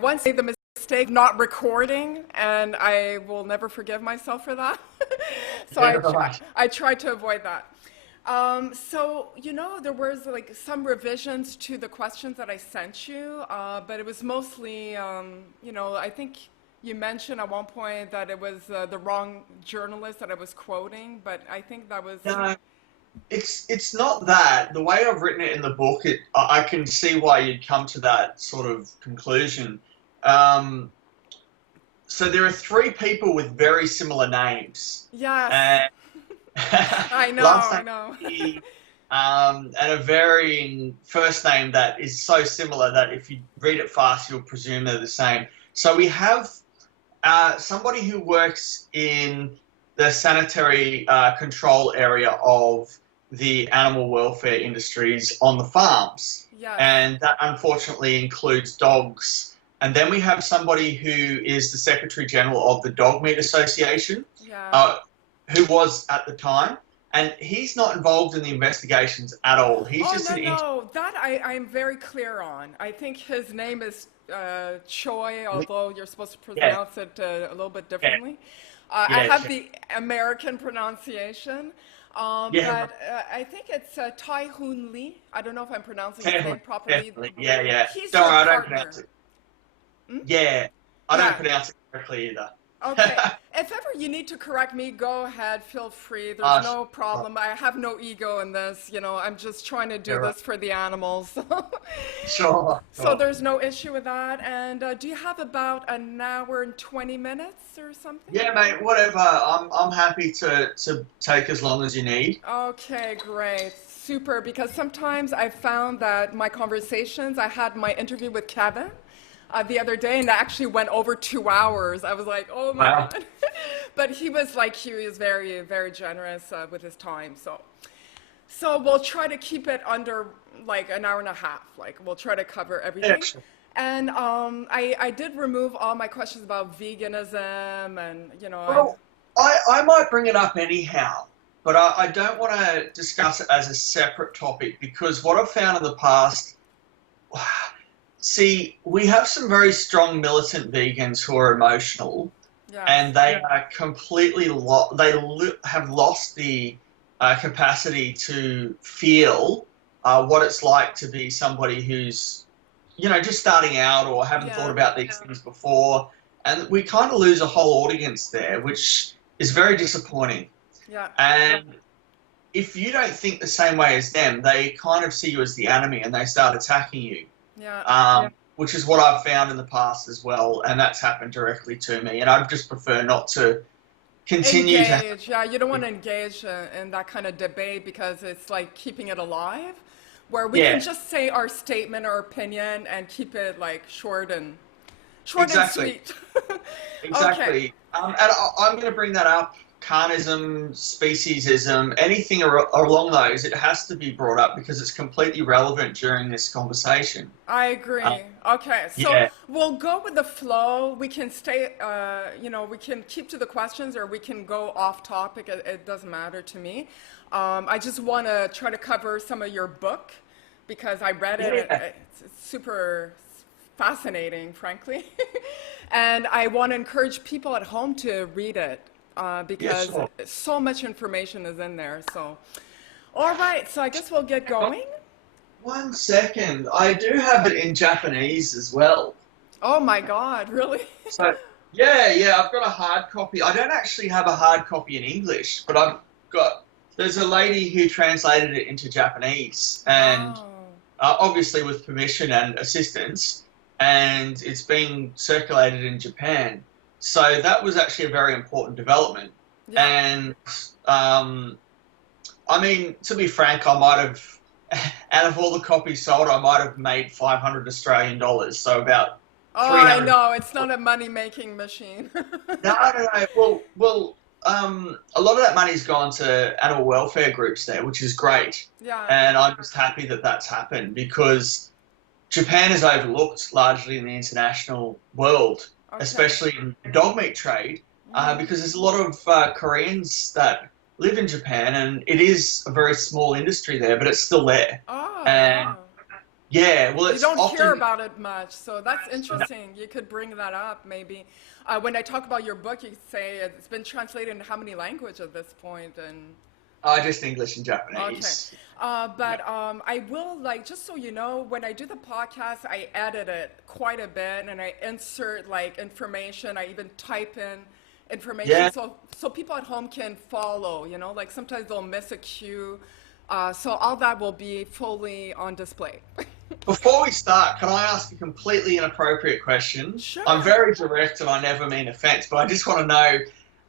once made the mistake not recording, and I will never forgive myself for that. So Yeah, right. I tried to avoid that. So, there was like some revisions to the questions that I sent you, but it was mostly, I think you mentioned at one point that it was the wrong journalist that I was quoting, but I think that was, No, it's not that. The way I've written it in the book, I can see why you'd come to that sort of conclusion. Um, so there are three people with very similar names, yes, and I know, last I name know. E, and a varying first name that is so similar that if you read it fast, you'll presume they're the same. So we have somebody who works in the sanitary control area of the animal welfare industries on the farms. Yes. And that unfortunately includes dogs. And then we have somebody who is the Secretary General of the Dog Meat Association, Yeah. uh, who was at the time. And he's not involved in the investigations at all. He's Oh, just no, an no, that I'm very clear on. I think his name is Choi, although you're supposed to yeah, pronounce it a little bit yeah, differently. I yeah, have the American pronunciation, yeah. but I think it's Tai Hoon Lee. I don't know if I'm pronouncing his Definitely, name properly. definitely. Yeah, yeah. He's Don't your worry, I don't pronounce partner. it. Hmm? Yeah, I don't Yeah. pronounce it correctly either. Okay. If ever you need to correct me, go ahead, feel free. There's uh, no sure, problem. I have no ego in this. I'm just trying to yeah, do right. this for the animals. Sure, So sure. there's no issue with that. And do you have about an hour and 20 minutes or something? Yeah, mate. Whatever. I'm happy to take as long as you need. Okay, great. Super. Because sometimes I found that my conversations, I had my interview with Kevin the other day, and that actually went over 2 hours. I was like, oh my Wow. God. But he was very, very generous with his time. So we'll try to keep it under like an hour and a half. Like we'll try to cover Yeah, everything. sure. And I did remove all my questions about veganism and, Well, I might bring it up anyhow, but I don't want to discuss it as a separate topic because what I've found in the past, see, we have some very strong militant vegans who are emotional, yes. and they are completely have lost the capacity to feel what it's like to be somebody who's just starting out or haven't thought Yeah. about these things before, and we kind of lose a whole audience there, which is very disappointing. Yeah. And if you don't think the same way as them, they kind of see you as the enemy and they start attacking you, Yeah. which is what I've found in the past as well, and that's happened directly to me. And I just prefer not to continue to. Engage. Yeah, you don't want to engage in that kind of debate because it's like keeping it alive, where we can Yeah, just say our statement or opinion and keep it like short and exactly. sweet. Okay. Exactly. And I'm going to bring that up. Carnism, speciesism, anything along those, it has to be brought up because it's completely relevant during this conversation. I Uh, agree. Okay, so yeah, we'll go with the flow. We can stay, we can keep to the questions or we can go off topic. It doesn't matter to me. I just want to try to cover some of your book because I read it. yeah, It's super fascinating, frankly. And I want to encourage people at home to read it yeah, because sure. so much information is in there. So, all right, so I guess we'll get Oh, going. 1 second. I do have it in Japanese as well. Oh my God, really? So, yeah, yeah, I've got a hard copy. I don't actually have a hard copy in English, but there's a lady who translated it into Japanese, and Wow. obviously with permission and assistance, and it's being circulated in Japan. So that was actually a very important development. Yeah. And um, I mean, to be frank, I might have, out of all the copies sold, I might have made 500 Australian dollars. So about Oh, I 300. know. It's not a money-making machine. No, no, no. A lot of that money's gone to animal welfare groups there, which is great. Yeah. And I'm just happy that that's happened because Japan is overlooked largely in the international world, Okay. especially in the dog meat trade, Mm. because there's a lot of Koreans that live in Japan, and it is a very small industry there, but it's still there. Oh, And yeah. Yeah, well, You it's don't hear often about it much, so that's interesting. You could bring that up maybe. When I talk about your book, you could say it's been translated into how many languages at this point, and just English and okay. Japanese. Yeah. I will, like, just so you know, when I do the podcast, I edit it quite a bit and I insert like information. I even type in information Yeah. so people at home can follow, you know, like sometimes they'll miss a cue. So all that will be fully on display. Before we start, can I ask a completely inappropriate question? I'm Sure. very direct and I never mean offense, but I just want to know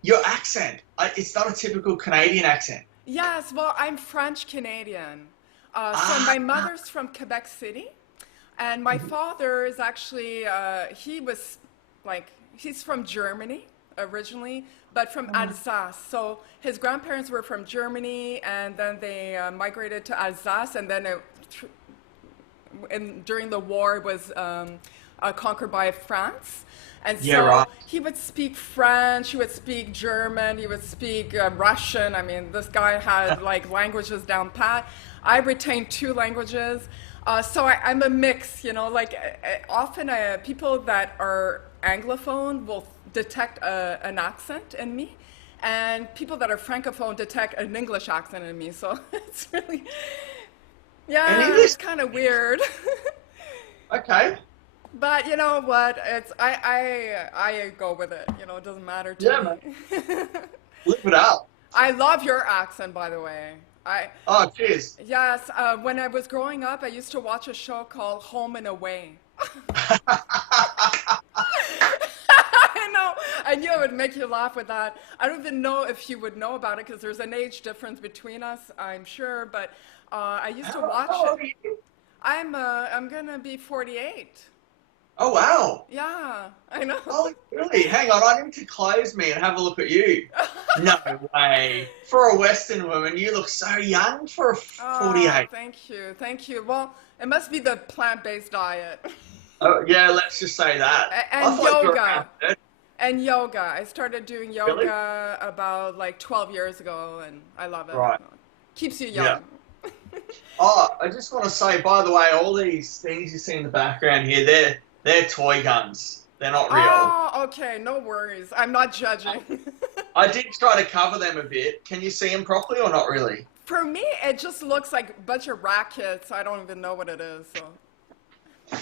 your accent. It's not a typical Canadian accent. Yes, well, I'm French Canadian. So Ah, my mother's from Quebec City, and my father is actually, he was like, he's from Germany originally, but from Alsace. So his grandparents were from Germany, and then they migrated to Alsace, and then during the war it was conquered by France. And yeah, right. so he would speak French, he would speak German, he would speak Russian. I mean, this guy had like languages down pat. I retained two languages. I'm a mix, you know, like often people that are Anglophone will detect an accent in me, and people that are Francophone detect an English accent in me. So it's really, And yeah, English, it's kind of weird. okay. But you know what? I go with it. You know, it doesn't matter to Yeah, man. me. Live it up. I love your accent, by the way. I Oh, cheers. Yes. When I was growing up, I used to watch a show called Home and Away. I know. I knew it would make you laugh with that. I don't even know if you would know about it because there's an age difference between us, I'm sure. But I used to watch How it. old are you? I'm gonna be 48. Oh, wow. Yeah, I know. Oh, really? Hang on, I need to close me and have a look at you. No way. For a Western woman, you look so young for a Oh, 48. thank you, thank you. Well, it must be the plant-based diet Oh, yeah, let's just say that. I and thought you were around yoga. 30. And yoga. I started doing Really? yoga about like 12 years ago, and I love it. Right. Keeps you Yeah. young. Oh, I just want to say, by the way, all these things you see in the background here, they're toy guns. They're not real. Oh, okay, no worries. I'm not judging. I did try to cover them a bit. Can you see them properly or not really? For me, it just looks like a bunch of rackets. I don't even know what it is. So,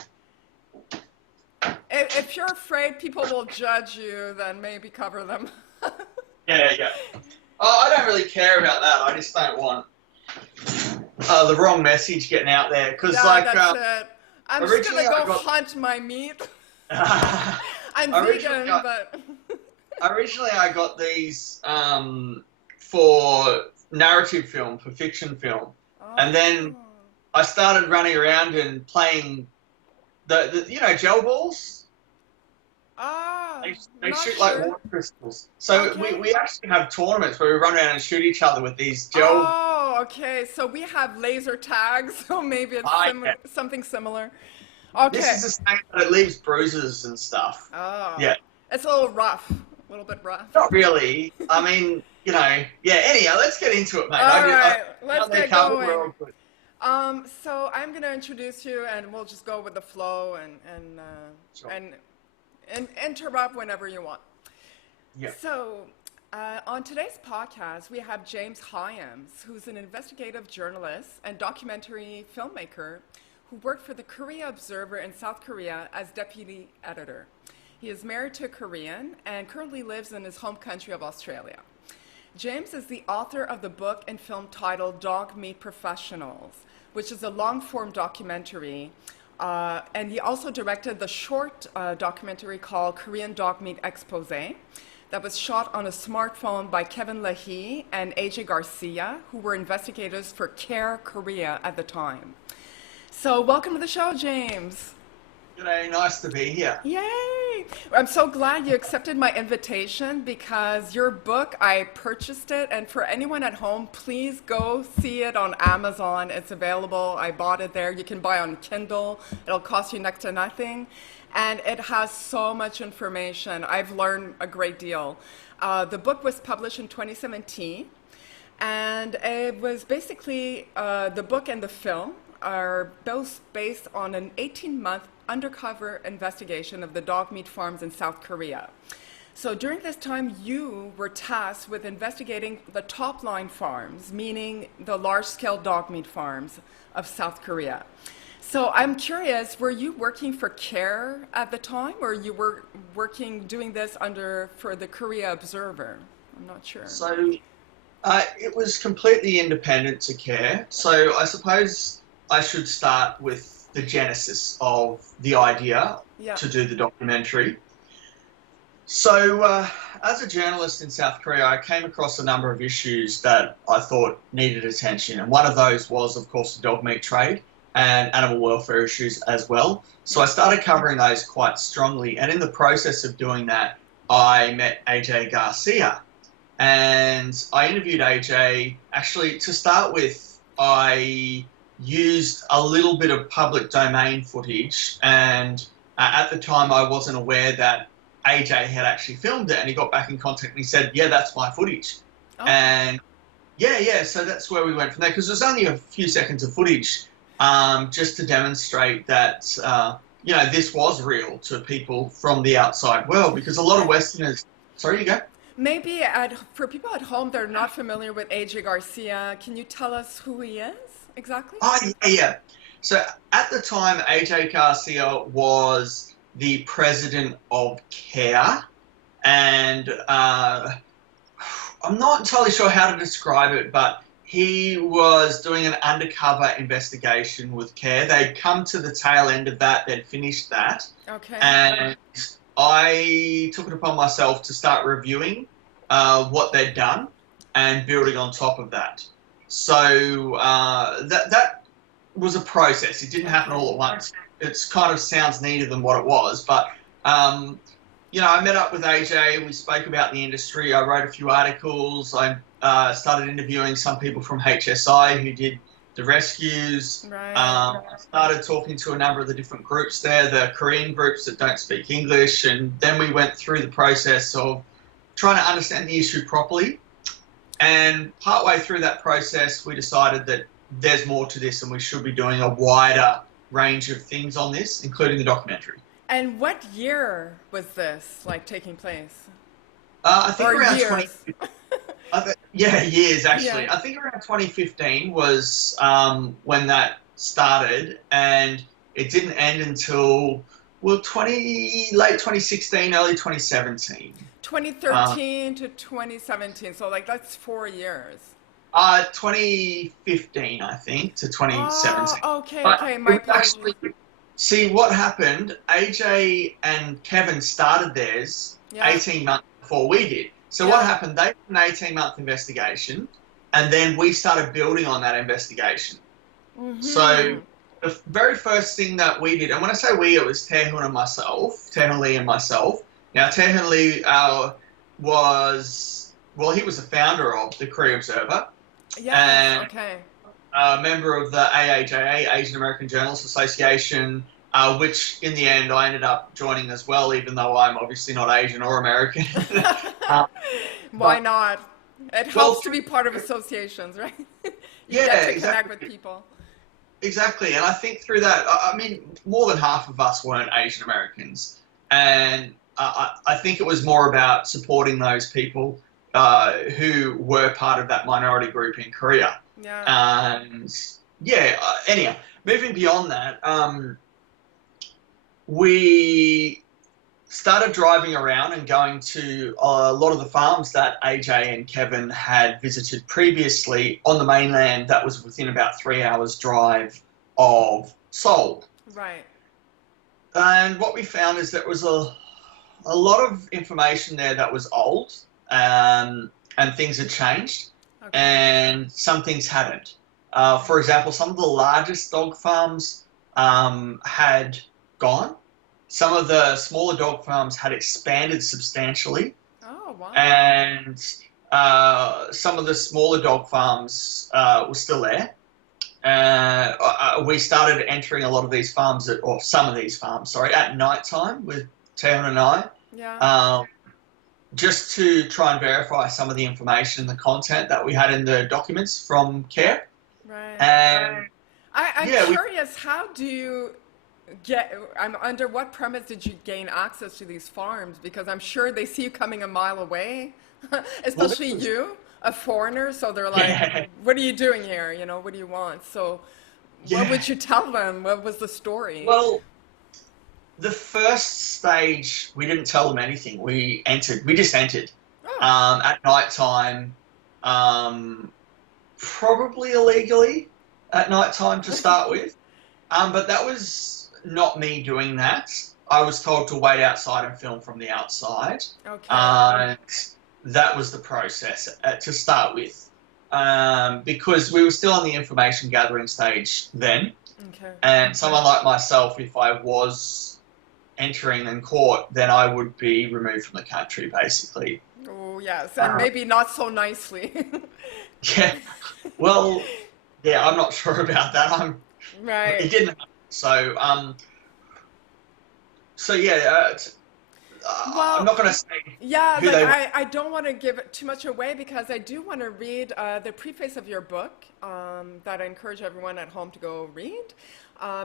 if you're afraid people will judge you, then maybe cover them. Yeah, yeah. Oh, I don't really care about that. I just don't want the wrong message getting out there. Because, Yeah, like, that's it. I'm just originally gonna I go got. hunt my meat. I'm originally, vegan, but originally, I got these for narrative film, for fiction film. And then oh, I started running around and playing the gel balls. ah, They not shoot like sure. water crystals. So Okay. we actually have tournaments where we run around and shoot each other with these gel. Oh, okay. So we have laser tags, so maybe it's Yeah. something similar. This Okay. is the same, but it leaves bruises and stuff. Oh, Yeah, it's a little rough, a little bit rough. not really. I mean, yeah. Anyhow, let's get into it, mate. All I right, let's got me get covered. We're going. all good. So I'm gonna introduce you, and we'll just go with the flow, Sure. and interrupt whenever you want. Yeah. So, on today's podcast, we have James Hyams, who's an investigative journalist and documentary filmmaker who worked for the Korea Observer in South Korea as deputy editor. He is married to a Korean and currently lives in his home country of Australia. James is the author of the book and film titled Dog Meat Professionals, which is a long-form documentary. And he also directed the short documentary called Korean Dog Meat Expose that was shot on a smartphone by Kevin Leahy and AJ Garcia, who were investigators for CARE Korea at the time. So welcome to the show, James. G'day, nice to be here. Yay! I'm so glad you accepted my invitation because your book, I purchased it. And for anyone at home, please go see it on Amazon. It's available. I bought it there. You can buy on Kindle. It'll cost you next to nothing. And it has so much information. I've learned a great deal. The book was published in 2017. And it was basically the book and the film are both based on an 18-month undercover investigation of the dog meat farms in South Korea. So during this time, you were tasked with investigating the top-line farms, meaning the large-scale dog meat farms of South Korea. So I'm curious, were you working for CARE at the time, or you were doing this for the Korea Observer? I'm not sure. So it was completely independent to CARE. So I suppose I should start with the genesis of the idea to do the documentary. So as a journalist in South Korea, I came across a number of issues that I thought needed attention. And one of those was, of course, the dog meat trade and animal welfare issues as well. So I started covering those quite strongly. And in the process of doing that, I met AJ Garcia. And I interviewed AJ. Actually, to start with, I used a little bit of public domain footage. And at the time, I wasn't aware that AJ had actually filmed it. And he got back in contact and he said, yeah, that's my footage. Oh. And so that's where we went from there. Because there's only a few seconds of footage just to demonstrate that, this was real to people from the outside world. Because a lot of Westerners... Sorry, you go. Maybe for people at home that are not familiar with AJ Garcia, can you tell us who he is exactly? Oh, yeah. So at the time, AJ Garcia was the president of CARE, and I'm not entirely sure how to describe it, but he was doing an undercover investigation with CARE. They'd come to the tail end of that, they'd finished that. Okay. And I took it upon myself to start reviewing what they'd done and building on top of that. So that was a process. It didn't happen all at once. It kind of sounds neater than what it was. But, I met up with AJ. We spoke about the industry. I wrote a few articles. I started interviewing some people from HSI who did the rescues. Right. Started talking to a number of the different groups there, the Korean groups that don't speak English, and then we went through the process of trying to understand the issue properly. And partway through that process, we decided that there's more to this and we should be doing a wider range of things on this, including the documentary. And what year was this, taking place? I think or around years? Years actually. Yeah. I think around 2015 was when that started, and it didn't end until late 2016, early 2017. 2013 to 2017, so that's 4 years. 2015, I think, to 2017. Oh, okay, my apologies. See, what happened, AJ and Kevin started theirs 18 months before we did. So what happened, they did an 18-month investigation, and then we started building on that investigation. Mm-hmm. So the very first thing that we did, and when I say we, it was Taehoon Lee and myself. Now, Taehoon Lee he was the founder of the Korea Observer. Yeah, okay. A member of the AAJA, Asian American Journalists Association, which in the end I ended up joining as well, even though I'm obviously not Asian or American. Why not? It helps to be part of associations, right? you get to connect with people. Exactly, and I think through that, more than half of us weren't Asian Americans, and I think it was more about supporting those people who were part of that minority group in Korea. Yeah. Anyway, moving beyond that, we started driving around and going to a lot of the farms that AJ and Kevin had visited previously on the mainland that was within about 3 hours drive of Seoul. Right. And what we found is there was a lot of information there that was old, and things had changed, and some things hadn't. For example, some of the largest dog farms had gone. Some of the smaller dog farms had expanded substantially. Oh, wow. And some of the smaller dog farms were still there. We started entering a lot of these farms, some of these farms, at night time with Taehoon and I. Yeah. Just to try and verify some of the information and the content that we had in the documents from CARE. Right. And I'm Yeah, we curious, how do you I'm under what premise did you gain access to these farms? Because I'm sure they see you coming a mile away, well this especially was you, a foreigner. So they're like, yeah what are you doing here? What do you want? So what yeah. would you tell them? What was the story? Well, the first stage we didn't tell them anything. We entered. We just entered Oh, at night time, um, probably illegally at night time to start with. But that was not me doing that. I was told to wait outside and film from the outside. okay. And that was the process to start with. Because we were still on the information gathering stage then. Okay. And someone like myself, if I was entering in court, then I would be removed from the country, basically. Oh, yes. And Uh, maybe not so nicely. yeah. Well, yeah, I'm not sure about that. Right. It didn't happen. So yeah, I'm Well, not going to say yeah, who like they were. I don't want to give it too much away because I do want to read the preface of your book that I encourage everyone at home to go read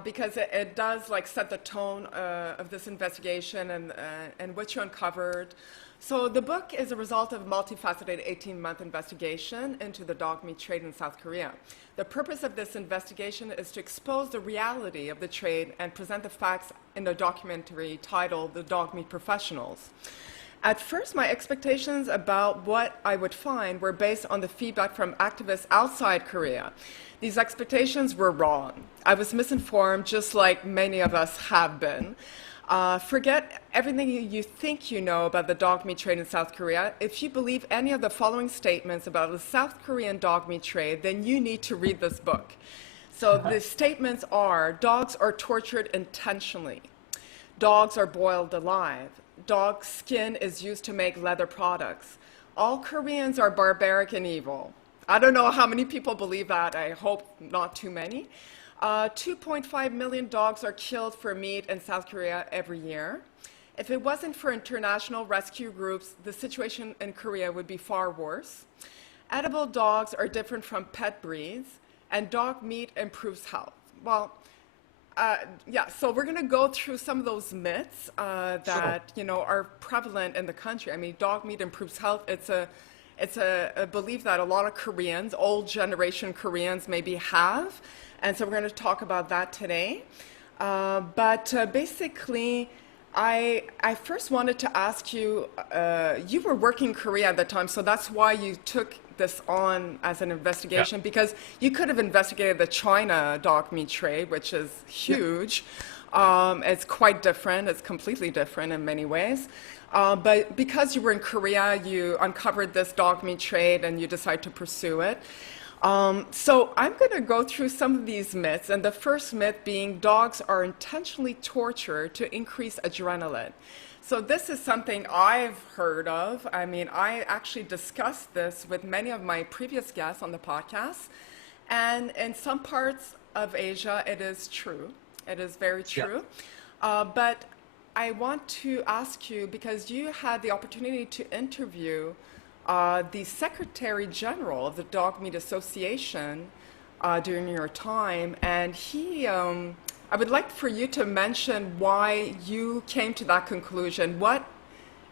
because it does like set the tone of this investigation and what you uncovered. So the book is a result of a multifaceted 18-month investigation into the dog meat trade in South Korea. The purpose of this investigation is to expose the reality of the trade and present the facts in a documentary titled The Dog Meat Professionals. At first, my expectations about what I would find were based on the feedback from activists outside Korea. These expectations were wrong. I was misinformed, just like many of us have been. Forget everything you think you know about the dog meat trade in South Korea. If you believe any of the following statements about the South Korean dog meat trade, then you need to read this book. So the statements are: dogs are tortured intentionally. Dogs are boiled alive. Dog skin is used to make leather products. All Koreans are barbaric and evil. I don't know how many people believe that. I hope not too many. 2.5 million dogs are killed for meat in South Korea every year. If it wasn't for international rescue groups, the situation in Korea would be far worse. Edible dogs are different from pet breeds, and dog meat improves health. Well, yeah, so we're going to go through some of those myths Sure. that are prevalent in the country. I mean, dog meat improves health. It's a belief that a lot of Koreans, old generation Koreans, maybe have, and so we're going to talk about that today. But basically, I first wanted to ask you. You were working in Korea at the time, so that's why you took this on as an Yeah. investigation, because you could have investigated the China dog meat trade, which is Yeah. huge. It's quite different. It's completely different in many ways. But because you were in Korea, you uncovered this dog meat trade and you decided to pursue it. So I'm going to go through some of these myths, and the first myth being dogs are intentionally tortured to increase adrenaline. So this is something I've heard of. I mean, I actually discussed this with many of my previous guests on the podcast, and in some parts of Asia, it is true. It is very Yeah. true. But I want to ask you, because you had the opportunity to interview the Secretary General of the Dog Meat Association during your time, and I would like for you to mention why you came to that conclusion. What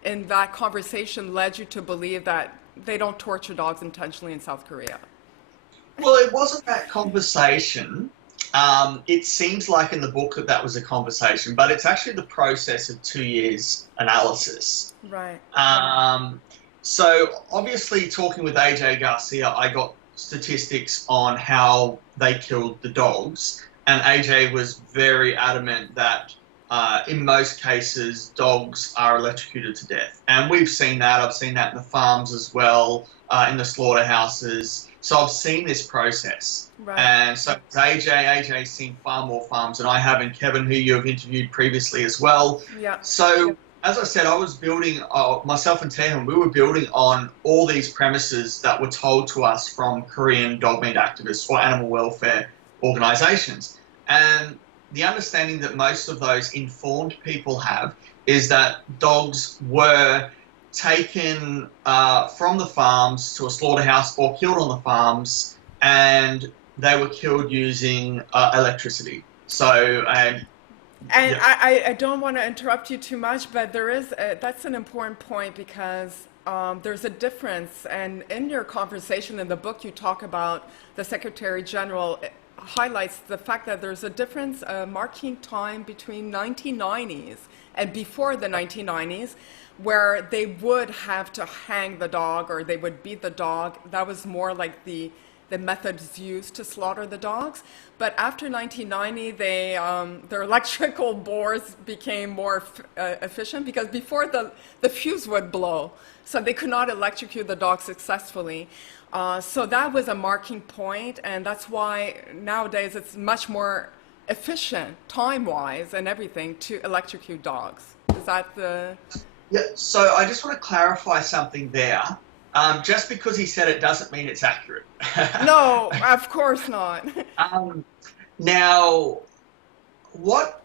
in that conversation led you to believe that they don't torture dogs intentionally in South Korea? Well, it wasn't that conversation. It seems like in the book that that was a conversation, but it's actually the process of 2 years analysis. Right. So obviously, talking with AJ Garcia, I got statistics on how they killed the dogs, and AJ was very adamant that in most cases, dogs are electrocuted to death, and we've seen that. I've seen that in the farms as well, in the slaughterhouses. So I've seen this process. Right. And so AJ's seen far more farms than I have, and Kevin, who you have interviewed previously as well. Yeah. So, as I said, I was building, myself and Taehyung, we were building on all these premises that were told to us from Korean dog meat activists or animal welfare organizations. And the understanding that most of those informed people have is that dogs were taken from the farms to a slaughterhouse or killed on the farms, and they were killed using electricity. So, And yeah, I don't want to interrupt you too much, but that's an important point because there's a difference. And in your conversation in the book, you talk about the Secretary General highlights the fact that there's a difference, a marking time between 1990s and before the 1990s, where they would have to hang the dog or they would beat the dog. That was more like the methods used to slaughter the dogs. But after 1990, their electrical bores became more efficient because before the fuse would blow, so they could not electrocute the dog successfully. So that was a marking point, and that's why nowadays it's much more efficient, time-wise and everything, to electrocute dogs. Is that the... yeah. So I just want to clarify something there. Just because he said it doesn't mean it's accurate. No, of course not. um, Now, what?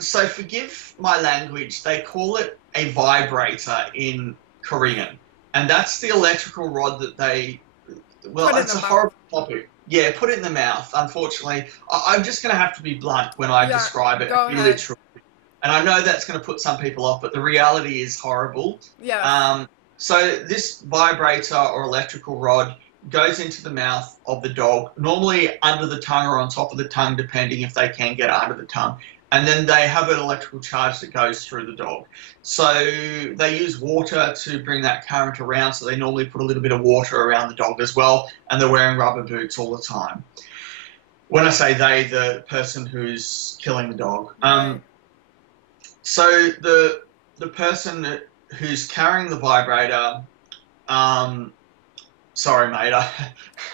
So forgive my language. They call it a vibrator in Korean, and that's the electrical rod that they. Put Well, in it's the a mouth. horrible topic. Yeah, put it in the mouth. Unfortunately, I'm just going to have to be blunt when I Yeah, describe it. go Be ahead. literal. And I know that's going to put some people off, but the reality is horrible. Yes. Um, so this vibrator or electrical rod goes into the mouth of the dog, normally under the tongue or on top of the tongue, depending if they can get under the tongue. And then they have an electrical charge that goes through the dog. So they use water to bring that current around. So they normally put a little bit of water around the dog as well. And they're wearing rubber boots all the time. When I say they, the person who's killing the dog. Right. So the person who's carrying the vibrator, um, sorry, mate,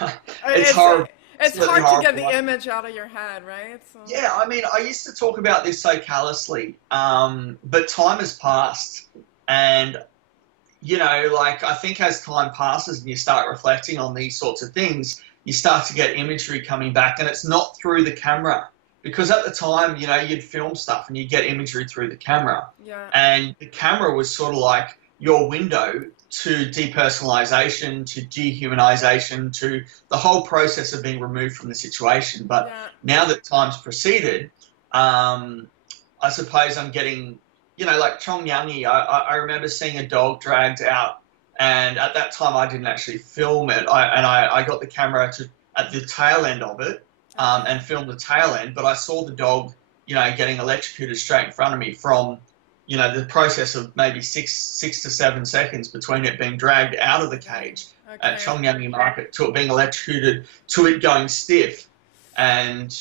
it's It's horrible, it's absolutely hard to get horrible. the image out of your head, right? So Yeah, I mean, I used to talk about this so callously, but time has passed, and like I think as time passes and you start reflecting on these sorts of things, you start to get imagery coming back, and it's not through the camera. Because at the time, you'd film stuff and you'd get imagery through the camera. yeah, And the camera was sort of like your window to depersonalization, to dehumanization, to the whole process of being removed from the situation. But yeah. now that time's proceeded, I suppose I'm getting, like Chongyangi, I remember seeing a dog dragged out. And at that time, I didn't actually film it. I got the camera at the tail end of it Okay. and filmed the tail end, but I saw the dog, getting electrocuted straight in front of me from, the process of maybe 6 to 7 seconds between it being dragged out of the cage at Okay. Chongyangi Market to it being electrocuted to it going stiff. And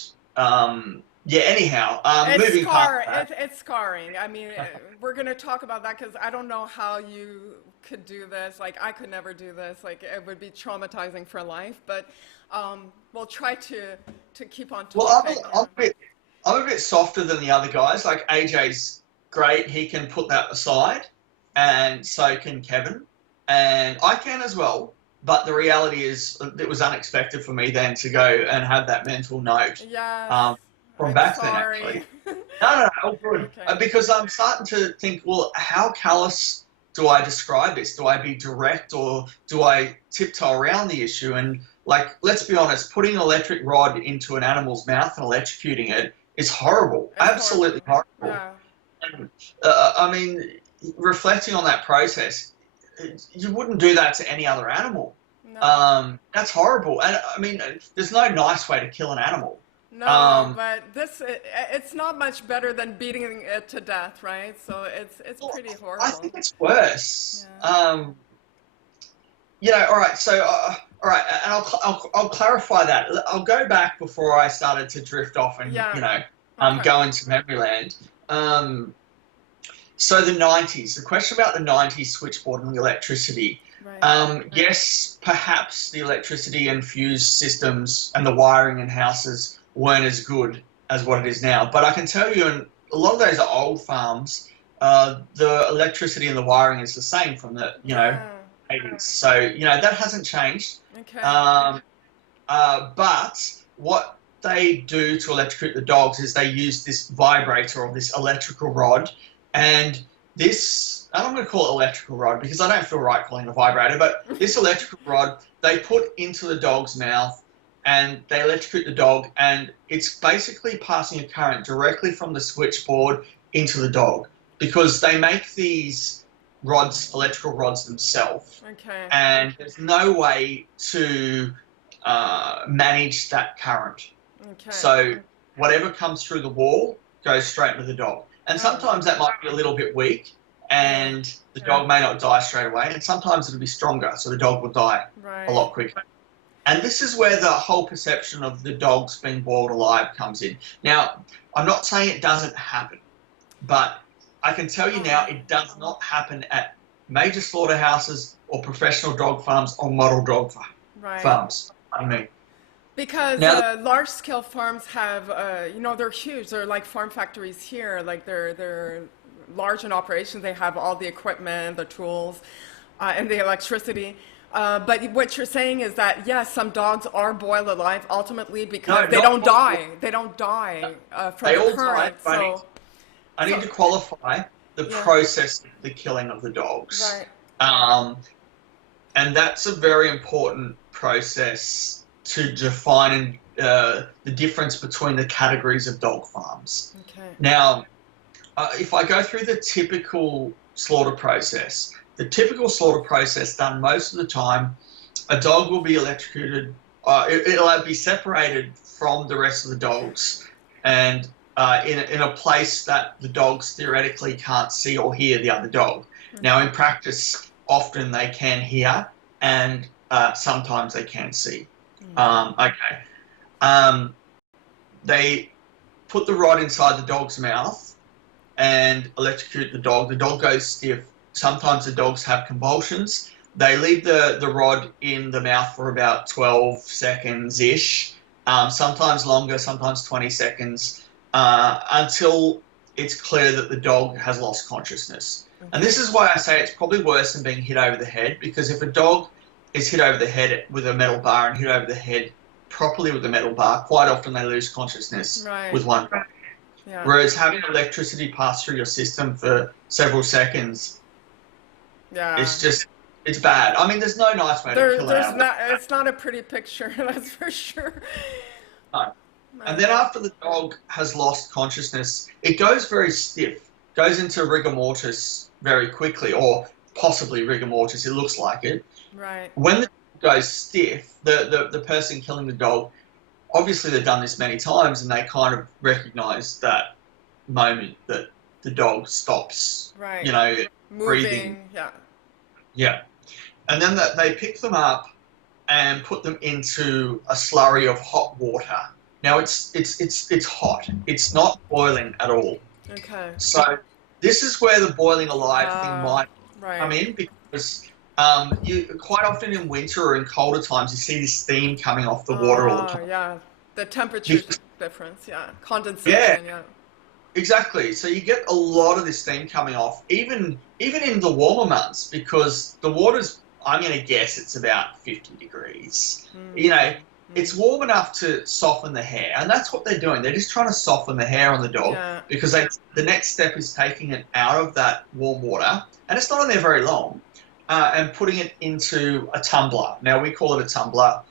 yeah, anyhow, moving past that. It's scarring. I mean, we're gonna talk about that because I don't know how you could do this. Like, I could never do this. Like, it would be traumatizing for life. But we'll try to keep on Well, topic. I'm a bit softer than the other guys. Like AJ's great; he can put that aside, and so can Kevin, and I can as well. But the reality is, it was unexpected for me then to go and have that mental note Yes, from I'm back then, sorry. actually. No, all good. Okay. Because I'm starting to think, well, how callous do I describe this? Do I be direct or do I tiptoe around the issue? And like, let's be honest, putting an electric rod into an animal's mouth and electrocuting it is horrible, It's absolutely horrible. horrible. Yeah. And, I mean, reflecting on that process, you wouldn't do that to any other animal. No. That's horrible. And I mean, there's no nice way to kill an animal. No, but it's not much better than beating it to death, right? So it's Well, pretty I horrible. think it's worse. Yeah. All right. So, all right, and I'll clarify that. I'll go back before I started to drift off and Yeah. Okay. go into memory land. So the 90s. The question about the 90s switchboard and the electricity. Right. Yes, perhaps the electricity and fuse systems and the wiring in houses weren't as good as what it is now. But I can tell you, in a lot of those old farms, the electricity and the wiring is the same from the Yeah. 80s. So that hasn't changed. Okay. But what they do to electrocute the dogs is they use this vibrator or this electrical rod, and I'm going to call it electrical rod because I don't feel right calling it a vibrator, but this electrical rod they put into the dog's mouth and they electrocute the dog, and it's basically passing a current directly from the switchboard into the dog, because they make these rods, electrical rods themselves, Okay. and there's no way to manage that current. Okay. So whatever comes through the wall goes straight into the dog. And sometimes that might be a little bit weak, and the dog may not die straight away, and sometimes it'll be stronger, so the dog will die a lot quicker. And this is where the whole perception of the dogs being boiled alive comes in. Now, I'm not saying it doesn't happen, but I can tell you now it does not happen at major slaughterhouses or professional dog farms or model dog farms. I mean, because now, large-scale farms have, you know, they're huge. They're like farm factories here. Like they're large in operation. They have all the equipment, the tools, and the electricity. But what you're saying is that, yes, some dogs are boiled alive ultimately because they don't die. They don't die from the current. I need to qualify the process of the killing of the dogs. Right. And that's a very important process to define the difference between the categories of dog farms. Okay. Now, if I go through the typical slaughter process, done most of the time, a dog will be electrocuted. It'll be separated from the rest of the dogs, and in a place that the dogs theoretically can't see or hear the other dog. Now, in practice, often they can hear, and sometimes they can see. They put the rod inside the dog's mouth and electrocute the dog. The dog goes stiff. Sometimes the dogs have convulsions. They leave the rod in the mouth for about 12 seconds-ish, sometimes longer, sometimes 20 seconds, until it's clear that the dog has lost consciousness. And this is why I say it's probably worse than being hit over the head, because if a dog is hit over the head with a metal bar and hit over the head properly with a metal bar, quite often they lose consciousness with one bar. Yeah. Whereas having electricity pass through your system for several seconds, it's bad. I mean, there's no nice way to kill an animal. It's not a pretty picture, that's for sure. No. And then after the dog has lost consciousness, it goes very stiff, goes into rigor mortis very quickly, or possibly rigor mortis, it looks like it. Right. When the dog goes stiff, the person killing the dog, obviously they've done this many times, and they kind of recognize that moment that the dog stops, you know, breathing. Yeah. And then they pick them up and put them into a slurry of hot water. Now it's hot. It's not boiling at all. Okay. So this is where the boiling alive thing might come in, because you quite often in winter or in colder times you see this steam coming off the water all the time. Yeah, the temperature difference. Condensation. Yeah. Exactly. So you get a lot of this steam coming off, even in the warmer months, because the water's, I'm going to guess it's about 50 degrees. You know, it's warm enough to soften the hair, and that's what they're doing. They're just trying to soften the hair on the dog, because the next step is taking it out of that warm water, and it's not on there very long, and putting it into a tumbler. Now, we call it a tumbler,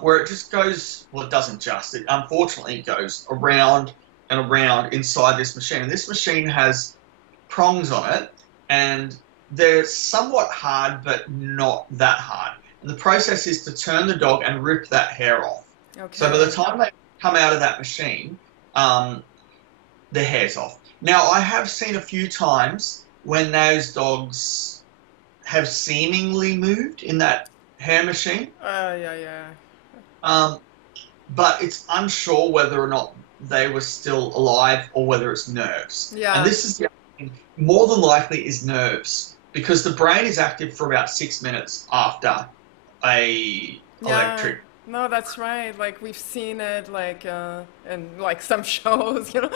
where it just goes, well, it doesn't just, it unfortunately goes around and around inside this machine. And this machine has prongs on it, and they're somewhat hard, but not that hard. And the process is to turn the dog and rip that hair off. Okay. So by the time they come out of that machine, the hair's off. Now, I have seen a few times when those dogs have seemingly moved in that hair machine. But it's unsure whether or not they were still alive or whether it's nerves. Yeah. And this is more than likely is nerves, because the brain is active for about 6 minutes after a electric. No, that's right. Like we've seen it, like in like some shows, you know,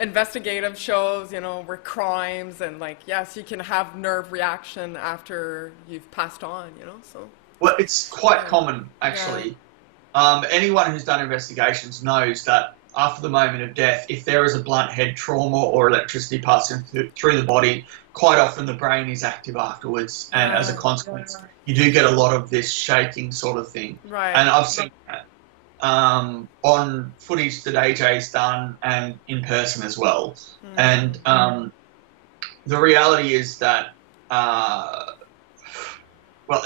investigative shows, you know, where crimes and like, yes, you can have nerve reaction after you've passed on, you know. So. Well, it's quite common actually. Anyone who's done investigations knows that after the moment of death, if there is a blunt head trauma or electricity passing through the body, quite often the brain is active afterwards, and as a consequence, you do get a lot of this shaking sort of thing. Right. And I've seen that. on footage that AJ's done and in person as well. And the reality is that, well,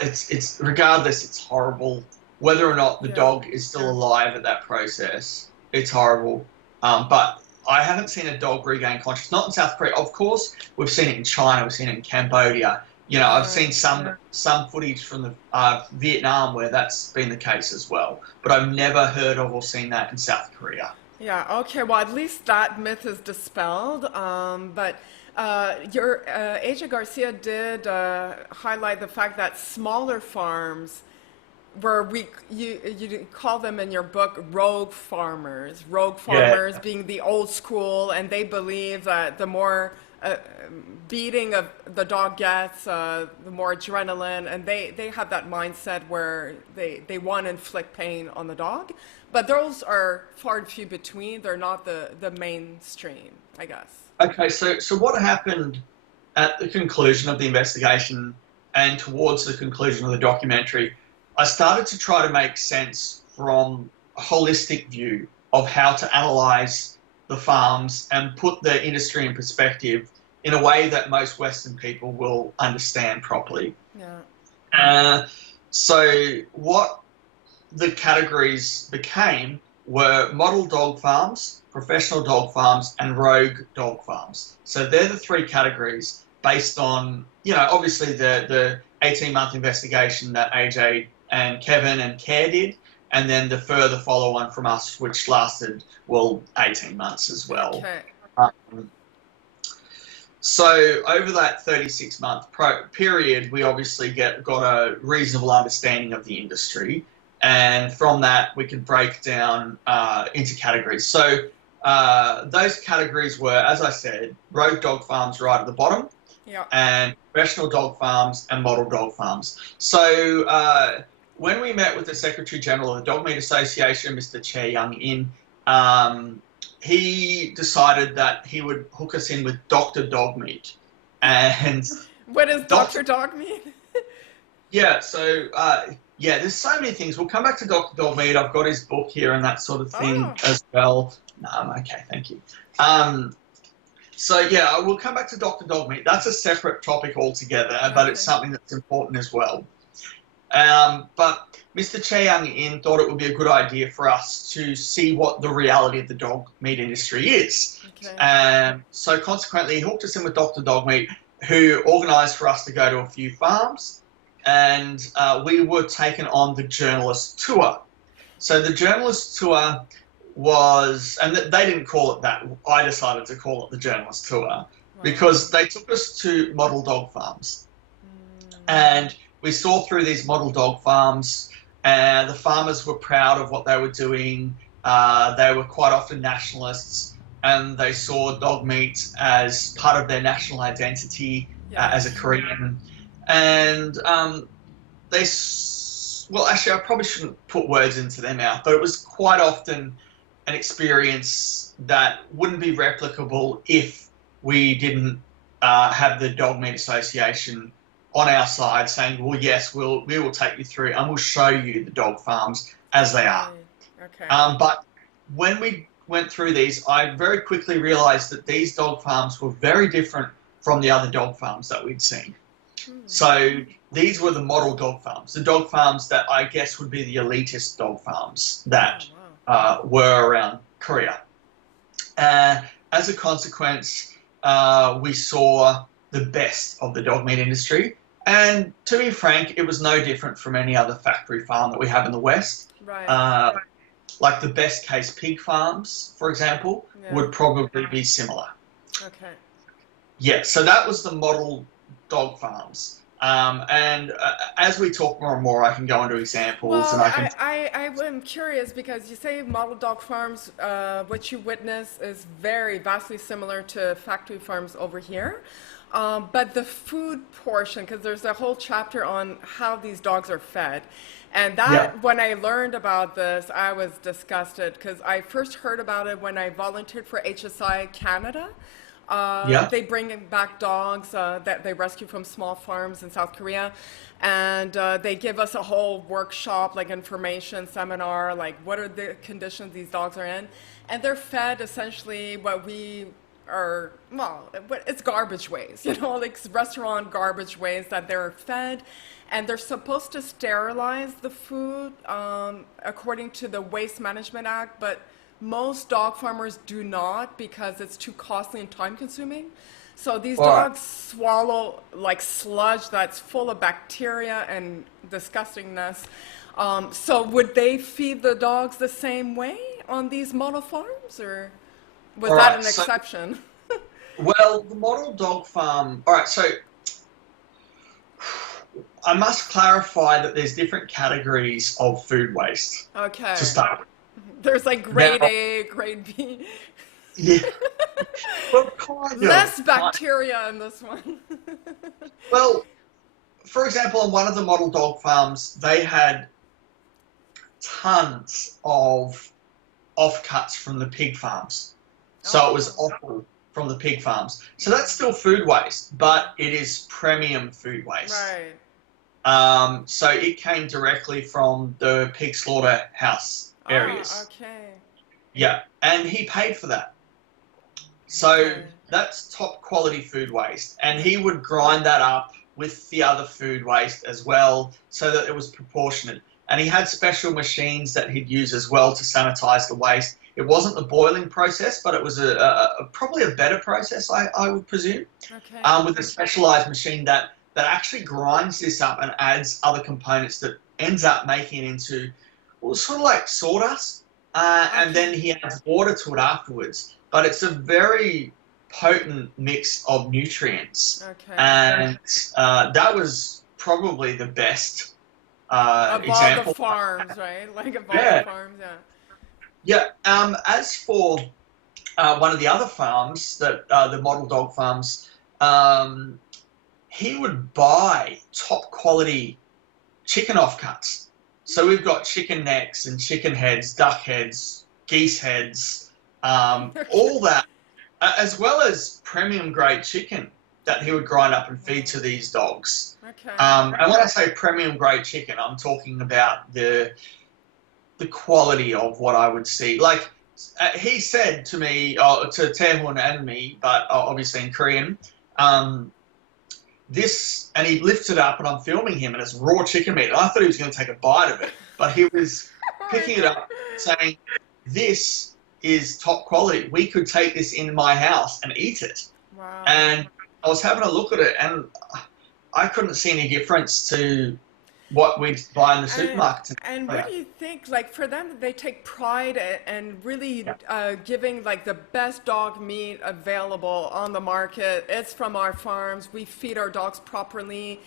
it's regardless, it's horrible. Whether or not the dog is still alive at that process, it's horrible. But I haven't seen a dog regain consciousness. Not in South Korea, of course. We've seen it in China. We've seen it in Cambodia. You know, I've seen some footage from the Vietnam where that's been the case as well. But I've never heard of or seen that in South Korea. Yeah, okay. Well, at least that myth is dispelled. But your AJ Garcia did highlight the fact that smaller farms where you call them in your book rogue farmers. Rogue farmers being the old school, and they believe that the more beating of the dog gets, the more adrenaline, and they have that mindset where they want to inflict pain on the dog. But those are far and few between. They're not the mainstream, I guess. Okay, so what happened at the conclusion of the investigation and towards the conclusion of the documentary? I started to try to make sense from a holistic view of how to analyze the farms and put the industry in perspective in a way that most Western people will understand properly. Yeah. So what the categories became were model dog farms, professional dog farms, and rogue dog farms. So they're the three categories based on, you know, obviously the 18-month investigation that AJ and Kevin and Care did, and then the further follow-on from us, which lasted, well, 18 months as well. Okay. So over that 36-month period, we obviously got a reasonable understanding of the industry, and from that we can break down into categories. So those categories were, as I said, rogue dog farms right at the bottom, and professional dog farms and model dog farms. So when we met with the Secretary General of the Dog Meat Association, Mr. Che Young-in, he decided that he would hook us in with Dr. Dog Meat. And what is Dr. Dog Meat? Yeah, so there's so many things. We'll come back to Dr. Dog Meat. I've got his book here and that sort of thing as well. Okay, thank you. We'll come back to Dr. Dog Meat. That's a separate topic altogether, but it's something that's important as well. But Mr. Che Young-in thought it would be a good idea for us to see what the reality of the dog meat industry is. Okay. So consequently, he hooked us in with Dr. Dog Meat, who organised for us to go to a few farms, and we were taken on the journalist tour. So the journalist tour was, and they didn't call it that, I decided to call it the journalist tour, because they took us to model dog farms. And we saw through these model dog farms, and the farmers were proud of what they were doing. They were quite often nationalists, and they saw dog meat as part of their national identity as a Korean. And actually, I probably shouldn't put words into their mouth, but it was quite often an experience that wouldn't be replicable if we didn't have the Dog Meat Association on our side saying, well, yes, we will take you through and we'll show you the dog farms as they are. Okay. But when we went through these, I very quickly realized that these dog farms were very different from the other dog farms that we'd seen. So these were the model dog farms, the dog farms that I guess would be the elitist dog farms that were around Korea. As a consequence, we saw the best of the dog meat industry. And to be frank, it was no different from any other factory farm that we have in the West. Right. Like the best case pig farms, for example, would probably be similar. Okay. Yeah, so that was the model dog farms. As we talk more and more, I can go into examples. Well, and I am curious because you say model dog farms, what you witness is very vastly similar to factory farms over here. But the food portion, because there's a whole chapter on how these dogs are fed. And that, when I learned about this, I was disgusted because I first heard about it when I volunteered for HSI Canada. Yeah. They bring back dogs that they rescue from small farms in South Korea, and they give us a whole workshop, like information seminar, like what are the conditions these dogs are in, and they're fed essentially what we are, well, it's garbage waste, like restaurant garbage waste that they're fed, and they're supposed to sterilize the food according to the Waste Management Act, but most dog farmers do not because it's too costly and time consuming. So these All right. dogs swallow like sludge that's full of bacteria and disgustingness. So would they feed the dogs the same way on these model farms, or was All that right. an So, exception? well, the model dog farm. All right. So I must clarify that there's different categories of food waste to Okay. start with. There's like Now, grade A, grade B. yeah, well, kind Less of. bacteria in this one. Well, for example, on one of the model dog farms, they had tons of offcuts from the pig farms. So it was Oh, offal from the pig farms. So that's still food waste, but it is premium food waste. right. So it came directly from the pig slaughterhouse Ah, areas. okay. Yeah, and he paid for that. So Okay. that's top quality food waste. And Right. he would grind that up with the other food waste as well so that it was proportionate. And he had special machines that he'd use as well to sanitize the waste. It wasn't the boiling process, but it was probably a better process, I would presume, Okay. with a specialized machine that actually grinds this up and adds other components that ends up making it into, well, sort of like sawdust. And then Okay. he adds water to it afterwards. But it's a very potent mix of nutrients. Okay. And that was probably the best Of all the example. farms, right? Like of all the Yeah. farms, yeah. Yeah. As for one of the other farms, that the model dog farms, um, he would buy top quality chicken offcuts. So we've got chicken necks and chicken heads, duck heads, geese heads, all that, as well as premium grade chicken that he would grind up and feed to these dogs. Okay. And when I say premium grade chicken, I'm talking about the quality of what I would see. Like he said to me, to Taehun and me, but obviously in Korean, this, and he lifts it up, and I'm filming him, and it's raw chicken meat. And I thought he was going to take a bite of it, but he was picking it up, saying, "This is top quality. We could take this in my house and eat it." Wow. And I was having a look at it, and I couldn't see any difference to what we'd buy in the supermarket. And what do you think, like for them, they take pride and really giving like the best dog meat available on the market. It's from our farms. We feed our dogs properly.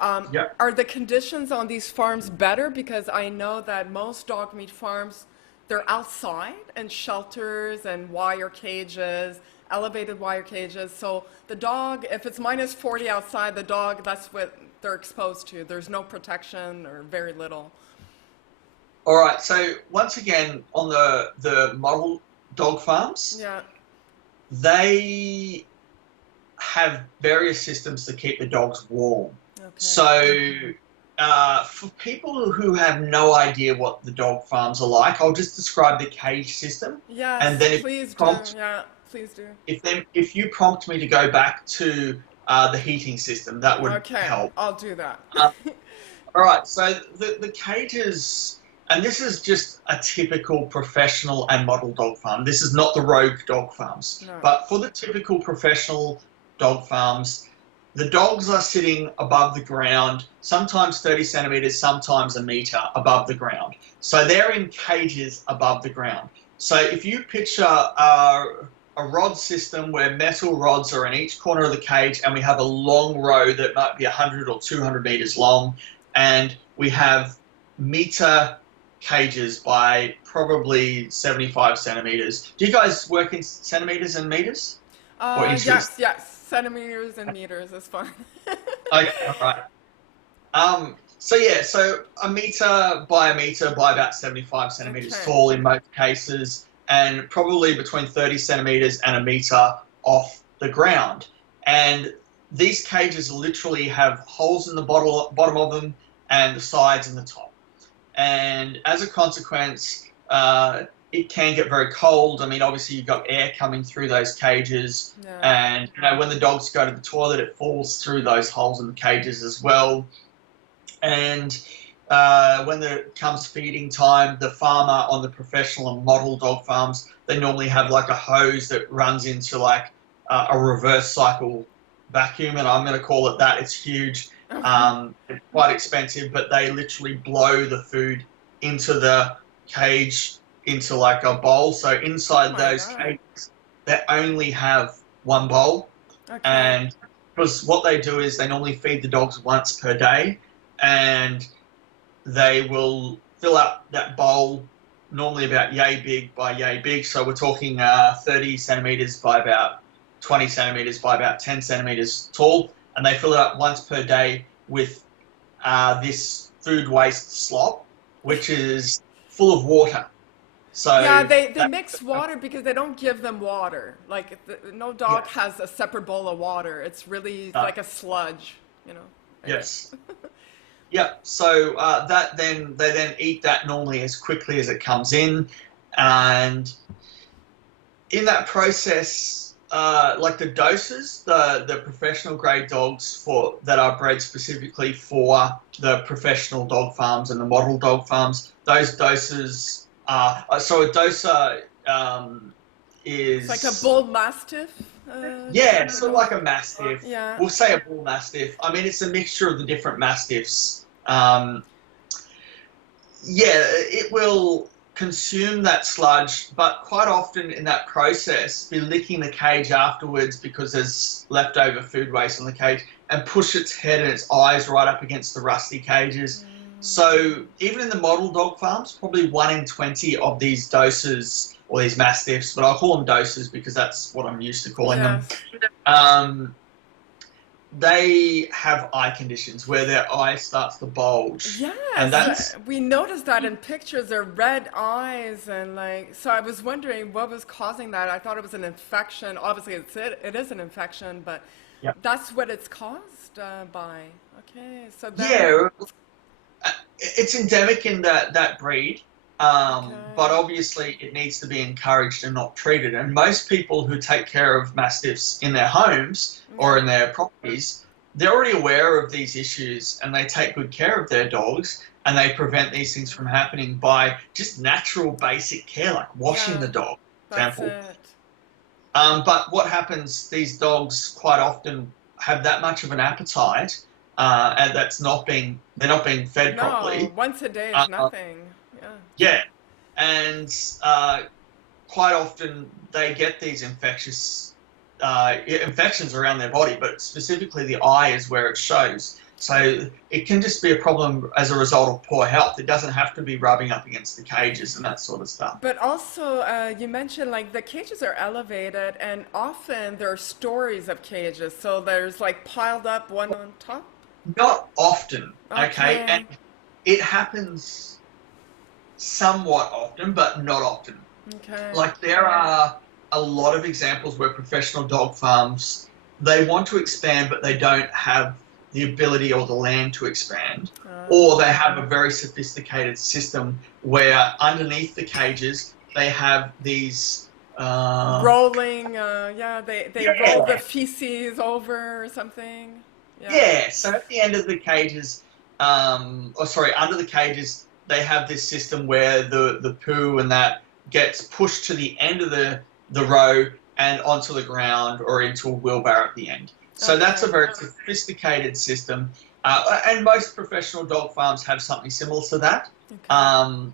Yeah. Are the conditions on these farms better? Because I know that most dog meat farms, they're outside in shelters and wire cages, elevated wire cages. So the dog, if it's minus 40 outside, the dog, that's what they're exposed to. There's no protection or very little. All right. So once again, on the model dog farms, Yeah. they have various systems to keep the dogs warm. Okay. So for people who have no idea what the dog farms are like, I'll just describe the cage system, and Yes, then please do. Yeah, please do. if you prompt me to go back to the heating system, that would Okay, help. I'll do that. All right, so the cages, and this is just a typical professional and model dog farm. This is not the rogue dog farms. No. But for the typical professional dog farms, the dogs are sitting above the ground, sometimes 30 centimeters, sometimes a meter above the ground. So they're in cages above the ground. So if you picture a rod system where metal rods are in each corner of the cage, and we have a long row that might be 100 or 200 meters long, and we have meter cages by probably 75 centimeters. Do you guys work in centimeters and meters? Or inches? Yes. Centimeters and meters is fine. Okay, all right. So yeah, so a meter by about 75 centimeters Okay. tall in most cases, and probably between 30 centimeters and a meter off the ground. And these cages literally have holes in the bottom of them and the sides and the top. And as a consequence, it can get very cold. I mean, obviously you've got air coming through those cages, Yeah. and when the dogs go to the toilet, it falls through those holes in the cages as well. And when it comes feeding time, the farmer on the professional and model dog farms, they normally have like a hose that runs into like a reverse cycle vacuum, and I'm going to call it that. It's huge. It's quite expensive, but they literally blow the food into the cage into like a bowl. So inside those cages, they only have one bowl. Okay. And because what they do is they normally feed the dogs once per day, and they will fill up that bowl normally about yay big by yay big. So we're talking 30 centimeters by about 20 centimeters by about 10 centimeters tall, and they fill it up once per day with this food waste slop, which is full of water. So yeah, they mix water because they don't give them water. Like no dog has a separate bowl of water. It's really like a sludge, you know. Yes. Yep. So they then eat that normally as quickly as it comes in, and in that process, like the doses, the professional grade dogs that are bred specifically for the professional dog farms and the model dog farms, those doses are so a doser is it's like a bull mastiff. Yeah, sort of like a mastiff. Yeah. We'll say a bull mastiff. I mean, it's a mixture of the different mastiffs. It will consume that sludge, but quite often in that process, be licking the cage afterwards because there's leftover food waste on the cage, and push its head and its eyes right up against the rusty cages. So even in the model dog farms, probably 1 in 20 of these doses, or these mastiffs, but I'll call them doses because that's what I'm used to calling them. They have eye conditions where their eye starts to bulge. Yes, And we noticed that in pictures. They're red eyes, and like, so I was wondering what was causing that. I thought it was an infection. Obviously, it is an infection, but that's what it's caused by. Okay, so it's endemic in that breed. But obviously it needs to be encouraged and not treated. And most people who take care of mastiffs in their homes or in their properties, they're already aware of these issues, and they take good care of their dogs, and they prevent these things from happening by just natural basic care, like washing the dog, for example. But what happens, these dogs quite often have that much of an appetite, and they're not being fed properly. Once a day is nothing. Yeah, and quite often they get these infections around their body, but specifically the eye is where it shows. So it can just be a problem as a result of poor health. It doesn't have to be rubbing up against the cages and that sort of stuff. But also, you mentioned like the cages are elevated, and often there are stories of cages. So there's like piled up one on top? Not often, okay? And it happens somewhat often, but not often. Okay. Like there are a lot of examples where professional dog farms, they want to expand, but they don't have the ability or the land to expand, or they have a very sophisticated system where underneath the cages they have these rolling. They roll the feces over or something. So at the end of the cages, under the cages, they have this system where the poo and that gets pushed to the end of the row and onto the ground or into a wheelbarrow at the end. So that's a very sophisticated system. And most professional dog farms have something similar to that. Well,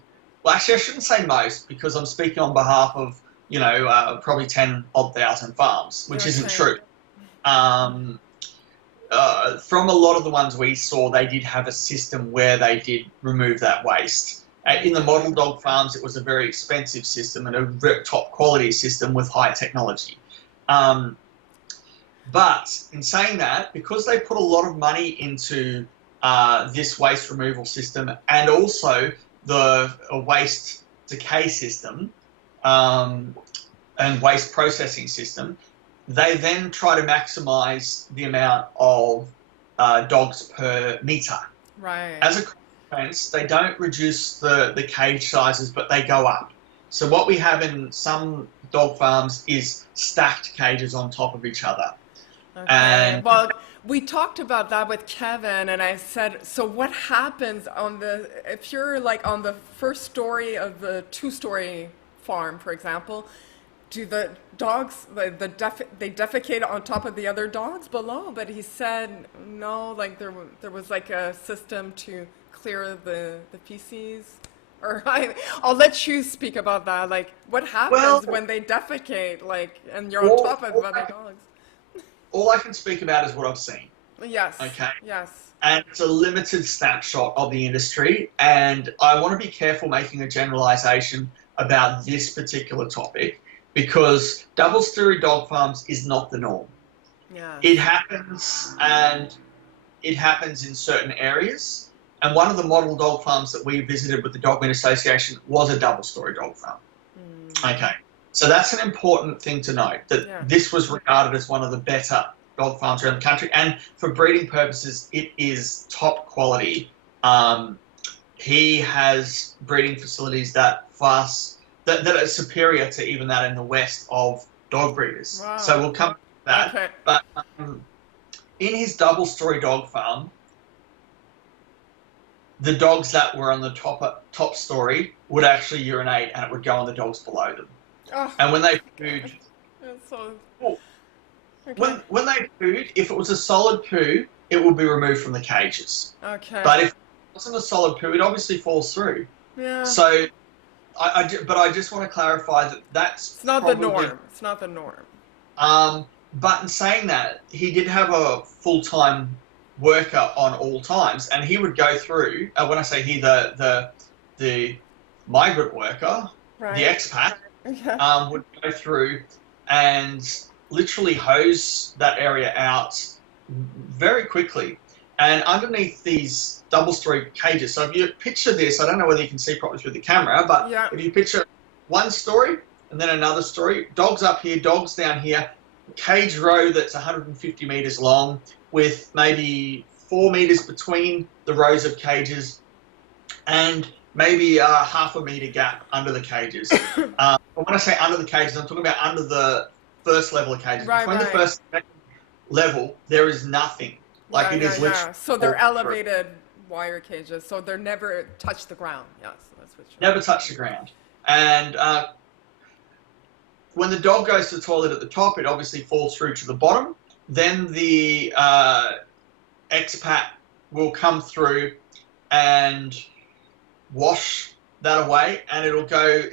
actually, I shouldn't say most, because I'm speaking on behalf of, probably 10-odd thousand farms, which isn't true. From a lot of the ones we saw, they did have a system where they did remove that waste. In the model dog farms, it was a very expensive system and a top quality system with high technology. But in saying that, because they put a lot of money into this waste removal system and also the waste decay system and waste processing system, they then try to maximize the amount of dogs per meter. Right. As a consequence, they don't reduce the cage sizes, but they go up. So what we have in some dog farms is stacked cages on top of each other. Okay. And Well, we talked about that with Kevin, and I said, so what happens if you're like on the first story of the two-story farm, for example, do the dogs, they defecate on top of the other dogs below? But he said, no, like there was like a system to clear the feces. Or I'll let you speak about that. Like, what well, happens when they defecate, like, and you're on all, top of all, other I, dogs? all I can speak about is what I've seen. Yes, Okay. yes. And it's a limited snapshot of the industry. And I want to be careful making a generalization about this particular topic because double-story dog farms is not the norm. Yes. It happens, and it happens in certain areas. And one of the model dog farms that we visited with the Dogman Association was a double-story dog farm. Okay. So that's an important thing to note, that Yeah. this was regarded as one of the better dog farms around the country. And for breeding purposes, it is top quality. He has breeding facilities that are superior to even that in the West of dog breeders. Wow. So we'll come to that. Okay. But in his double-story dog farm, the dogs that were on the top story would actually urinate, and it would go on the dogs below them. Oh, And when they pooed, that's so. when they pooed, if it was a solid poo, it would be removed from the cages. Okay. But if it wasn't a solid poo, it obviously falls through. Yeah. So, but I just want to clarify that that's It's not probably, the norm. It's not the norm. But in saying that, he did have a full-time worker on all times, and he would go through. When I say he, the migrant worker, Right. the expat, Yeah. would go through and literally hose that area out very quickly. And underneath these double-story cages, so if you picture this, I don't know whether you can see properly through the camera, but Yeah. if you picture one story and then another story, dogs up here, dogs down here, cage row that's 150 meters long with maybe 4 meters between the rows of cages and maybe a half a meter gap under the cages. When I say under the cages, I'm talking about under the first level of cages. Right, Between the right. first and second level, there is nothing. Like it is literally. So they're elevated wire cages, so they're never touch the ground. Yes, that's what you're. Never touch the ground. And when the dog goes to the toilet at the top, it obviously falls through to the bottom. Then the expat will come through and wash that away, and it'll go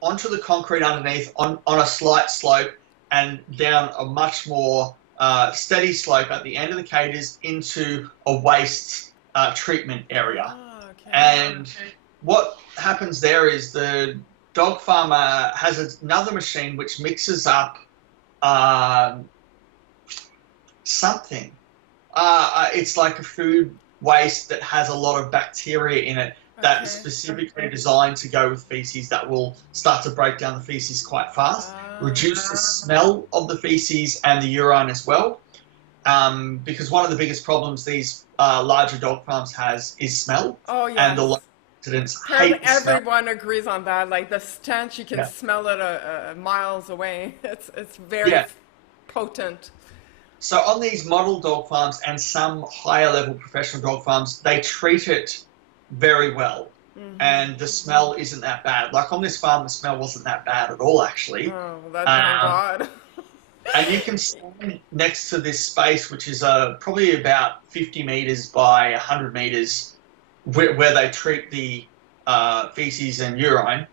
onto the concrete underneath on a slight slope and down a much more steady slope at the end of the cages into a waste treatment area. Oh, okay. And what happens there is the dog farmer has another machine which mixes up something. It's like a food waste that has a lot of bacteria in it that is specifically designed to go with feces that will start to break down the feces quite fast, reduce the smell of the feces and the urine as well. Because one of the biggest problems these larger dog farms has is smell. Oh, yes. And the local residents hate the smell. Everyone agrees on that. Like the stench, you can smell it miles away. It's very potent. So on these model dog farms and some higher level professional dog farms, they treat it very well. And the smell isn't that bad. Like on this farm, the smell wasn't that bad at all, actually. Oh, thank God. And you can stand next to this space, which is probably about 50 meters by 100 meters, where they treat the feces and urine,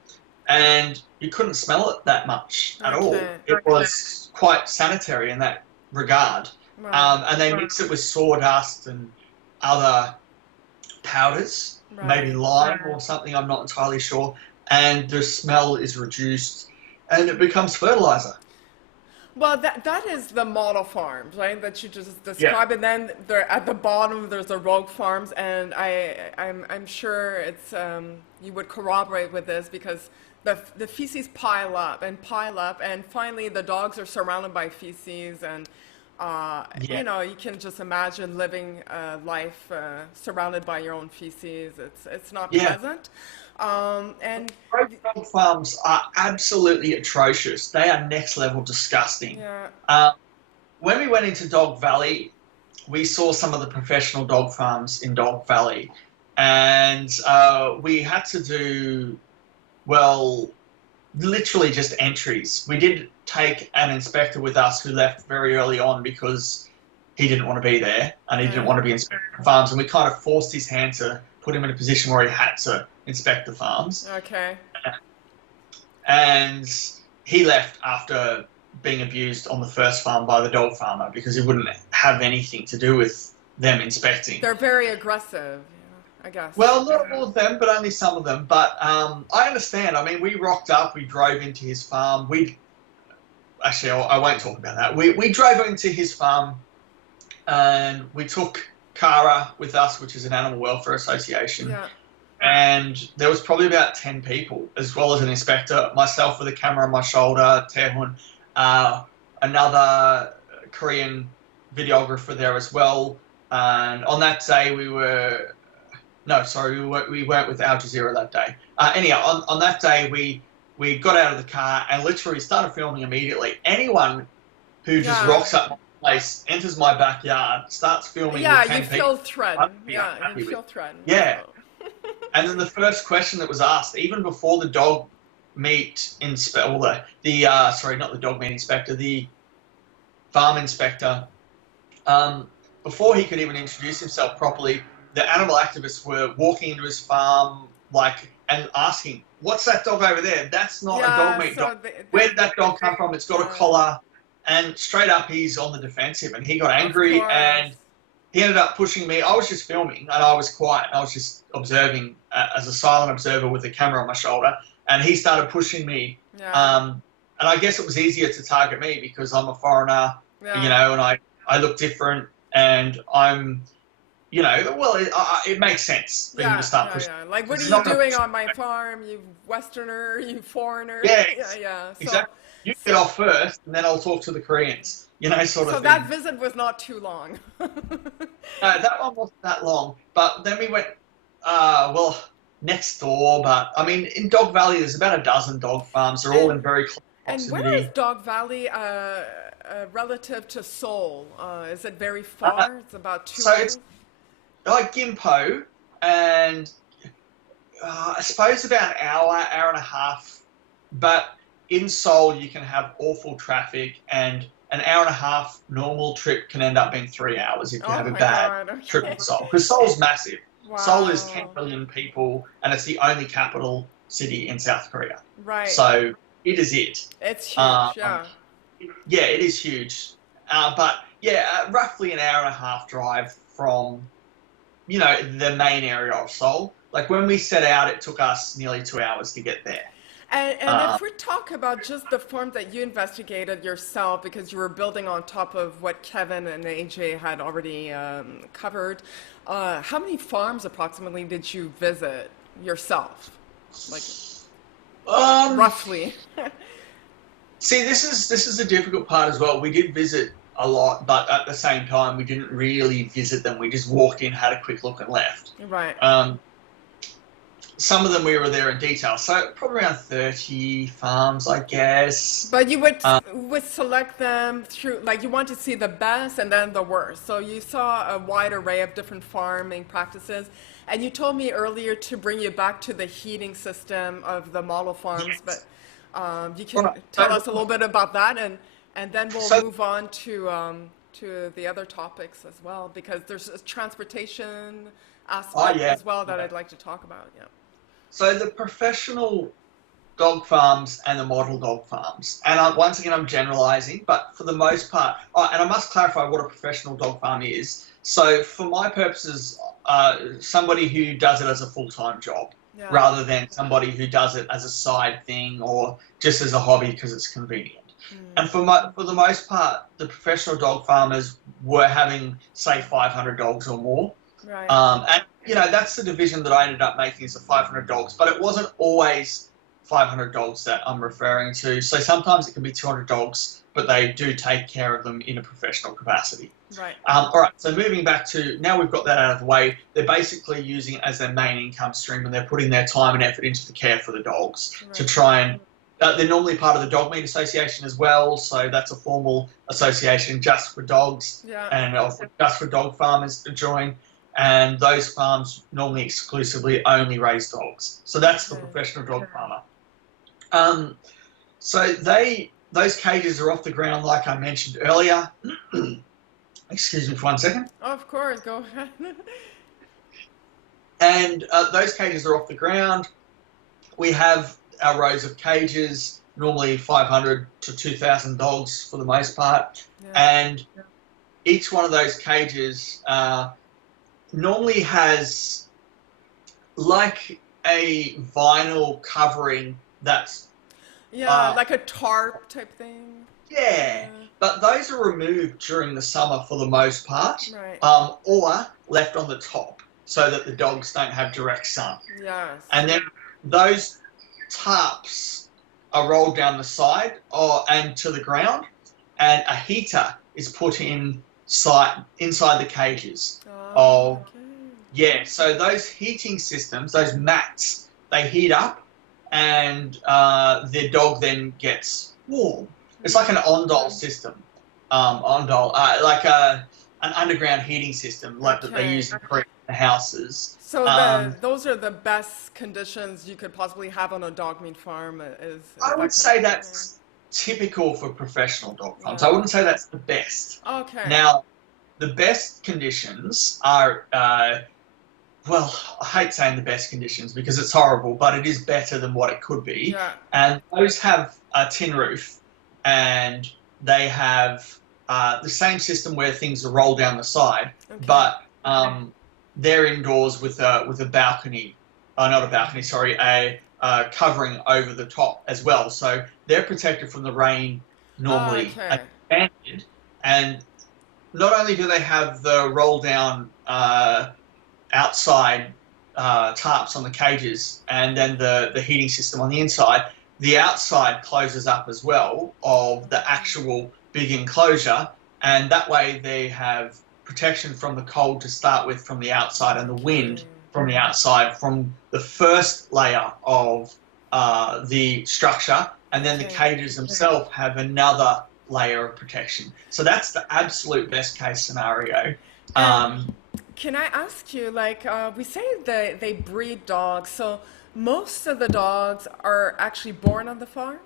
and you couldn't smell it that much at all. It was quite sanitary in that regard. Right. And they mix it with sawdust and other powders, maybe lime or something, I'm not entirely sure, and the smell is reduced and it becomes fertilizer. Well, that is the model farms, right? That you just described, and then there at the bottom there's the rogue farms, and I'm sure it's you would corroborate with this because the feces pile up, and finally the dogs are surrounded by feces, and Yeah. you know, you can just imagine living life surrounded by your own feces. It's not Yeah. pleasant, and Road dog farms are absolutely atrocious. They are next level disgusting. yeah, Um, when we went into Dog Valley, we saw some of the professional dog farms in Dog Valley, and we had to do, well, literally just entries. We did take an inspector with us who left very early on because he didn't want to be there and he didn't right, want to be inspecting farms, and we kind of forced his hand to put him in a position where he had to inspect the farms. okay, And he left after being abused on the first farm by the dog farmer because he wouldn't have anything to do with them inspecting. they're very aggressive, yeah, I guess. Well, not all of them, but only some of them. But I understand. I mean, we rocked up, we drove into his farm. We actually, I won't talk about that. We drove into his farm and we took Kara with us, which is an animal welfare association. Yeah, And there was probably about 10 people, as well as an inspector, myself with a camera on my shoulder, Taehun, another Korean videographer there as well. And on that day, we weren't with Al Jazeera that day. Anyhow, on that day, we got out of the car and literally started filming immediately. Anyone who just yeah. rocks up my place, enters my backyard, starts filming Yeah, with 10 you people. feel threatened. I'd be Yeah, unhappy you with. feel threatened. Yeah. So. And then the first question that was asked, even before the dog meat inspector, well, sorry, not the dog meat inspector, the farm inspector, before he could even introduce himself properly, the animal activists were walking into his farm, and asking, "What's that dog over there? That's not a dog Yeah, meat so dog. Where did that dog come from? It's got a yeah, collar." And straight up, he's on the defensive, and he got of angry, course. and he ended up pushing me. I was just filming, and I was quiet. I was just observing as a silent observer with a camera on my shoulder, and he started pushing me. Yeah, And I guess it was easier to target me because I'm a foreigner, yeah, and I look different, and I'm, well, it makes sense for him to yeah, start yeah, pushing. yeah. Like, what are It's you not going doing to. on my farm, you Westerner, you foreigner? Yeah, Yeah, yeah. exactly. You get So, off first, and then I'll talk to the Koreans, sort so of that thing. visit was not too long. No, that one wasn't that long. But then we went, next door. But I mean, in Dog Valley, there's about a dozen dog farms. They're all And in very close and where is proximity. Dog Valley relative to Seoul? Is it very Uh, far? It's about two so it's hours. like Gimpo, and I suppose about an hour and a half. But in Seoul, you can have awful traffic, and an hour and a half normal trip can end up being 3 hours if you Oh have a my bad God. trip Okay. in Seoul. Because Seoul's massive. Seoul is 10 Wow. million people, and it's the only capital city in South Korea. Right. So it is it. It's huge. Um, Yeah. yeah, it is huge. But yeah, roughly an hour and a half drive from, the main area of Seoul. Like when we set out, it took us nearly 2 hours to get there. And Uh, if we talk about just the form that you investigated yourself, because you were building on top of what Kevin and AJ had already covered, how many farms approximately did you visit yourself? Like um, roughly. See, this is the difficult part as well. We did visit a lot, but at the same time, we didn't really visit them. We just walked in, had a quick look, and left. Right. Um, some of them we were there in detail, so probably around 30 farms, I guess. But you Um, would select them through, like you want to see the best and then the worst. So you saw a wide array of different farming practices, and you told me earlier to bring you back to the heating system of the model farms. But yes. you can Right. tell us a little bit about that, and then we'll So, move on to the other topics as well, because there's a transportation oh aspect yeah, as well that yeah. I'd like to talk about. Yeah. So the professional dog farms and the model dog farms, and once again I'm generalising, but for the most part, and I must clarify what a professional dog farm is. So for my purposes, somebody who does it as a full-time job, Yeah. rather than somebody who does it as a side thing or just as a hobby because it's convenient. And for the most part, the professional dog farmers were having, say, 500 dogs or more. Right. And that's the division that I ended up making is the 500 dogs, but it wasn't always 500 dogs that I'm referring to. So sometimes it can be 200 dogs, but they do take care of them in a professional capacity. Right. All right, so moving back to, now we've got that out of the way, they're basically using it as their main income stream, and they're putting their time and effort into the care for the dogs to try and, they're normally part of the Dog Meat Association as well, so that's a formal association just for dogs and just for dog farmers to join, and those farms normally exclusively only raise dogs. So that's the professional dog farmer. So those cages are off the ground, like I mentioned earlier. Excuse me for 1 second. Of course, go ahead. And those cages are off the ground. We have our rows of cages, normally 500 to 2,000 dogs for the most part. And each one of those cages normally has like a vinyl covering that's... like a tarp type thing. But those are removed during the summer for the most part, or left on the top so that the dogs don't have direct sun. And then those tarps are rolled down the side and to the ground, and a heater is put inside the cages. So those heating systems, those mats, they heat up, and the dog then gets warm. It's like an ondol system, like an underground heating system, like that they use in the houses. So those are the best conditions you could possibly have on a dog meat farm. I would say that's typical for professional dog farms. I wouldn't say that's the best. Now, the best conditions are, well, I hate saying the best conditions because it's horrible, but it is better than what it could be. And those have a tin roof, and they have the same system where things are rolled down the side, but they're indoors with a balcony, not a balcony, sorry, a covering over the top as well. So they're protected from the rain normally. And not only do they have the roll down outside tarps on the cages and then the heating system on the inside, the outside closes up as well of the actual big enclosure, and that way they have protection from the cold to start with from the outside and the wind from the outside from the first layer of the structure, and then the cages themselves have another layer of protection. So that's the absolute best case scenario. Can I ask you, like, we say they breed dogs, so most of the dogs are actually born on the farm?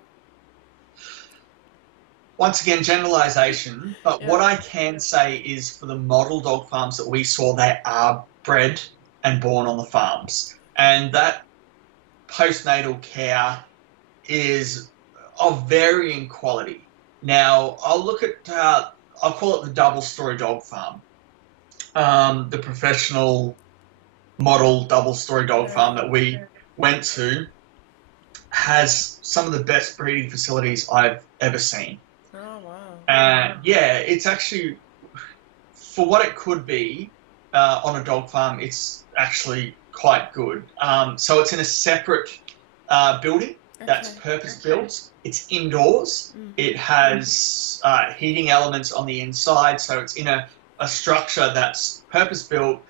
Once again, generalization, but what I can say is for the model dog farms that we saw, they are bred and born on the farms. And that postnatal care is of varying quality. Now, I'll look at, I'll call it the double-story dog farm. The professional model double-story dog farm that we went to has some of the best breeding facilities I've ever seen. It's actually, for what it could be on a dog farm, it's actually quite good. So it's in a separate building that's purpose-built. It's indoors. It has heating elements on the inside, so it's in a structure that's purpose-built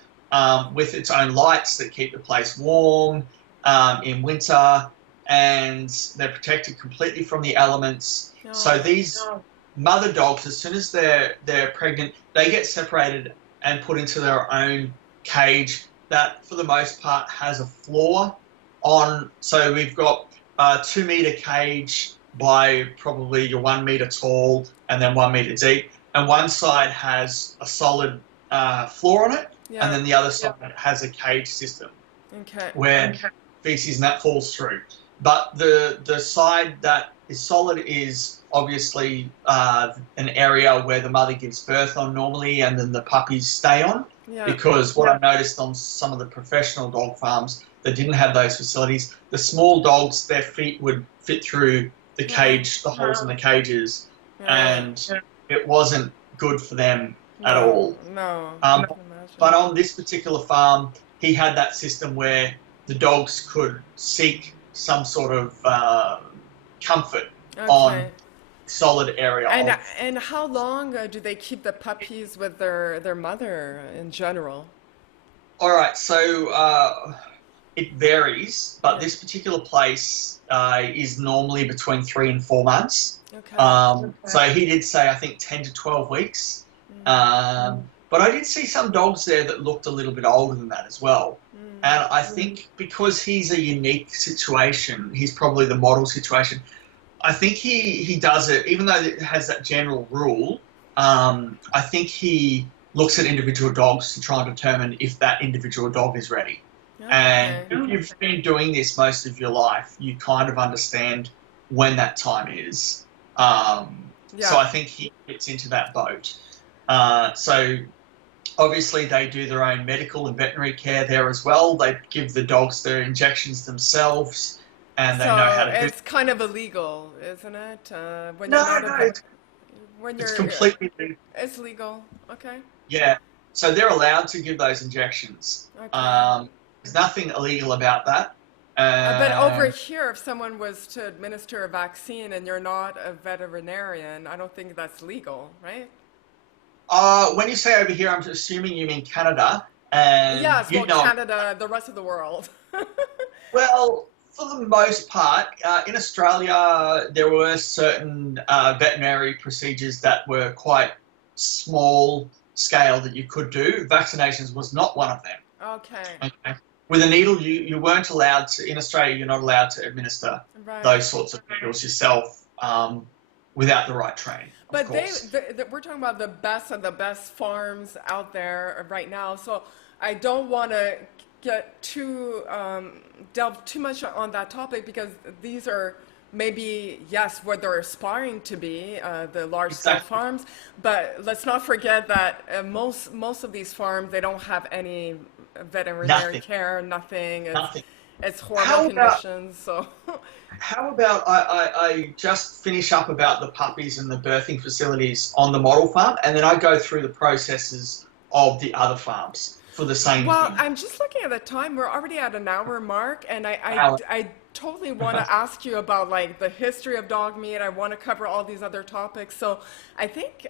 with its own lights that keep the place warm in winter, and they're protected completely from the elements. So these mother dogs, as soon as they're pregnant, they get separated and put into their own cage that, for the most part, has a floor on. So we've got a 2 meter cage by probably your 1 meter tall and then 1 meter deep, and one side has a solid floor on it, and then the other side has a cage system where feces and that falls through. But the side that is solid is obviously an area where the mother gives birth on normally, and then the puppies stay on. Because what I noticed on some of the professional dog farms that didn't have those facilities, the small dogs, their feet would fit through the cage, the holes in the cages, and it wasn't good for them at all. But on this particular farm, he had that system where the dogs could seek some sort of comfort on Okay. solid area of. And how long do they keep the puppies with their mother in general? All right, so it varies, but Yeah. this particular place is normally between 3 and 4 months. Okay. So he did say, I think, 10 to 12 weeks. Mm. But I did see some dogs there that looked a little bit older than that as well. And I think because he's a unique situation, he's probably the model situation. I think he does it, even though it has that general rule. I think he looks at individual dogs to try and determine if that individual dog is ready. And Okay. if you've been doing this most of your life, you kind of understand when that time is. So Yeah. I think he fits into that boat. So obviously they do their own medical and veterinary care there as well. They give the dogs their injections themselves, and they know how So to do. it's kind of illegal, isn't it? When you're No, not a no, vet, when it's you're, completely. it's legal. Okay. Yeah. So they're allowed to give those injections. Okay. There's nothing illegal about that. But over And here, if someone was to administer a vaccine and you're not a veterinarian, I don't think that's legal, right? when you say over here, I'm assuming you mean Canada, and Yes, you well, know, Canada, the rest of the world. well, for the most part, in Australia, there were certain veterinary procedures that were quite small scale that you could do. Vaccinations was not one of them. Okay, Okay. With a needle, you weren't allowed to, in Australia, you're not allowed to administer right. those sorts of needles yourself without the right training, of But course. we're talking about the best of the best farms out there right now. So I don't want to get too delve too much on that topic because these are maybe yes what they're aspiring to be the large scale Exactly. farms. But let's not forget that most of these farms they don't have any veterinary Nothing. care, nothing. Nothing. It's horrible How about conditions. So how about I just finish up about the puppies and the birthing facilities on the model farm, and then I go through the processes of the other farms for the same well, thing. I'm just looking at the time. We're already at an hour mark, and Now, I totally want to ask you about like the history of dog meat. I want to cover all these other topics. So I think,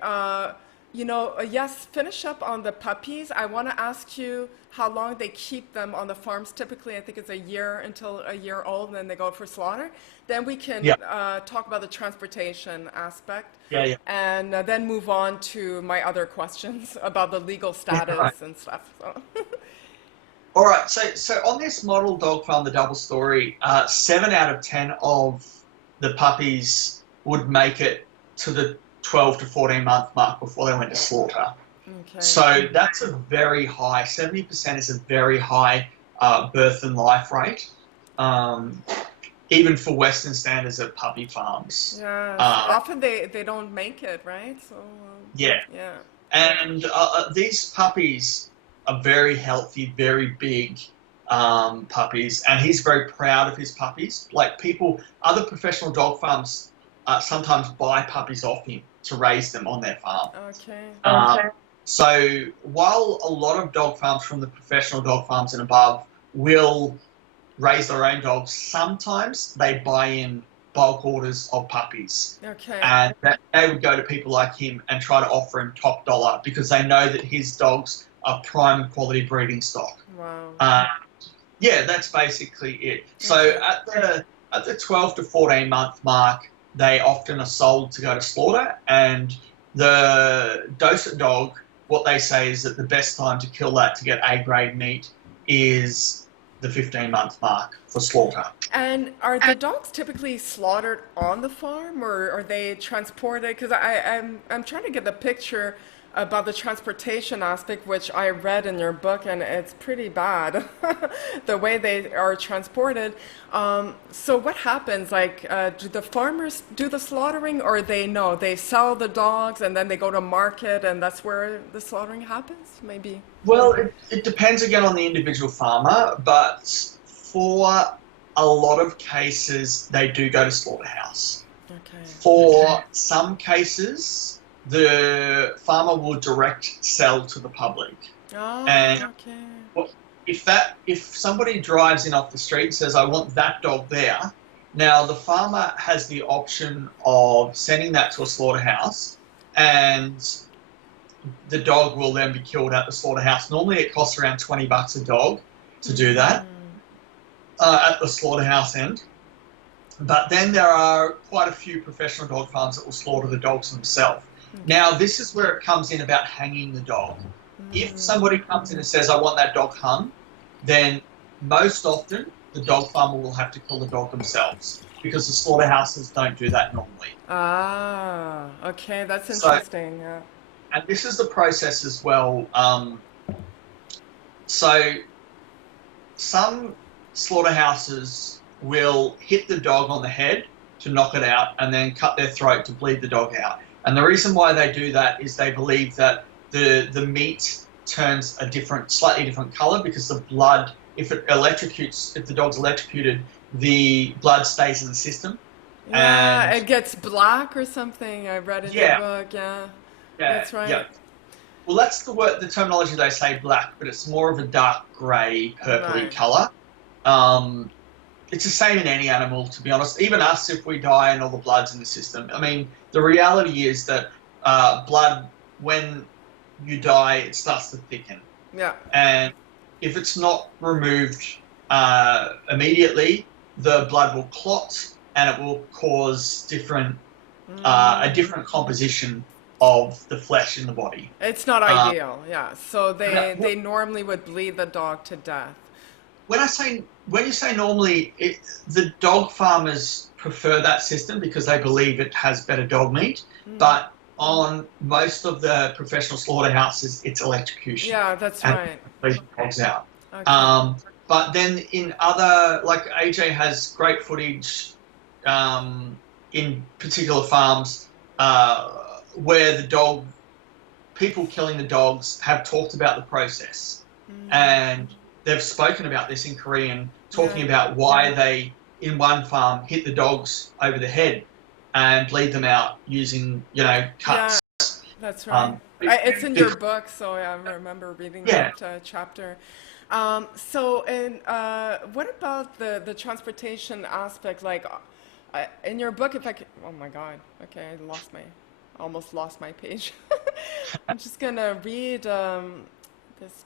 yes, finish up on the puppies. I want to ask you how long they keep them on the farms. Typically, I think it's a year until a year old, and then they go for slaughter. Then we can yeah, talk about the transportation aspect, yeah, yeah, and then move on to my other questions about the legal yeah. Right. status and stuff. So. All right. So on this model dog farm, the double story, 7 out of 10 of the puppies would make it to the 12 to 14 month mark before they went to slaughter. Okay. So that's a very high, 70% is a very high birth and life rate, um, even for Western standards of puppy farms. Yes. Uh, Often they don't make it, right? So yeah. yeah. And these puppies are very healthy, very big puppies, and he's very proud of his puppies. Like people, other professional dog farms sometimes buy puppies off him to raise them on their farm. Okay. Okay. So while a lot of dog farms from the professional dog farms and above will raise their own dogs, sometimes they buy in bulk orders of puppies. Okay. And that they would go to people like him and try to offer him top dollar because they know that his dogs are prime quality breeding stock. Wow. Uh, yeah, that's basically it. So Okay. at the 12 to 14 month mark, they often are sold to go to slaughter, and the docet dog, what they say is that the best time to kill that to get A grade meat is the 15-month mark for slaughter. And are the dogs typically slaughtered on the farm, or are they transported? Because I'm trying to get the picture about the transportation aspect, which I read in your book, and it's pretty bad, the way they are transported. So what happens? Like, do the farmers do the slaughtering, or they sell the dogs and then they go to market, and that's where the slaughtering happens? Maybe. Well, it depends again on the individual farmer, but for a lot of cases, they do go to slaughterhouse. Okay. For some cases, the farmer will direct sell to the public. Oh, And okay. if somebody drives in off the street and says, I want that dog there, now the farmer has the option of sending that to a slaughterhouse, and the dog will then be killed at the slaughterhouse. Normally it costs around $20 a dog to do that at the slaughterhouse end. But then there are quite a few professional dog farms that will slaughter the dogs themselves. Now, this is where it comes in about hanging the dog. If somebody comes in and says, I want that dog hung, then most often the dog farmer will have to kill the dog themselves, because the slaughterhouses don't do that normally. Ah, okay, that's interesting. Yeah. And this is the process as well. So some slaughterhouses will hit the dog on the head to knock it out and then cut their throat to bleed the dog out. And the reason why they do that is they believe that the meat turns a slightly different color, because the blood, if the dog's electrocuted, the blood stays in the system. Yeah, and it gets black or something. I read in the book. Yeah, that's right. Yeah. Well, that's the terminology they say black, but it's more of a dark grey, purpley color. It's the same in any animal, to be honest. Even us, if we die and all the blood's in the system. I mean, the reality is that blood, when you die, it starts to thicken. Yeah. And if it's not removed immediately, the blood will clot, and it will cause a different composition of the flesh in the body. It's not ideal, yeah. So they normally would bleed the dog to death. When you say normally, the dog farmers prefer that system because they believe it has better dog meat. But on most of the professional slaughterhouses, it's electrocution. Yeah, that's right. Bleed dogs out. Okay. But then in other, like AJ has great footage in particular farms where people killing the dogs have talked about the process. And they've spoken about this in Korean, talking about why they, in one farm, hit the dogs over the head and bleed them out using, cuts. Yeah, that's right. It's in your book, so I remember reading that chapter. So, what about the transportation aspect? Like, in your book, if I could, oh my God, okay, almost lost my page. I'm just gonna read this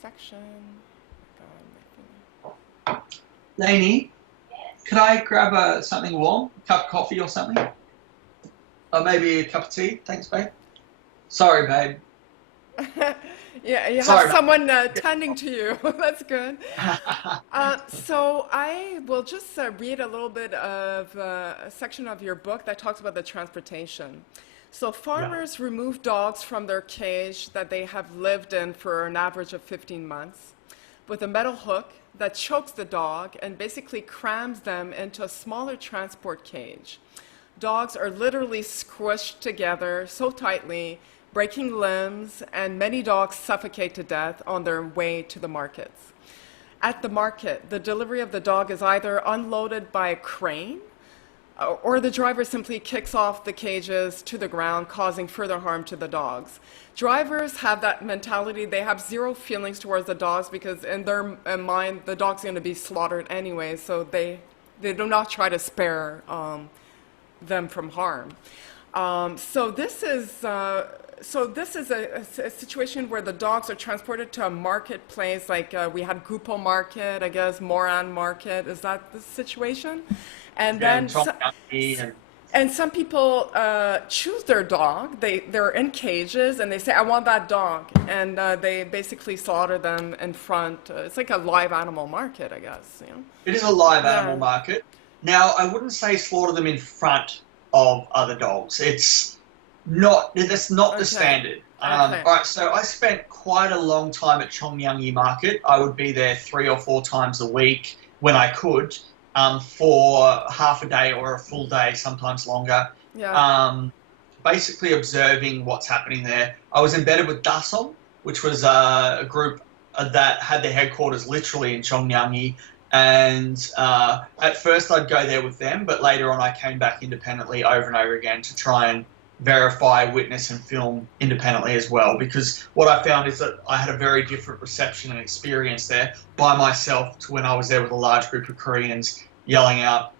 section. Lainey, could I grab something warm? A cup of coffee or something? Or maybe a cup of tea? Thanks, babe. Sorry, babe. Yeah, you have someone tending to you. That's good. So I will just read a little bit of a section of your book that talks about the transportation. So farmers remove dogs from their cage that they have lived in for an average of 15 months with a metal hook that chokes the dog and basically crams them into a smaller transport cage. Dogs are literally squished together so tightly, breaking limbs, and many dogs suffocate to death on their way to the markets. At the market, the delivery of the dog is either unloaded by a crane, or the driver simply kicks off the cages to the ground, causing further harm to the dogs. Drivers have that mentality. They have zero feelings towards the dogs because in their mind, the dog's going to be slaughtered anyway, so they do not try to spare them from harm. So this is a situation where the dogs are transported to a marketplace, like we had Gupo Market, I guess, Moran Market. Is that the situation? And then some people choose their dog. They're in cages and they say, I want that dog. And they basically slaughter them in front. It's like a live animal market, I guess. It is a live animal market. Now, I wouldn't say slaughter them in front of other dogs. That's not the standard. All right, so I spent quite a long time at Chongmyangyi Market. I would be there 3 or 4 times a week when I could, for half a day or a full day, sometimes longer. Basically observing what's happening there. I was embedded with Dasom, which was a group that had their headquarters literally in Chongmyangyi. And at first I'd go there with them, but later on I came back independently over and over again to try and verify, witness, and film independently as well. Because what I found is that I had a very different reception and experience there by myself to when I was there with a large group of Koreans yelling out,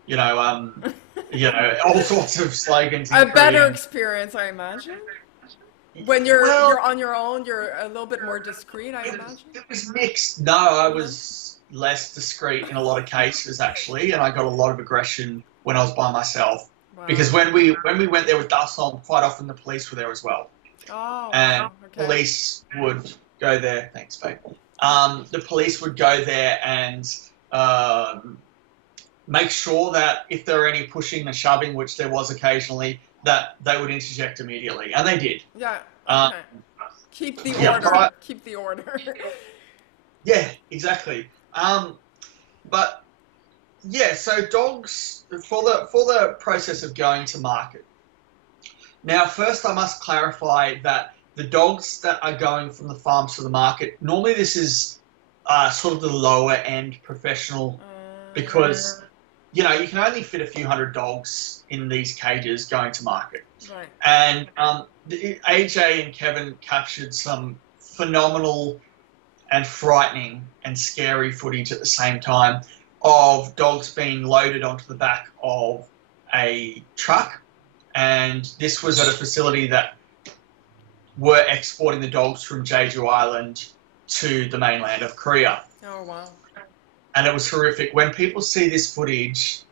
all sorts of slogans in A better Korean. experience, I imagine. When Well, you're on your own, you're a little bit more discreet, I imagine. it was mixed. No, I Yeah. was less discreet in a lot of cases actually, and I got a lot of aggression when I was by myself. Because Wow. when we went there with dust on, quite often the police were there as well, Oh, and wow. Okay. police would go there. Thanks, babe. The police would go there and um, make sure that if there were any pushing and shoving, which there was occasionally, that they would interject immediately, and they did. Yeah. Um, Okay. Keep the yeah, order. Keep the order. yeah, exactly. But yeah, so dogs for the process of going to market. Now, first I must clarify that the dogs that are going from the farms to the market, normally this is sort of the lower end professional, because you can only fit a few hundred dogs in these cages going to market. Right. And AJ and Kevin captured some phenomenal and frightening and scary footage at the same time of dogs being loaded onto the back of a truck. And this was at a facility that were exporting the dogs from Jeju Island to the mainland of Korea. Oh, wow. And it was horrific. When people see this footage,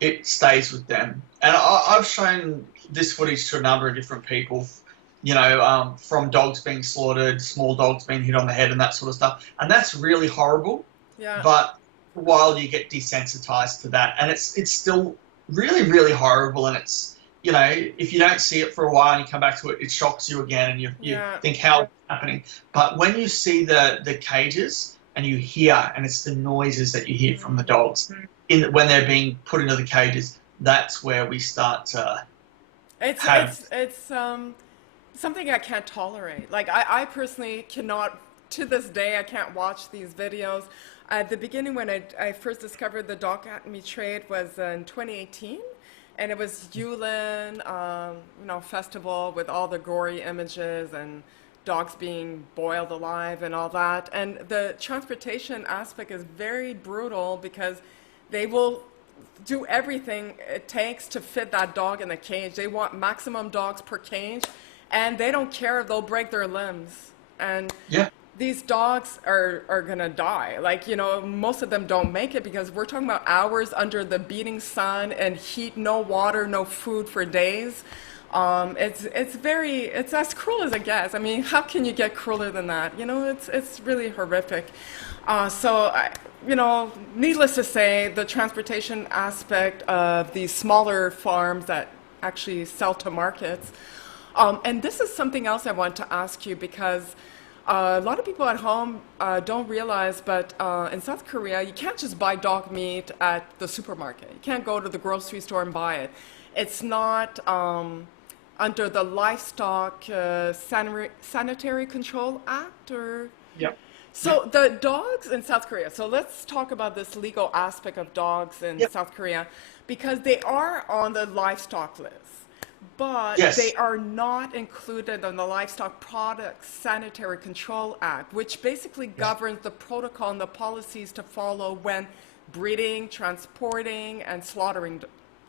it stays with them. And I've shown this footage to a number of different people, from dogs being slaughtered, small dogs being hit on the head and that sort of stuff. And that's really horrible. Yeah. But for a while you get desensitized to that. And it's still really, really horrible. And it's, if you don't see it for a while and you come back to it, it shocks you again and you think, how it's happening. But when you see the cages and you hear, and it's the noises that you hear from the dogs when they're being put into the cages, that's where we start to It's something I can't tolerate. Like I personally cannot, to this day, I can't watch these videos. At the beginning, when I first discovered the dog meat trade was in 2018, and it was Yulin, festival with all the gory images and dogs being boiled alive and all that. And the transportation aspect is very brutal because they will do everything it takes to fit that dog in a cage. They want maximum dogs per cage, and they don't care if they'll break their limbs. And these dogs are gonna die. Like, most of them don't make it because we're talking about hours under the beating sun and heat, no water, no food for days. It's as cruel as it gets. I mean, how can you get crueler than that? It's really horrific. Needless to say, the transportation aspect of these smaller farms that actually sell to markets. And this is something else I want to ask you because a lot of people at home don't realize, but in South Korea, you can't just buy dog meat at the supermarket. You can't go to the grocery store and buy it. It's not under the Livestock Sanitary Control Act or... Yep. So the dogs in South Korea, so let's talk about this legal aspect of dogs in South Korea, because they are on the livestock list, but they are not included in the Livestock Products Sanitary Control Act, which basically governs the protocol and the policies to follow when breeding, transporting, and slaughtering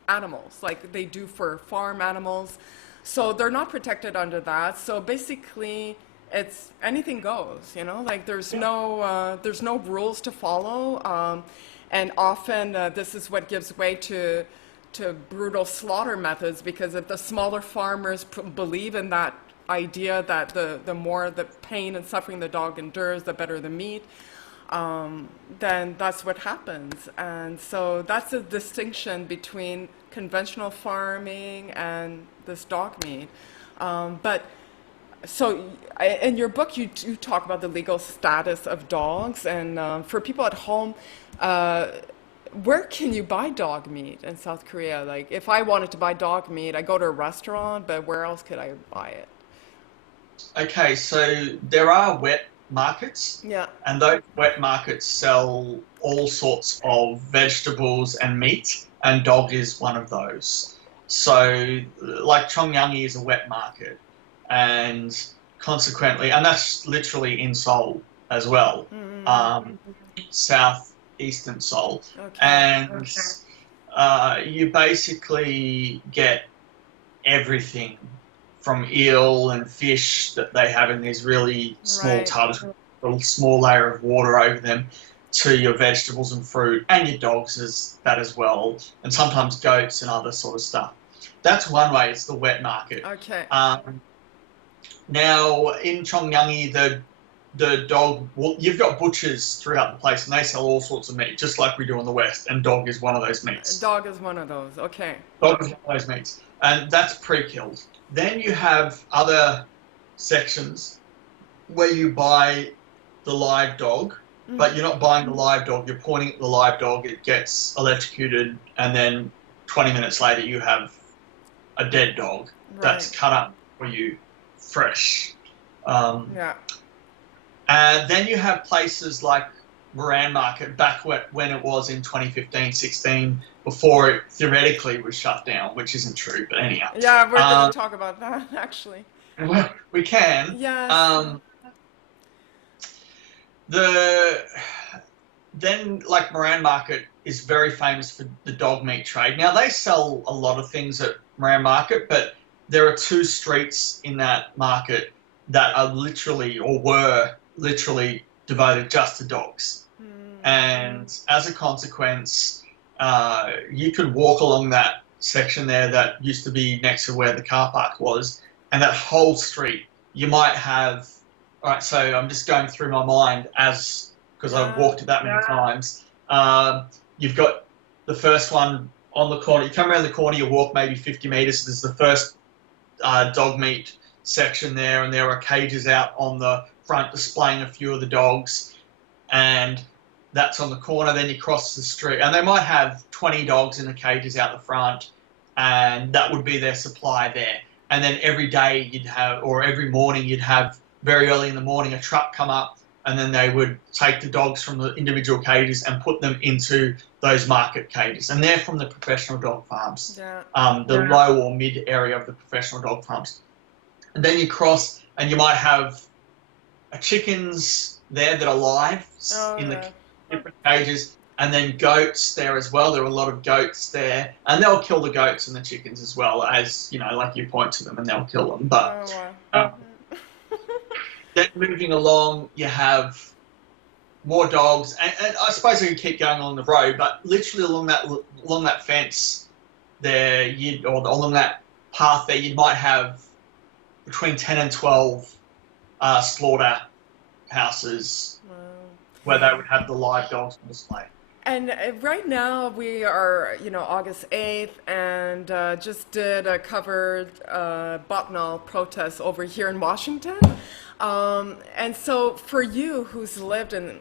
animals, like they do for farm animals. So they're not protected under that. So basically, it's anything goes, like there's no rules to follow, and often this is what gives way to brutal slaughter methods, because if the smaller farmers believe in that idea that the more the pain and suffering the dog endures, the better the meat, then that's what happens. And so that's a distinction between conventional farming and this dog meat. So in your book, you do talk about the legal status of dogs, and for people at home, where can you buy dog meat in South Korea? Like, if I wanted to buy dog meat, I go to a restaurant, but where else could I buy it? Okay, so there are wet markets, and those wet markets sell all sorts of vegetables and meat, and dog is one of those. So, like Chongyangi is a wet market, and consequently, and that's literally in Seoul as well, southeastern Seoul, Okay. and you basically get everything from eel and fish that they have in these really small Right. tubs with a small layer of water over them, to your vegetables and fruit, and your dogs as that as well, and sometimes goats and other sort of stuff. That's one way. It's the wet market. Okay. Now in Chongyangi, the dog, well, you've got butchers throughout the place, and they sell all sorts of meat, just like we do in the West. And dog is one of those meats. Dog is one of those. Okay. Dog is one of those meats, and that's pre-killed. Then you have other sections where you buy the live dog, but you're not buying the live dog. You're pointing at the live dog. It gets electrocuted, and then 20 minutes later, you have a dead dog that's cut up for you, fresh. Yeah. And then you have places like Moran Market, back when it was in 2015-16, before it theoretically was shut down, which isn't true, but anyhow. Yeah, we're going to talk about that, actually. Well, we can. Yes. Then, like, Moran Market is very famous for the dog meat trade. Now, they sell a lot of things at Moran Market, but there are two streets in that market that are literally, or were literally, devoted just to dogs. And as a consequence, you could walk along that section there that used to be next to where the car park was, and that whole street, you might have, all right, so I'm just going through my mind because I've walked it that many times. You've got the first one on the corner. You come around the corner, you walk maybe 50 meters. There's the first dog meat section there, and there are cages out on the front displaying a few of the dogs, and that's on the corner. Then you cross the street, and they might have 20 dogs in the cages out the front, and that would be their supply there. And then every day you'd have, or every morning you'd have, very early in the morning, a truck come up, and then they would take the dogs from the individual cages and put them into those market cages. And they're from the professional dog farms, the low or mid area of the professional dog farms. And then you cross, and you might have chickens there that are live in the different cages, and then goats there as well. There are a lot of goats there, and they'll kill the goats and the chickens as well, as, you know, like you point to them and they'll kill them. But then moving along, you have more dogs, and I suppose I could keep going along the road, but literally along that fence there, or along that path there, you might have between 10 and 12 slaughter houses where they would have the live dogs on display. And right now we are, August 8th, and just did a covered Botnal protest over here in Washington. And so for you, who's lived in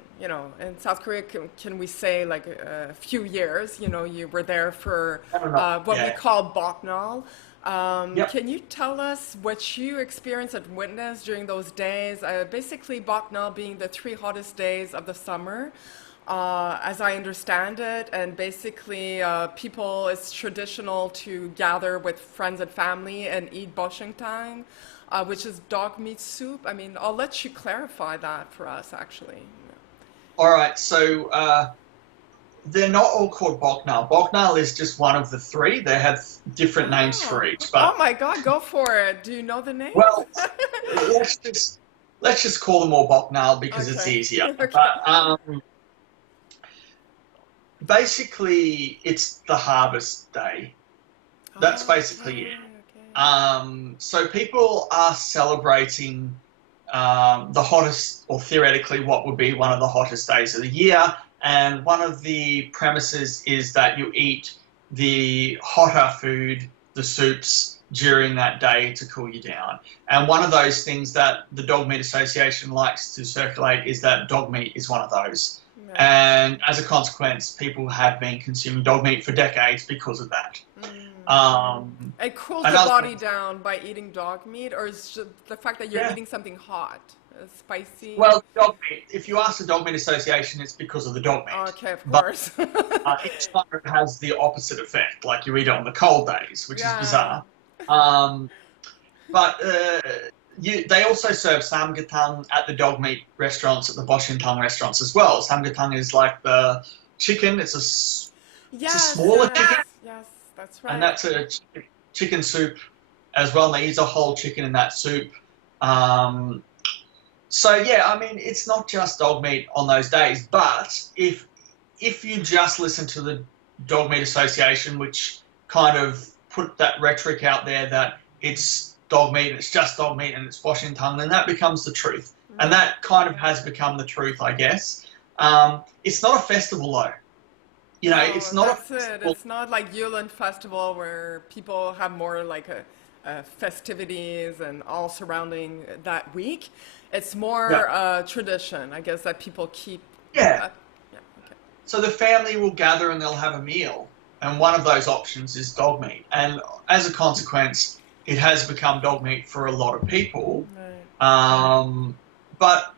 South Korea, can we say like a few years, you were there for what we call Botnal. Can you tell us what you experienced and witnessed during those days? Basically, Botnal being the 3 hottest days of the summer. As I understand it, and basically it's traditional to gather with friends and family and eat boshengtang, which is dog meat soup. I mean, I'll let you clarify that for us, actually. All right, so they're not all called boknal. Boknal is just one of the 3. They have different names for each. But, oh my God, go for it. Do you know the name? Well, let's just call them all boknal because it's easier. Okay. But basically, it's the harvest day. That's basically it. Okay. So people are celebrating the hottest, or theoretically what would be one of the hottest days of the year. And one of the premises is that you eat the hotter food, the soups, during that day to cool you down. And one of those things that the Dog Meat Association likes to circulate is that dog meat is one of those. Right. And as a consequence, people have been consuming dog meat for decades because of that. It cools the body down by eating dog meat, or is just the fact that you're eating something hot? Spicy? Well, dog meat. If you ask the Dog Meat Association, it's because of the dog meat. Okay, of But course. each one has the opposite effect. Like you eat it on the cold days, which is Yeah. bizarre. Um, but they also serve samgyetang at the dog meat restaurants, at the Boshintang restaurants as well. Samgyetang is like the chicken. It's a Yes, smaller chicken, yes, yes, that's and right. that's a chicken soup as well. And they use a whole chicken in that soup. Um, So yeah, I mean, it's not just dog meat on those days, but if you just listen to the Dog Meat Association, which kind of put that rhetoric out there that it's dog meat, it's just dog meat, and it's washing tongue, then that becomes the truth, and Right. that kind of has become the truth, I guess. It's not a festival though. It's No, not a that's it. festival. It's not like Yulin Festival where people have more like a festivities and all surrounding that week. It's Yeah, more tradition, I guess, that people keep. yeah. Uh, yeah, okay. So the family will gather and they'll have a meal, and one of those options is dog meat. And as a consequence, it has become dog meat for a lot of people. Right. Um, but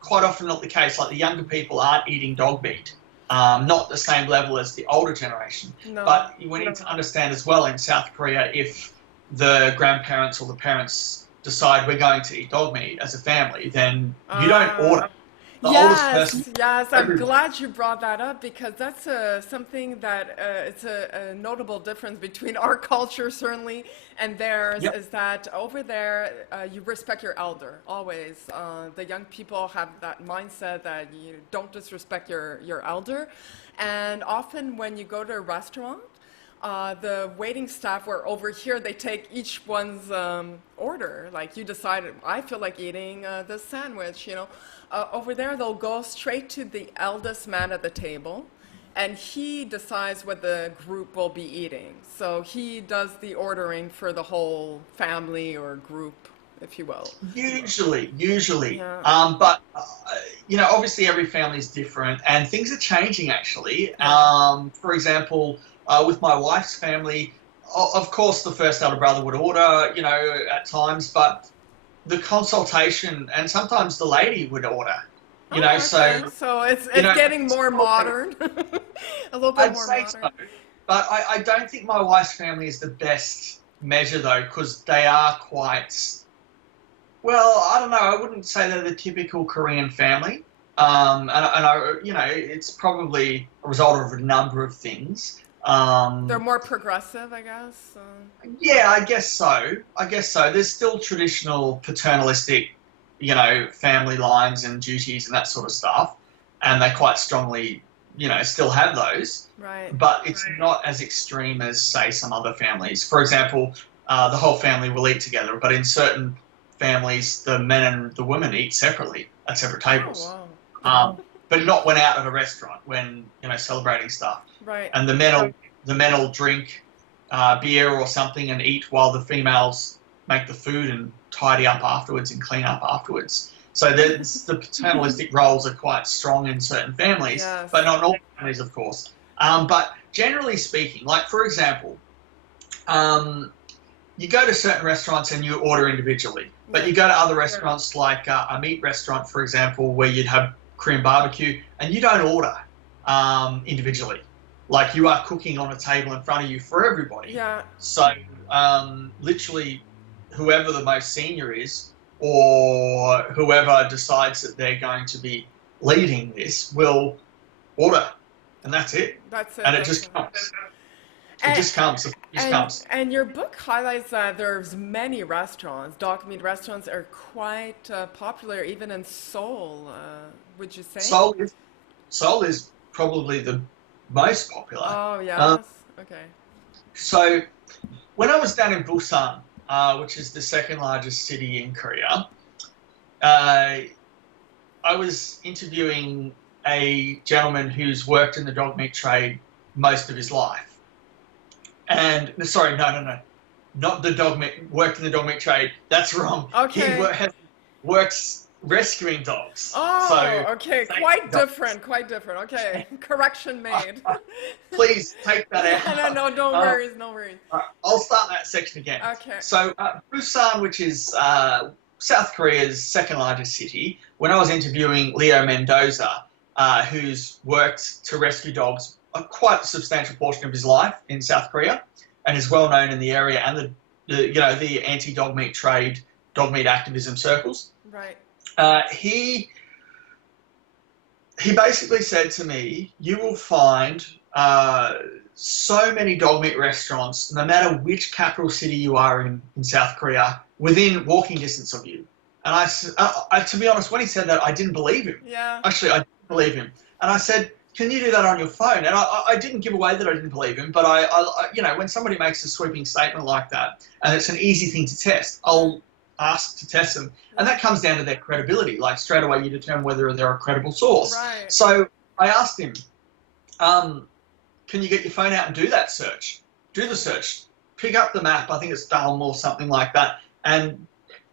quite often not the case. Like the younger people aren't eating dog meat, not the same level as the older generation. No. But we need to understand as well in South Korea, if the grandparents or the parents decide we're going to eat dog meat as a family, then you don't Uh, order. The oldest person, Yes, yes. I'm everyone. glad you brought that up because that's something that it's a notable difference between our culture, certainly, and theirs, Yep. is that over there you respect your elder always. The young people have that mindset that you don't disrespect your elder, and often when you go to a restaurant, the waiting staff were over here, they take each one's order. Like you decided, I feel like eating this sandwich, you know. Over there, they'll go straight to the eldest man at the table, and he decides what the group will be eating. So he does the ordering for the whole family or group, if you will. Usually. Yeah, But obviously every family is different, and things are changing actually. yeah. For example, with my wife's family, of course, the first elder brother would order, at times, but the consultation and sometimes the lady would order, Oh, okay. so So it's getting it's more probably, modern, a little bit I'd more say so. modern. But I don't think my wife's family is the best measure though, because they are quite. Well, I don't know. I wouldn't say they're the typical Korean family. It's probably a result of a number of things. They're Um, more progressive, I guess. yeah, I guess so. I guess so. There's still traditional paternalistic, family lines and duties and that sort of stuff, and they quite strongly, still have those. Right. But it's not as extreme as, say, some other families. For example, the whole family will eat together, but in certain families, the men and the women eat separately at separate Oh, tables. wow. Um, but not when out at a restaurant, when celebrating stuff. Right. And the men will drink beer or something and eat while the females make the food and tidy up afterwards and clean up afterwards. So the paternalistic roles are quite strong in certain families, Yes. but not in all families, of course. But generally speaking, like for example, um, you go to certain restaurants and you order individually, but Yeah. you go to other restaurants like a meat restaurant, for example, where you'd have Korean barbecue, and you don't order individually. Like you are cooking on a table in front of you for everybody. Yeah. So literally, whoever the most senior is, or whoever decides that they're going to be leading this, will order, and that's it. That's it. And it That's just it. comes. It And, just comes. It just and comes. and your book highlights that there's many restaurants. Dog meat restaurants are quite popular, even in Seoul. Would you say? Seoul is Seoul is probably the most popular. Oh Um, yes. Okay. so when I was down in Busan, which is the second largest city in Korea, uh, I was interviewing a gentleman who's worked in the dog meat trade most of his life. And sorry, no, not the dog meat. Worked in the dog meat trade. That's wrong. He Okay. works rescuing dogs. Oh, So okay. thank Quite God. different. Quite different. Okay. Correction made. Please take that No, out. no, don't worries. No worries. I'll start that section again. Okay. So Busan, which is South Korea's second largest city, when I was interviewing Leo Mendoza, who's worked to rescue dogs a quite substantial portion of his life in South Korea, and is well known in the area and the anti-dog meat trade, dog meat activism circles. Right. He basically said to me, "You will find so many dog meat restaurants, no matter which capital city you are in South Korea, within walking distance of you." And to be honest, when he said that, I didn't believe him. Yeah. Actually, I didn't believe him. And I said, "Can you do that on your phone?" And I didn't give away that I didn't believe him, but when somebody makes a sweeping statement like that, and it's an easy thing to test, I'll ask to test them. And that comes down to their credibility. Like, straight away, you determine whether they're a credible source. Right. So I asked him, can you get your phone out and do that search? Do the search. Pick up the map, I think it's Dulm or something like that, and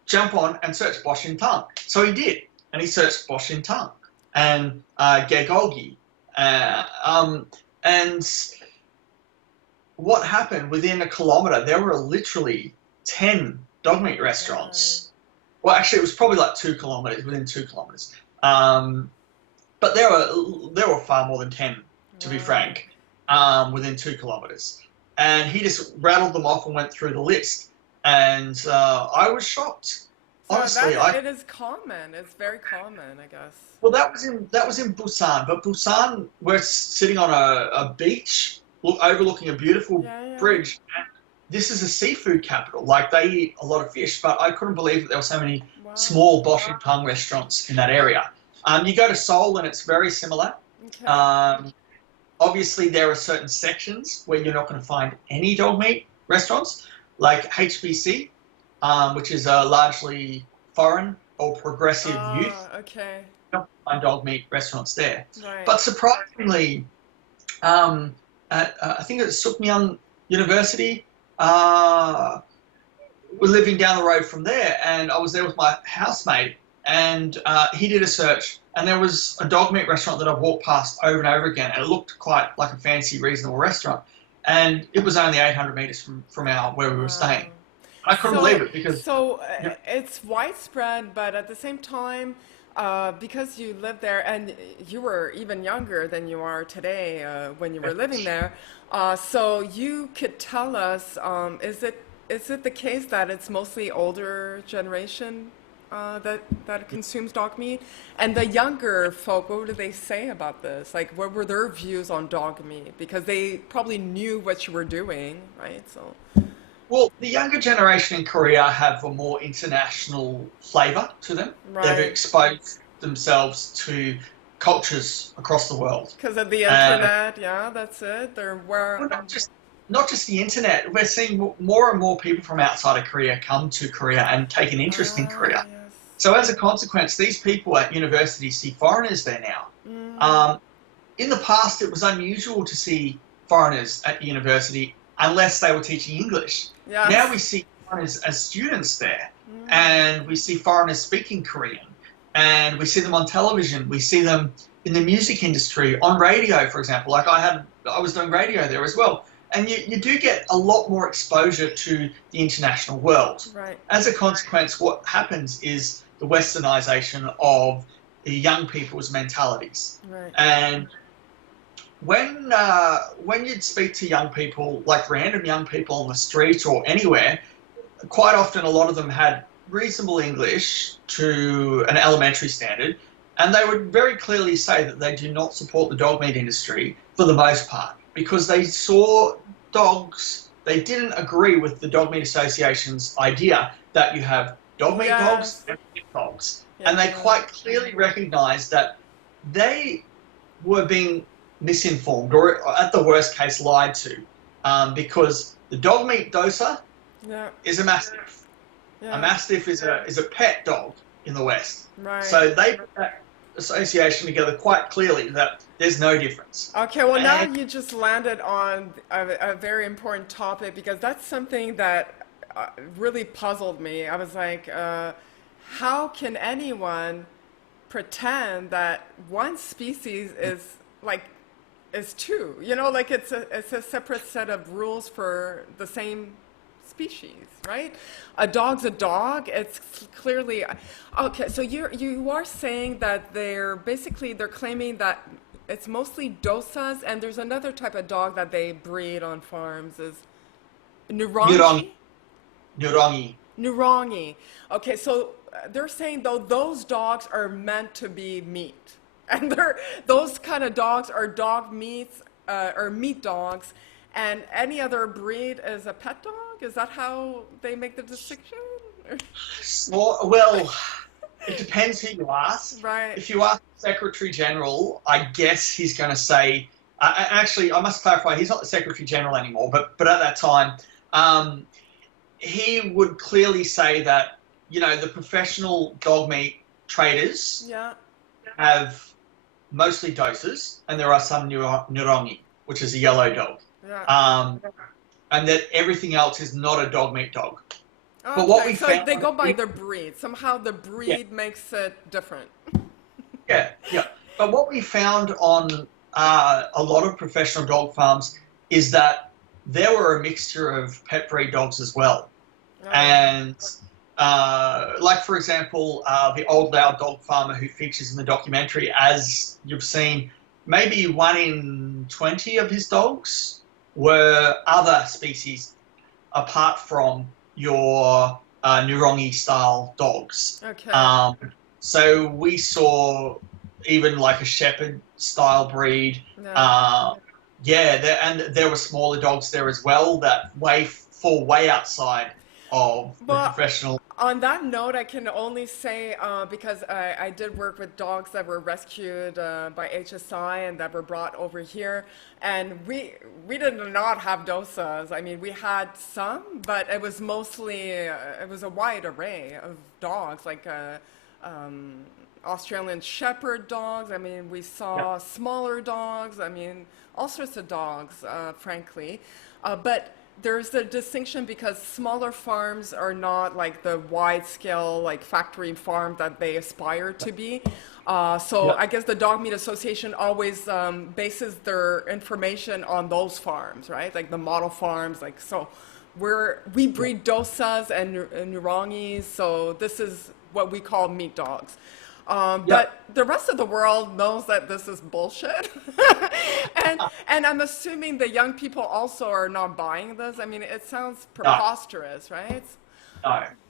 jump on and search Boshin Tung. So he did. And he searched Boshin Tung and Gegolgi. And what happened, within a kilometre, there were literally 10 dog meat restaurants. Well, actually, it was probably like 2 kilometres, within 2 kilometres. But there were far more than 10, to be frank, within 2 kilometres. And he just rattled them off and went through the list. And I was shocked. So Honestly, it is common. It's very common, I guess. Well, that was in Busan, but Busan, we're sitting on a beach, overlooking a beautiful bridge. And this is a seafood capital. Like, they eat a lot of fish, but I couldn't believe that there were so many small Boshin Tung restaurants in that area. You go to Seoul, and it's very similar. Okay. Obviously, there are certain sections where you're not going to find any dog meat restaurants, like HBC, which is a largely foreign or progressive youth. Okay. You don't find dog meat restaurants there. Right. But surprisingly, I think it's Sukmyung University, we're living down the road from there, and I was there with my housemate, and he did a search, and there was a dog meat restaurant that I've walked past over and over again, and it looked quite like a fancy, reasonable restaurant, and it was only 800 metres from where we were staying. I couldn't believe it, because... So it's widespread, but at the same time, because you lived there, and you were even younger than you are today when you were living there, so you could tell us, is it the case that it's mostly older generation that consumes dog meat? And the younger folk, what do they say about this? Like, what were their views on dog meat? Because they probably knew what you were doing, right? So... Well, the younger generation in Korea have a more international flavour to them. Right. They've exposed themselves to cultures across the world. Because of the internet, that's it. Well, not just the internet. We're seeing more and more people from outside of Korea come to Korea and take an interest in Korea. Yes. So as a consequence, these people at university see foreigners there now. In the past, it was unusual to see foreigners at university unless they were teaching English. Yes. Now we see foreigners as students there, and we see foreigners speaking Korean, and we see them on television, we see them in the music industry, on radio, for example. Like, I was doing radio there as well, and you do get a lot more exposure to the international world. Right. As a consequence, what happens is the westernization of the young people's mentalities. Right. And when you'd speak to young people, like random young people on the street or anywhere, quite often a lot of them had reasonable English to an elementary standard, and they would very clearly say that they do not support the dog meat industry for the most part, because they saw dogs, they didn't agree with the Dog Meat Association's idea that you have dog meat dogs and pit dogs. And they quite clearly recognised that they were being misinformed, or at the worst case lied to, because the dog meat dosa is a mastiff. A mastiff is a pet dog in the West. Right. So they put that association together quite clearly, that there's no difference. Okay, well, now you just landed on a very important topic, because that's something that really puzzled me. I was like, how can anyone pretend that one species is two? You know, like it's a separate set of rules for the same species, right? A dog's a dog. It's clearly okay. So you are saying that they're claiming that it's mostly dosas, and there's another type of dog that they breed on farms is Nurongi. Nurangi. Nurongi. Nurangi. Okay, so they're saying though those dogs are meant to be meat, and those kind of dogs are dog meats or meat dogs, and any other breed is a pet dog. Is that how they make the distinction? Well, it depends who you ask. Right. If you ask the Secretary General, I guess he's going to say. Actually, I must clarify, he's not the Secretary General anymore. But at that time, he would clearly say that the professional dog meat traders Yeah. have mostly doses, and there are some Nurongi, which is a yellow dog, Yeah. and that everything else is not a dog meat dog. Okay, But what we so found, they go by the breed. Somehow the breed makes it different. yeah. But what we found on a lot of professional dog farms is that there were a mixture of pet breed dogs as well. And like, for example, the old loud dog farmer who features in the documentary, as you've seen, maybe 1 in 20 of his dogs were other species apart from your Nurongi-style dogs. Okay. So we saw even like a shepherd-style breed. Yeah. And there were smaller dogs there as well that fall way outside of the professional. On that note, I can only say, because I did work with dogs that were rescued by HSI and that were brought over here, and we did not have dosas. I mean, we had some, but it was mostly, it was a wide array of dogs, like Australian Shepherd dogs. I mean, we saw smaller dogs. I mean, all sorts of dogs, frankly. But there's a distinction because smaller farms are not like the wide scale, like factory farm that they aspire to be. I guess the Dog Meat Association always bases their information on those farms, right? Like the model farms, like, so we breed dosas and Nurongis, so this is what we call meat dogs. But the rest of the world knows that this is bullshit. and I'm assuming the young people also are not buying this. I mean, it sounds preposterous, right?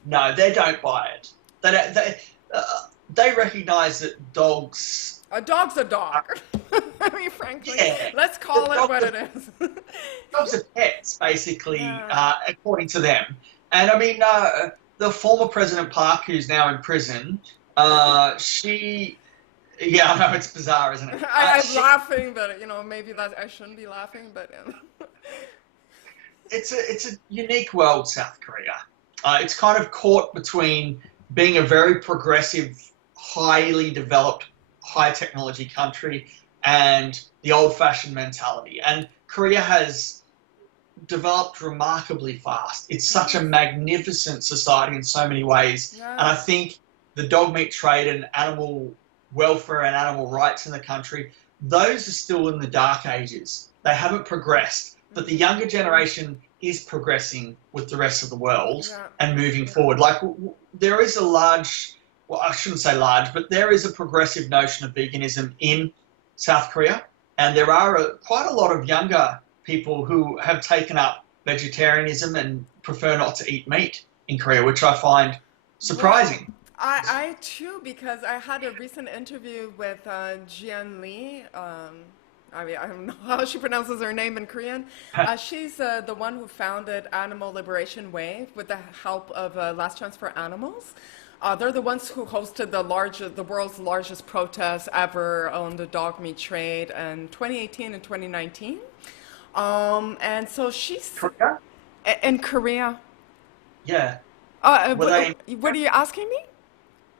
No, they don't buy it. They recognize that dogs... A dog's a dog. I mean, frankly, let's call it what it is. Dogs are pets, basically, according to them. And I mean, the former President Park, who's now in prison... I know, it's bizarre, isn't it? I'm laughing, but maybe that I shouldn't be laughing, but it's a unique world, South Korea. It's kind of caught between being a very progressive, highly developed, high technology country and the old-fashioned mentality. And Korea has developed remarkably fast. It's such a magnificent society in so many ways, and I think the dog meat trade and animal welfare and animal rights in the country, those are still in the dark ages. They haven't progressed, but the younger generation is progressing with the rest of the world and moving forward. Like, there is a large, well, I shouldn't say large, but there is a progressive notion of veganism in South Korea, and there are quite a lot of younger people who have taken up vegetarianism and prefer not to eat meat in Korea, which I find surprising. I too, because I had a recent interview with Jian Lee. I mean, I don't know how she pronounces her name in Korean. She's the one who founded Animal Liberation Wave with the help of Last Chance for Animals. They're the ones who hosted the world's largest protest ever on the dog meat trade in 2018 and 2019. And so she's Korea? In Korea. Yeah. What are you asking me?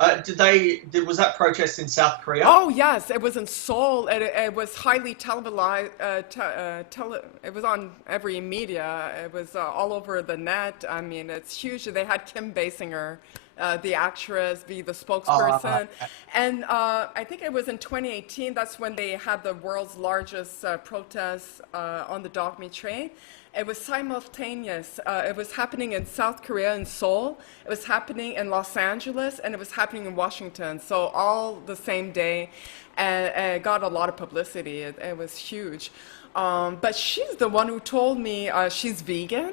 Was that protest in South Korea? Oh yes, it was in Seoul. It was highly televised. It was on every media. It was all over the net. I mean, it's huge. They had Kim Basinger the actress be the Uh, spokesperson. And I think it was in 2018, that's when they had the world's largest protest on the dog meat trade. It was simultaneous. It was happening in South Korea, in Seoul. It was happening in Los Angeles, and it was happening in Washington. So all the same day, and it got a lot of publicity. It was huge. But she's the one who told me she's vegan,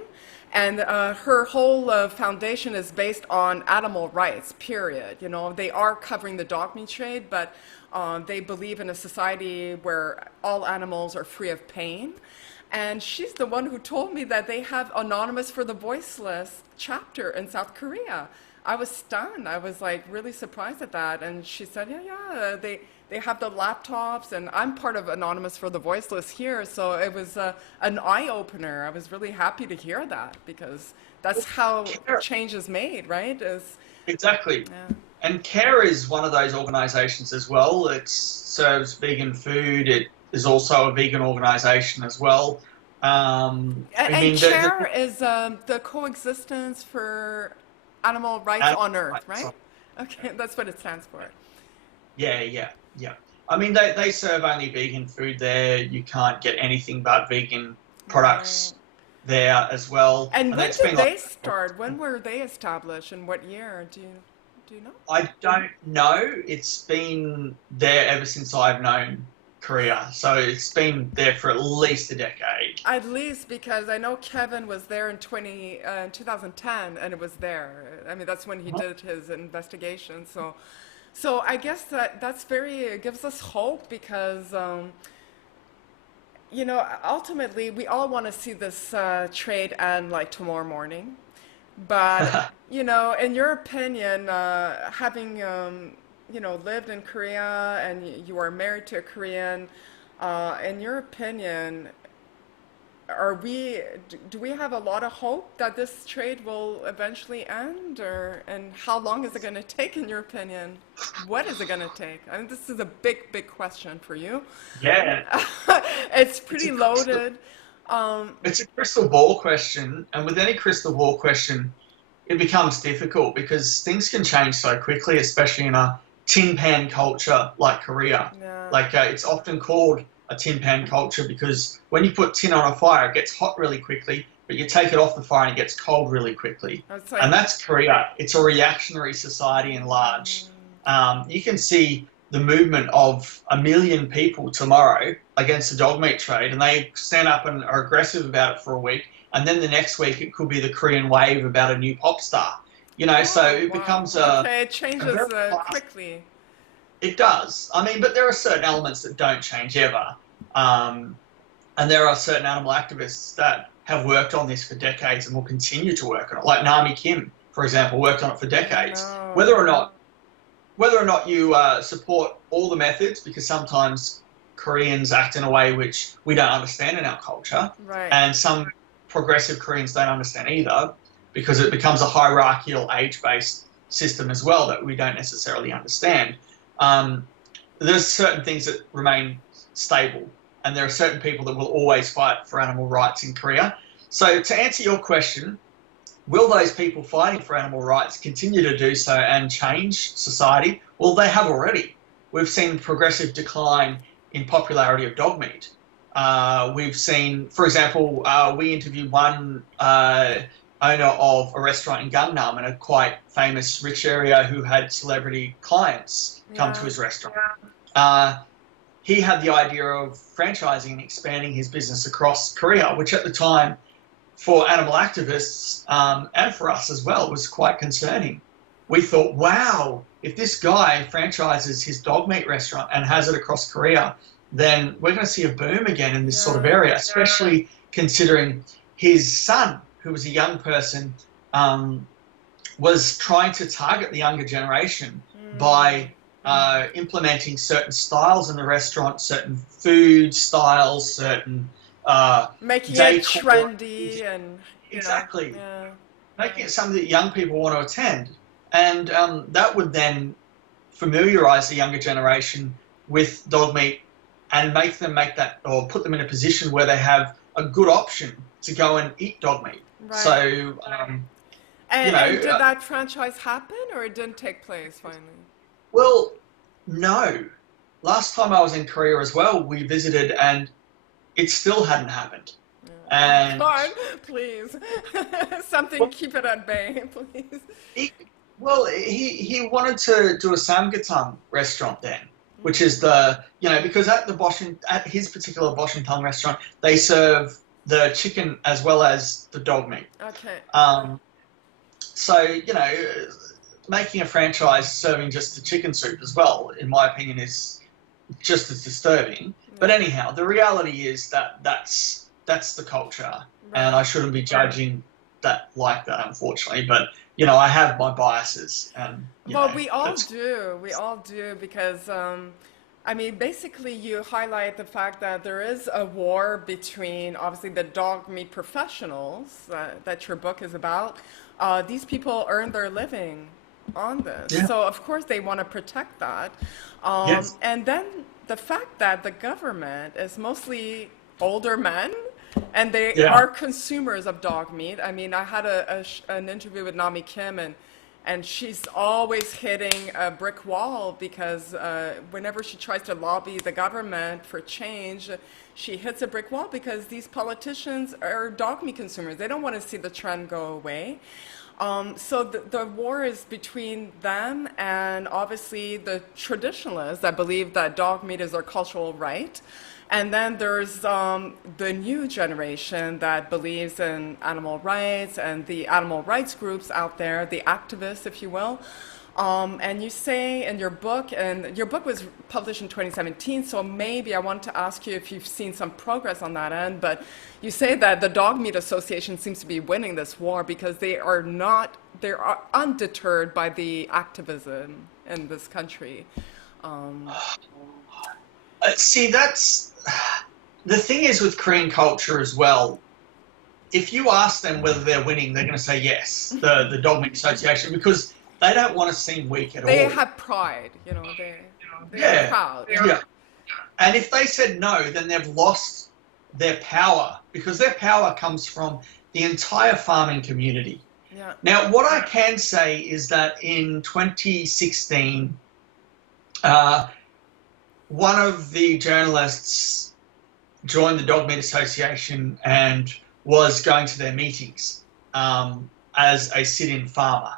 and her whole foundation is based on animal rights, period. You know, they are covering the dog meat trade, but they believe in a society where all animals are free of pain. And she's the one who told me that they have Anonymous for the Voiceless chapter in South Korea. I was stunned. I was like really surprised at that. And she said, yeah, they have the laptops, and I'm part of Anonymous for the Voiceless here. So it was an eye-opener. I was really happy to hear that, because that's how change is made, right? exactly. Yeah. And CARE is one of those organisations as well. It serves vegan food. It is also a vegan organisation as well. I And mean, CARE is the coexistence for animal rights on Earth, right? so- Okay, that's what it stands for. yeah, yeah, yeah. I mean, they serve only vegan food there. You can't get anything but vegan products there as well. And when it's did been they like, start? When were they established? In what year? Do you know? I don't know. It's been there ever since I've known Korea. So it's been there for at least a decade. At least, because I know Kevin was there in 2010, and it was there. I mean, that's when he did his investigation. So I guess that's very, it gives us hope, because you know, ultimately we all want to see this trade end like tomorrow morning. But you know, in your opinion, having you know, lived in Korea, and you are married to a Korean, in your opinion, do we have a lot of hope that this trade will eventually end, and how long is it going to take, in your opinion? What is it going to take? I mean, this is a big question for you. Yeah. It's pretty loaded. It's a crystal ball question, and with any crystal ball question, it becomes difficult because things can change so quickly, especially in a tin pan culture like Korea. Yeah. Like it's often called a tin pan culture because when you put tin on a fire, it gets hot really quickly, but you take it off the fire and it gets cold really quickly. It's And like, that's Korea. It's a reactionary society in large. You can see the movement of 1 million people tomorrow against the dog meat trade, and they stand up and are aggressive about it for a week, and then the next week it could be the Korean wave about a new pop star. You know, so oh, it wow. becomes Okay, it a changes very fast. quickly. It does. I mean, but there are certain elements that don't change ever. Um, and there are certain animal activists that have worked on this for decades and will continue to work on it. Like Naomi Kim, for example, worked on it for decades. No. Whether or not you support all the methods, because sometimes Koreans act in a way which we don't understand in our culture, Right. and some progressive Koreans don't understand either, because it becomes a hierarchical, age-based system as well that we don't necessarily understand. Um, there's certain things that remain stable, and there are certain people that will always fight for animal rights in Korea. So to answer your question, will those people fighting for animal rights continue to do so and change society? Well, they have already. We've seen progressive decline in popularity of dog meat. We've seen, for example, we interviewed one owner of a restaurant in Gangnam, in a quite famous rich area, who had celebrity clients come to Yeah. his restaurant. He had the idea of franchising and expanding his business across Korea, which at the time, for animal activists and for us as well, was quite concerning. We thought, wow, if this guy franchises his dog meat restaurant and has it across Korea, then we're going to see a boom again in this sort of Yeah. area, especially considering his son, who was a young person, was trying to target the younger generation by implementing certain styles in the restaurant, certain food styles, certain Making it decor. trendy, and Exactly. yeah. Making it something that young people want to attend. And that would then familiarise the younger generation with dog meat and make that, or put them in a position where they have a good option to go and eat dog meat. Right. So And did that franchise happen, or it didn't take place finally? well, no. Last time I was in Korea as well, we visited and it still hadn't happened. Come And on, please. Something, well, keep it at bay, please. he, he wanted to do a samgyetang restaurant then, which is the, because at the at his particular Boshintang restaurant, they serve the chicken as well as the dog meat. Okay. So, making a franchise serving just the chicken soup as well, in my opinion, is just as disturbing. But anyhow, the reality is that that's the culture, and I shouldn't be judging that like that, unfortunately. But I have my biases, and Well, we all do. We all do because, I mean, basically, you highlight the fact that there is a war between, obviously, the dog meat professionals that your book is about. These people earn their living on this, so of course they want to protect that. Yes. And then the fact that the government is mostly older men and they are consumers of dog meat. I mean, I had an interview with Nami Kim, and she's always hitting a brick wall because whenever she tries to lobby the government for change, she hits a brick wall because these politicians are dog meat consumers. They don't want to see the trend go away. So the war is between them and obviously the traditionalists that believe that dog meat is their cultural right. And then there's the new generation that believes in animal rights and the animal rights groups out there, the activists, if you will. And you say in your book, and your book was published in 2017, so maybe I wanted to ask you if you've seen some progress on that end, but you say that the Dog Meat Association seems to be winning this war because they're undeterred by the activism in this country. See, that's the thing is with Korean culture as well. If you ask them whether they're winning, they're going to say yes, the Dog Meat Association, because they don't want to seem weak at all. They have pride, they're proud. Yeah. And if they said no, then they've lost their power, because their power comes from the entire farming community. Yeah. Now, what I can say is that in 2016, one of the journalists joined the Dog Meat Association and was going to their meetings as a sit-in farmer.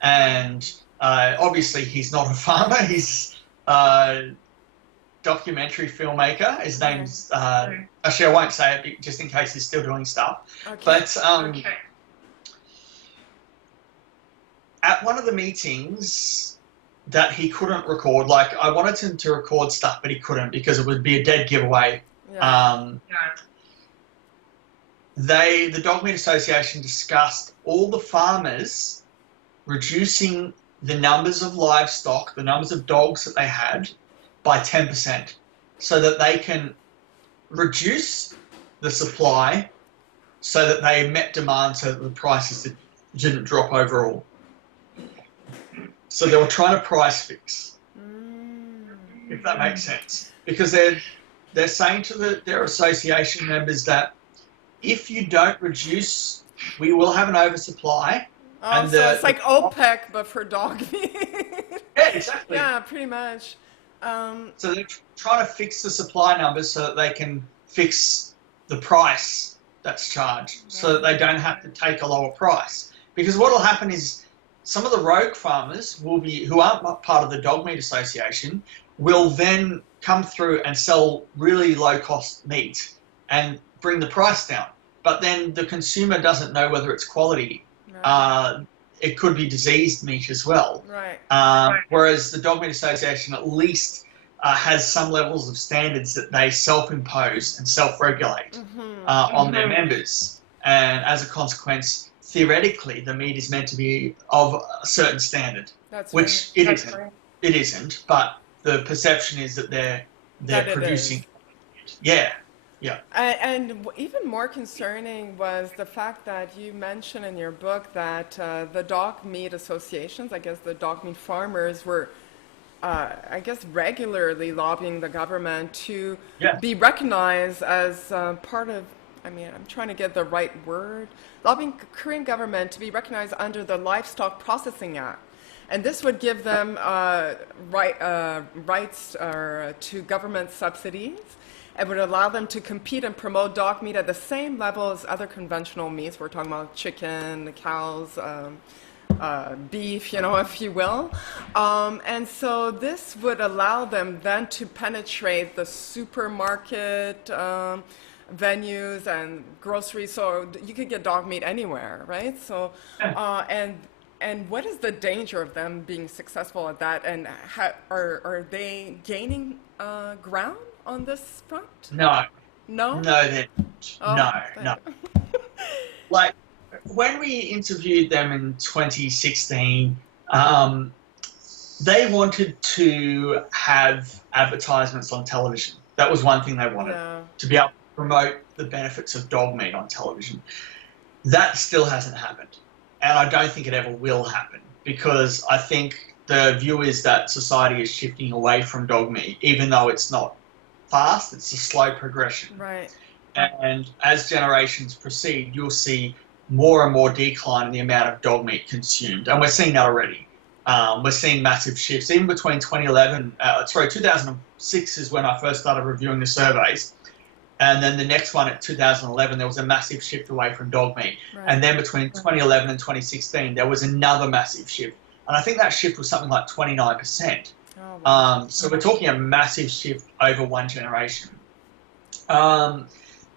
And obviously he's not a farmer, he's a documentary filmmaker. His name's, actually I won't say it just in case he's still doing stuff. Okay. But at one of the meetings that he couldn't record, like I wanted him to record stuff, but he couldn't because it would be a dead giveaway. The Dog Meat Association discussed all the farmers reducing the numbers of livestock, the numbers of dogs that they had by 10%, so that they can reduce the supply so that they met demand, so that the prices didn't drop overall. So they were trying to price fix, if that makes sense. Because they're saying to their association members that if you don't reduce, we will have an oversupply. Oh, and so it's like OPEC, but for dog meat. Yeah, exactly. Yeah, pretty much. So they're trying to fix the supply numbers so that they can fix the price that's charged, so that they don't have to take a lower price. Because what will happen is some of the rogue farmers who aren't part of the Dog Meat Association will then come through and sell really low-cost meat and bring the price down. But then the consumer doesn't know whether it's quality. Right. It could be diseased meat as well. Right. Whereas the Dog Meat Association at least has some levels of standards that they self-impose and self-regulate on their members. And as a consequence, theoretically, the meat is meant to be of a certain standard, which it isn't. Right. It isn't, but the perception is that they're producing. Yeah. Yeah. And even more concerning was the fact that you mentioned in your book that the dog meat associations, I guess the dog meat farmers, were, I guess, regularly lobbying the government to be recognized as part of, I mean, I'm trying to get the right word, lobbying Korean government to be recognized under the Livestock Processing Act. And this would give them rights to government subsidies. It would allow them to compete and promote dog meat at the same level as other conventional meats. We're talking about chicken, cows, beef, if you will. And so this would allow them then to penetrate the supermarket venues and groceries. So you could get dog meat anywhere, right? So, and what is the danger of them being successful at that? And are they gaining ground on this front? No, No? no, they're Oh, no. Like when we interviewed them in 2016, they wanted to have advertisements on television. That was one thing they wanted, yeah. to be able to promote the benefits of dog meat on television. That still hasn't happened. And I don't think it ever will happen, because I think the view is that society is shifting away from dog meat, even though it's not fast, it's a slow progression. Right. And as generations proceed, you'll see more and more decline in the amount of dog meat consumed. And we're seeing that already. We're seeing massive shifts. Even between 2006 is when I first started reviewing the surveys. And then the next one at 2011, there was a massive shift away from dog meat. Right. And then between 2011 and 2016, there was another massive shift. And I think that shift was something like 29%. Oh, wow. So we're talking a massive shift over one generation. Now,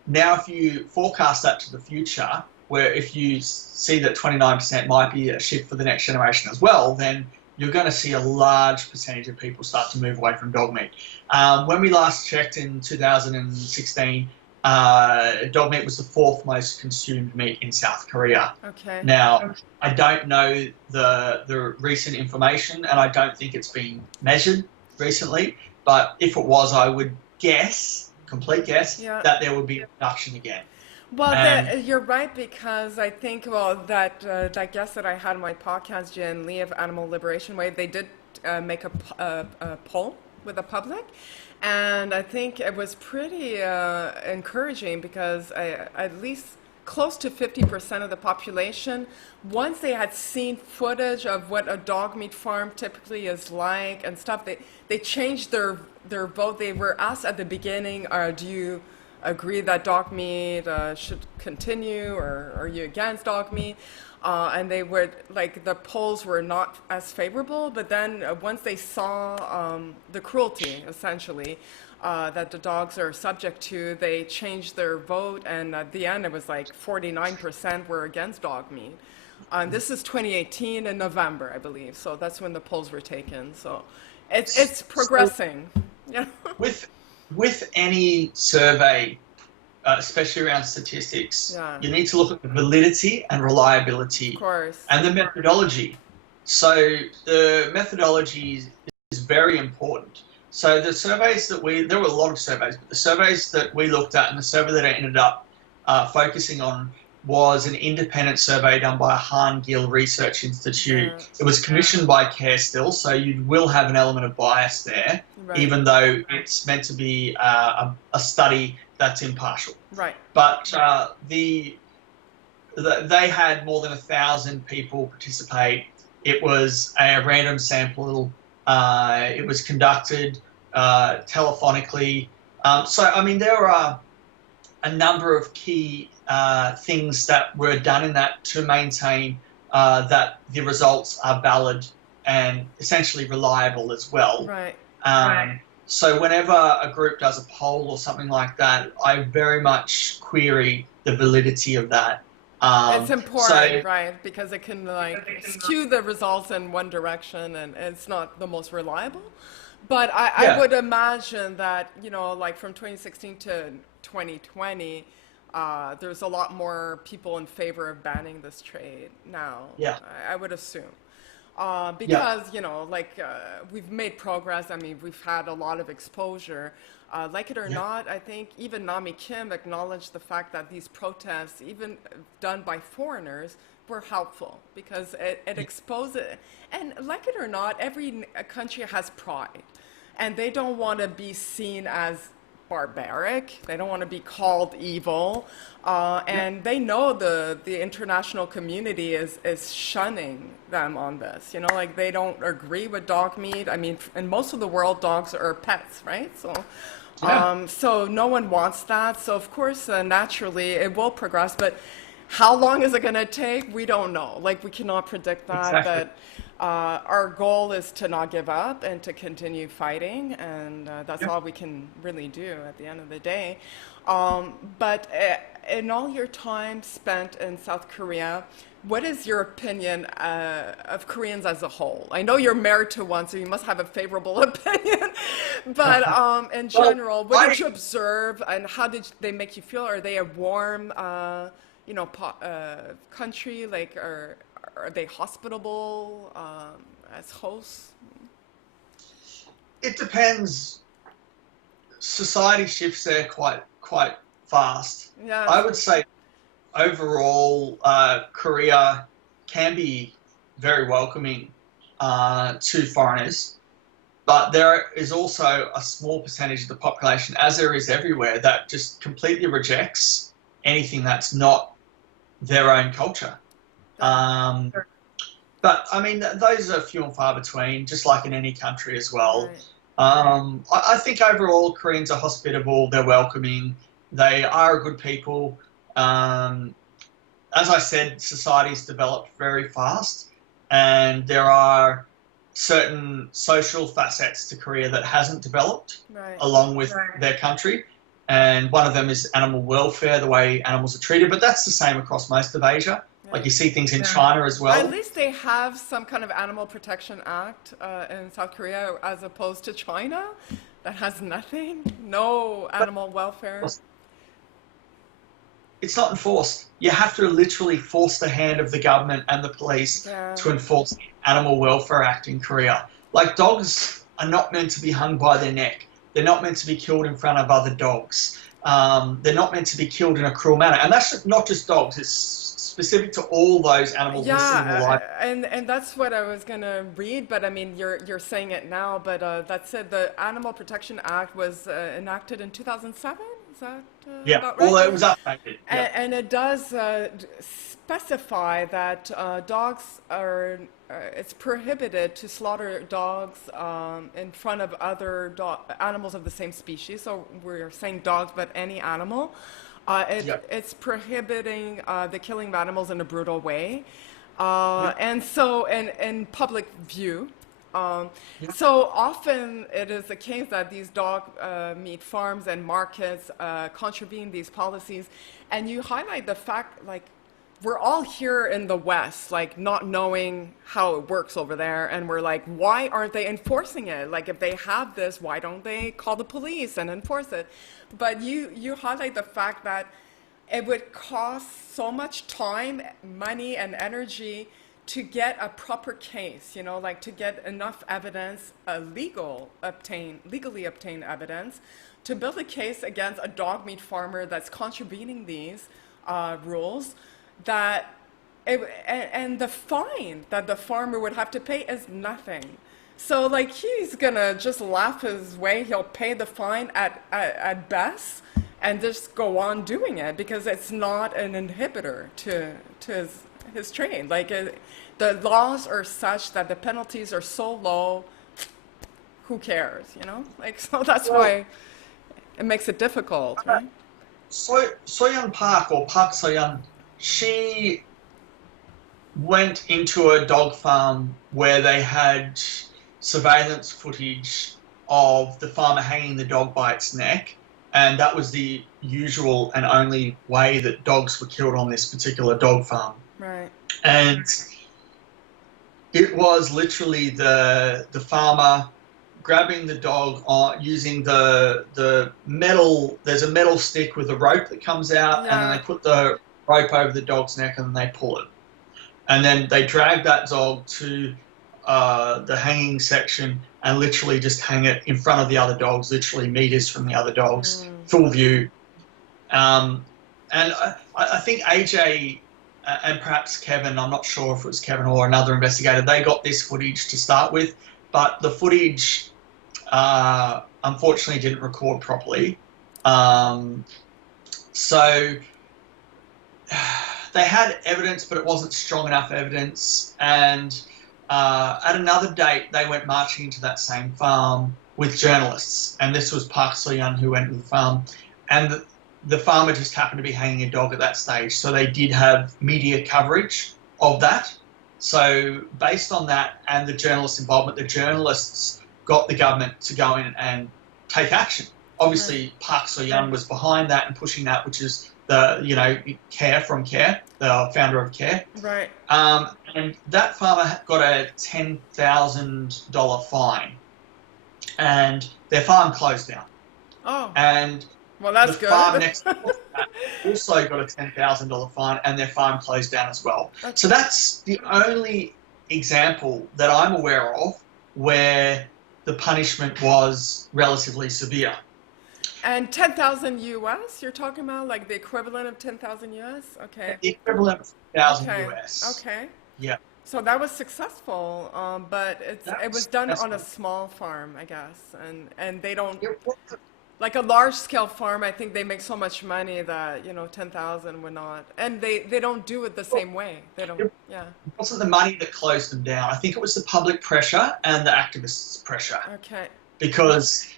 if you forecast that to the future, where if you see that 29% might be a shift for the next generation as well, then you're going to see a large percentage of people start to move away from dog meat. When we last checked in 2016, dog meat was the fourth most consumed meat in South Korea. Okay. Now, I don't know the recent information, and I don't think it's been measured recently, but if it was, I would guess, complete guess, that there would be a reduction again. Well, you're right, because I think, that guest that I had on my podcast, Jen Lee of Animal Liberation Wave, they did make a poll with the public. And I think it was pretty encouraging, because at least close to 50% of the population, once they had seen footage of what a dog meat farm typically is like and stuff, they changed their vote. They were asked at the beginning, do you agree that dog meat should continue, or are you against dog meat? And they were the polls were not as favorable, but then once they saw the cruelty, essentially, that the dogs are subject to, they changed their vote, and at the end it was 49% were against dog meat. This is 2018 in November, I believe, so that's when the polls were taken. So it's progressing. Yeah. With any survey, especially around statistics, you need to look at the validity and reliability, of course, and the methodology. So the methodology is very important. So the surveys there were a lot of surveys, but the surveys that we looked at, and the survey that I ended up focusing on, was an independent survey done by Han Gill Research Institute. It was commissioned by Care Still, so you will have an element of bias there, even though it's meant to be a study that's impartial. Right. But they had more than 1,000 people participate. It was a random sample. It was conducted telephonically. So, I mean, there are a number of key things that were done in that to maintain that the results are valid and essentially reliable as well. Right. So whenever a group does a poll or something like that, I very much query the validity of that. It's important, right? Because it can skew the results in one direction, and it's not the most reliable. But I would imagine that, from 2016 to 2020, there's a lot more people in favor of banning this trade now. Yeah. I would assume. Because, we've made progress. I mean, we've had a lot of exposure. Like it or not, I think even Nami Kim acknowledged the fact that these protests, even done by foreigners, were helpful, because it exposed it. And like it or not, every country has pride, and they don't want to be seen as barbaric. They don't want to be called evil. And they know the international community is shunning them on this. You know, like they don't agree with dog meat. I mean, in most of the world, dogs are pets, right? So, so no one wants that. So of course, naturally, it will progress. But how long is it going to take? We don't know. Like we cannot predict that. Exactly. But our goal is to not give up and to continue fighting, and that's all we can really do at the end of the day. But in all your time spent in South Korea, what is your opinion of Koreans as a whole? I know you're married to one, so you must have a favorable opinion. But in general, what did you observe, and how did they make you feel? Are they a warm, country? Like, are they hospitable as hosts? It depends. Society shifts there quite fast. Yeah. I would say overall, Korea can be very welcoming to foreigners, but there is also a small percentage of the population, as there is everywhere, that just completely rejects anything that's not their own culture. But I mean, those are few and far between, just like in any country as well. Right. I think overall Koreans are hospitable, they're welcoming, they are good people. As I said, society's developed very fast, and there are certain social facets to Korea that hasn't developed along with their country. And one of them is animal welfare, the way animals are treated, but that's the same across most of Asia. Like you see things in China as well. At least they have some kind of Animal Protection Act in South Korea, as opposed to China, that has nothing, no animal welfare. It's not enforced. You have to literally force the hand of the government and the police to enforce the Animal Welfare Act in Korea. Like, dogs are not meant to be hung by their neck. They're not meant to be killed in front of other dogs. They're not meant to be killed in a cruel manner. And that's not just dogs. It's specific to all those animals listed in the library. And that's what I was gonna read, but I mean you're saying it now. But that said, the Animal Protection Act was enacted in 2007. Is that about right? Well, it was updated. And it does specify that dogs are. It's prohibited to slaughter dogs in front of other animals of the same species. So we're saying dogs, but any animal. It's prohibiting the killing of animals in a brutal way. And so in public view. So often it is the case that these dog meat farms and markets contravene these policies. And you highlight the fact, like, we're all here in the West, like, not knowing how it works over there. And we're like, why aren't they enforcing it? Like, if they have this, why don't they call the police and enforce it? But you highlight the fact that it would cost so much time, money, and energy to get a proper case, you know, like to get enough evidence, legally obtained evidence, to build a case against a dog meat farmer that's contravening these rules, and the fine that the farmer would have to pay is nothing. So, like, he's gonna just laugh his way. He'll pay the fine at best and just go on doing it because it's not an inhibitor to his trade. Like, the laws are such that the penalties are so low, who cares, you know? Like, so that's why it makes it difficult, right? Soyeon Park, or Park Soyeon, she went into a dog farm where they had surveillance footage of the farmer hanging the dog by its neck, and that was the usual and only way that dogs were killed on this particular dog farm. Right. And it was literally the farmer grabbing the dog using the metal. There's a metal stick with a rope that comes out, and then they put the rope over the dog's neck and then they pull it, and then they drag that dog to the hanging section and literally just hang it in front of the other dogs, literally meters from the other dogs, full view. And I think AJ and perhaps Kevin, I'm not sure if it was Kevin or another investigator, they got this footage to start with, but the footage unfortunately didn't record properly. Um, so they had evidence, but it wasn't strong enough evidence. And at another date, they went marching into that same farm with journalists. And this was Park So-young who went to the farm. And the farmer just happened to be hanging a dog at that stage. So they did have media coverage of that. So based on that and the journalists' involvement, the journalists got the government to go in and take action. Obviously, Park So-young was behind that and pushing that, which is the Care from Care, the founder of Care. Right. And that farmer got a $10,000 fine, and their farm closed down. Oh. And well, that's the good. farm next door to that also got a $10,000 fine, and their farm closed down as well. Okay. So that's the only example that I'm aware of where the punishment was relatively severe. And 10,000 US, you're talking about like the equivalent of 10,000 US? Okay. The equivalent of 1,000 Okay. US. Okay. Yeah. So that was successful, but it was done on a small farm, I guess, and they don't like a large scale farm. I think they make so much money that 10,000 would not, and they don't do it the same way. They don't. Yeah. It wasn't the money that closed them down. I think it was the public pressure and the activists' pressure. Okay. Because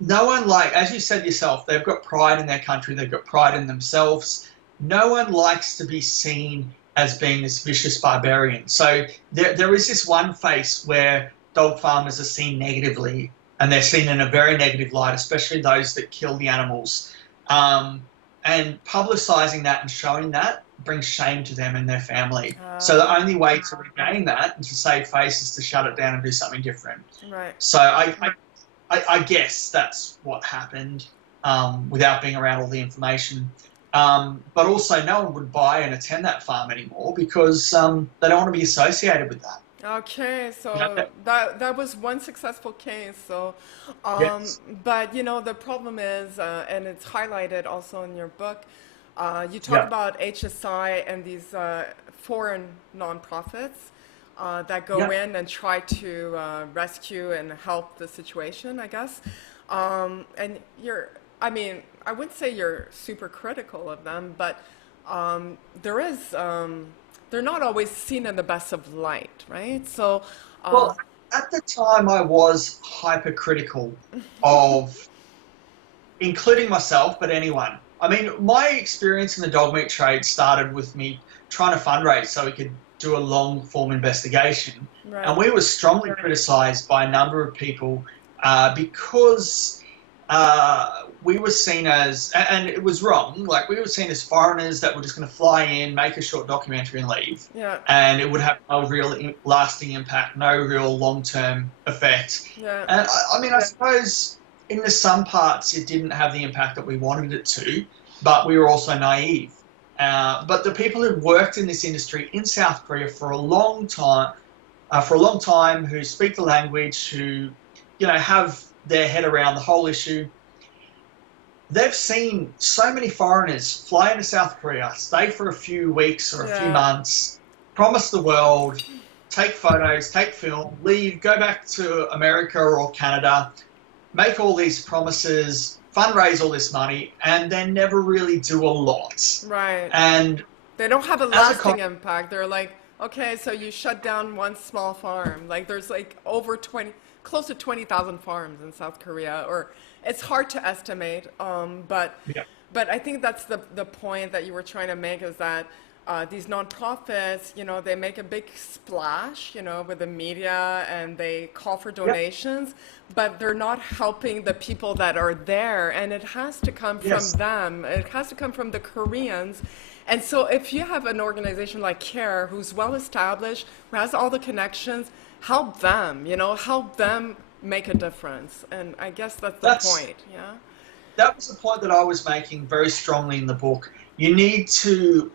no one, like, as you said yourself, they've got pride in their country, they've got pride in themselves. No one likes to be seen as being this vicious barbarian. So there is this one face where dog farmers are seen negatively, and they're seen in a very negative light, especially those that kill the animals. And publicising that and showing that brings shame to them and their family. So the only way to regain that and to save face is to shut it down and do something different. Right. So I guess that's what happened without being around all the information. But also no one would buy and attend that farm anymore because they don't want to be associated with that. Okay, so that was one successful case. So, Yes. but the problem is, and it's highlighted also in your book. You talk about HSI and these foreign nonprofits that go in and try to rescue and help the situation, I guess. And I wouldn't say you're super critical of them, but they're not always seen in the best of light, right? So, Well, at the time I was hypercritical of, including myself, but anyone. I mean, my experience in the dog meat trade started with me trying to fundraise so we could do a long-form investigation. right. And we were strongly criticised by a number of people because we were seen as, and it was wrong, like we were seen as foreigners that were just going to fly in, make a short documentary and leave. Yeah. And it would have no real lasting impact, no real long-term effect. Yeah. And I suppose in some parts it didn't have the impact that we wanted it to, but we were also naive. But the people who worked in this industry in South Korea for a long time, who speak the language, who, have their head around the whole issue, they've seen so many foreigners fly into South Korea, stay for a few weeks or a few months, promise the world, take photos, take film, leave, go back to America or Canada, make all these promises, fundraise all this money, and then never really do a lot. Right. And they don't have a lasting impact. They're like, okay, so you shut down one small farm. Like there's like close to 20,000 farms in South Korea, or it's hard to estimate. But I think that's the point that you were trying to make, is that these nonprofits, they make a big splash, with the media, and they call for donations, but they're not helping the people that are there. And it has to come from them. It has to come from the Koreans. And so if you have an organization like CARE, who's well established, who has all the connections, help them, help them make a difference. And I guess that's the point, yeah? That was the point that I was making very strongly in the book. You need to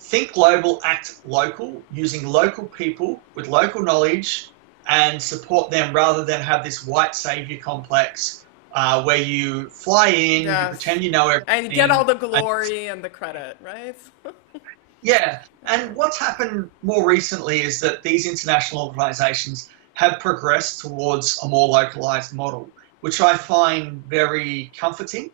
think global, act local, using local people with local knowledge and support them, rather than have this white savior complex where you fly in, you pretend you know everything. And you get all the glory and the credit, right? Yeah, and what's happened more recently is that these international organisations have progressed towards a more localised model, which I find very comforting.